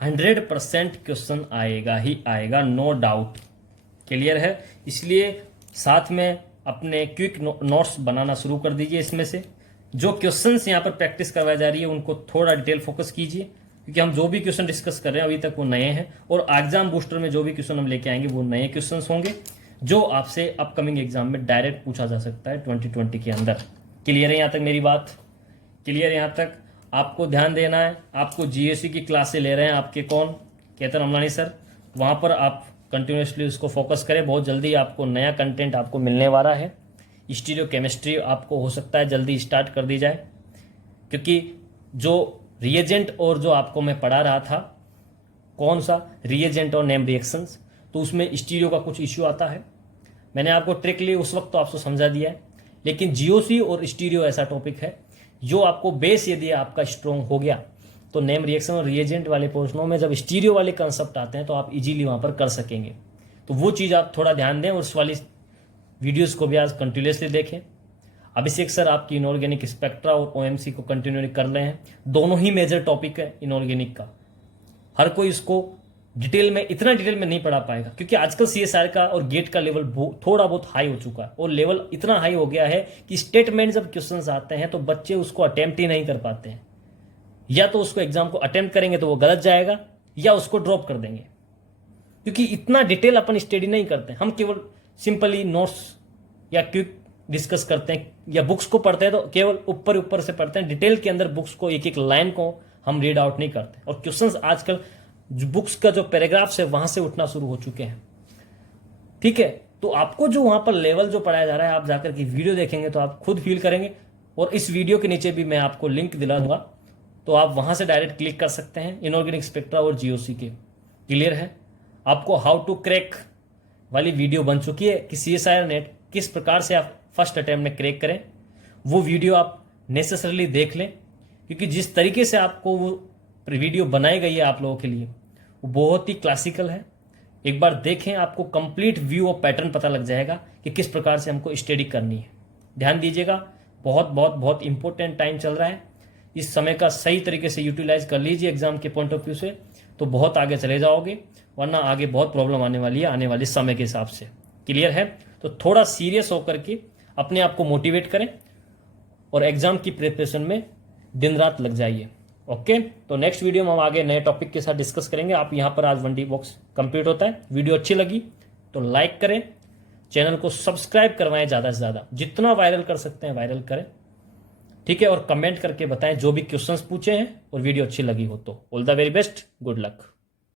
100% क्वेश्चन आएगा ही आएगा, नो डाउट। क्लियर है? इसलिए साथ में अपने क्विक नोट्स बनाना शुरू कर दीजिए। इसमें से जो क्वेश्चंस यहाँ पर प्रैक्टिस करवाई जा रही है उनको थोड़ा डिटेल फोकस कीजिए, क्योंकि हम जो भी क्वेश्चन डिस्कस कर रहे हैं अभी तक वो नए हैं, और एग्जाम बूस्टर में जो भी क्वेश्चन हम लेके आएंगे वो नए क्वेश्चन होंगे जो आपसे अपकमिंग एग्जाम में डायरेक्ट पूछा जा सकता है 2020 के अंदर। क्लियर है यहाँ तक मेरी बात? क्लियर है यहाँ तक? आपको ध्यान देना है। आपको जीएससी की क्लासें ले रहे हैं आपके कौन, केतन अमलानी सर, वहां पर आप कंटिन्यूसली उसको फोकस करें। बहुत जल्दी आपको नया कंटेंट आपको मिलने वाला है। स्टीरियो केमिस्ट्री आपको हो सकता है जल्दी स्टार्ट कर दी जाए, क्योंकि जो रिएजेंट और जो आपको मैं पढ़ा रहा था, कौन सा रिएजेंट और नेम रिएक्शंस, तो उसमें स्टीरियो का कुछ इश्यू आता है। मैंने आपको ट्रिकली उस वक्त तो आपको समझा दिया है, लेकिन जीओसी और स्टीरियो ऐसा टॉपिक है जो आपको बेस यदि आपका स्ट्रॉन्ग हो गया तो नेम रिएक्शन और रिएजेंट वाले पोर्शनों में जब स्टीरियो वाले कंसेप्ट आते हैं तो आप इजीली वहां पर कर सकेंगे। तो वो चीज आप थोड़ा ध्यान दें और उस वाली वीडियोस को भी आज कंटिन्यूसली देखें। अभिषेक सर आपकी इनऑर्गेनिक स्पेक्ट्रा और ओएमसी को कंटिन्यू कर रहे हैं। दोनों ही मेजर टॉपिक है इनऑर्गेनिक का। हर कोई इसको डिटेल में, इतना डिटेल में नहीं पढ़ा पाएगा, क्योंकि आजकल सीएसआर का और गेट का लेवल थोड़ा बहुत हाई हो चुका है, और लेवल इतना हाई हो गया है कि स्टेटमेंट जब क्वेश्चंस आते हैं तो बच्चे उसको अटेम्प्ट ही नहीं कर पाते हैं। या तो उसको एग्जाम को अटेम्प्ट करेंगे तो वो गलत जाएगा, या उसको ड्रॉप कर देंगे, क्योंकि इतना डिटेल अपन स्टडी नहीं करते। हम केवल सिंपली नोट्स या क्विक डिस्कस करते हैं, या बुक्स को पढ़ते हैं तो केवल ऊपर ऊपर से पढ़ते हैं। डिटेल के अंदर बुक्स को, एक एक लाइन को हम रीड आउट नहीं करते। और क्वेश्चंस आजकल जो बुक्स का जो पैराग्राफ्स है वहां से उठना शुरू हो चुके हैं। ठीक है, तो आपको जो वहां पर लेवल जो पढ़ाया जा रहा है, आप जाकर की वीडियो देखेंगे तो आप खुद फील करेंगे। और इस वीडियो के नीचे भी मैं आपको लिंक दिला दूंगा, तो आप वहां से डायरेक्ट क्लिक कर सकते हैं इनऑर्गेनिक स्पेक्ट्रा और जीओसी के। क्लियर है? आपको हाउ टू क्रैक वाली वीडियो बन चुकी है कि सीएसआईआर नेट किस प्रकार से आप फर्स्ट अटेम्प्ट में क्रैक करें। वो वीडियो आप नेसेसरली देख लें, क्योंकि जिस तरीके से आपको वो वीडियो बनाई गई है आप लोगों के लिए वो बहुत ही क्लासिकल है। एक बार देखें, आपको कंप्लीट व्यू और पैटर्न पता लग जाएगा कि किस प्रकार से हमको स्टडी करनी है। ध्यान दीजिएगा, बहुत बहुत बहुत इंपॉर्टेंट टाइम चल रहा है। इस समय का सही तरीके से यूटिलाइज कर लीजिए एग्जाम के पॉइंट ऑफ व्यू से, तो बहुत आगे चले जाओगे, वरना आगे बहुत प्रॉब्लम आने वाली है आने वाले समय के हिसाब से। क्लियर है? तो थोड़ा सीरियस होकर के अपने आप को मोटिवेट करें और एग्जाम की प्रिपरेशन में दिन रात लग जाइए। ओके, तो नेक्स्ट वीडियो में हम आगे नए टॉपिक के साथ डिस्कस करेंगे। आप यहां पर आज 1D बॉक्स कंप्लीट होता है। वीडियो अच्छी लगी तो लाइक करें, चैनल को सब्सक्राइब करवाएं, ज्यादा से ज्यादा जितना वायरल कर सकते हैं वायरल करें। ठीक है, और कमेंट करके बताएं जो भी क्वेश्चंस पूछे हैं और वीडियो अच्छी लगी हो तो। All the very best, good luck.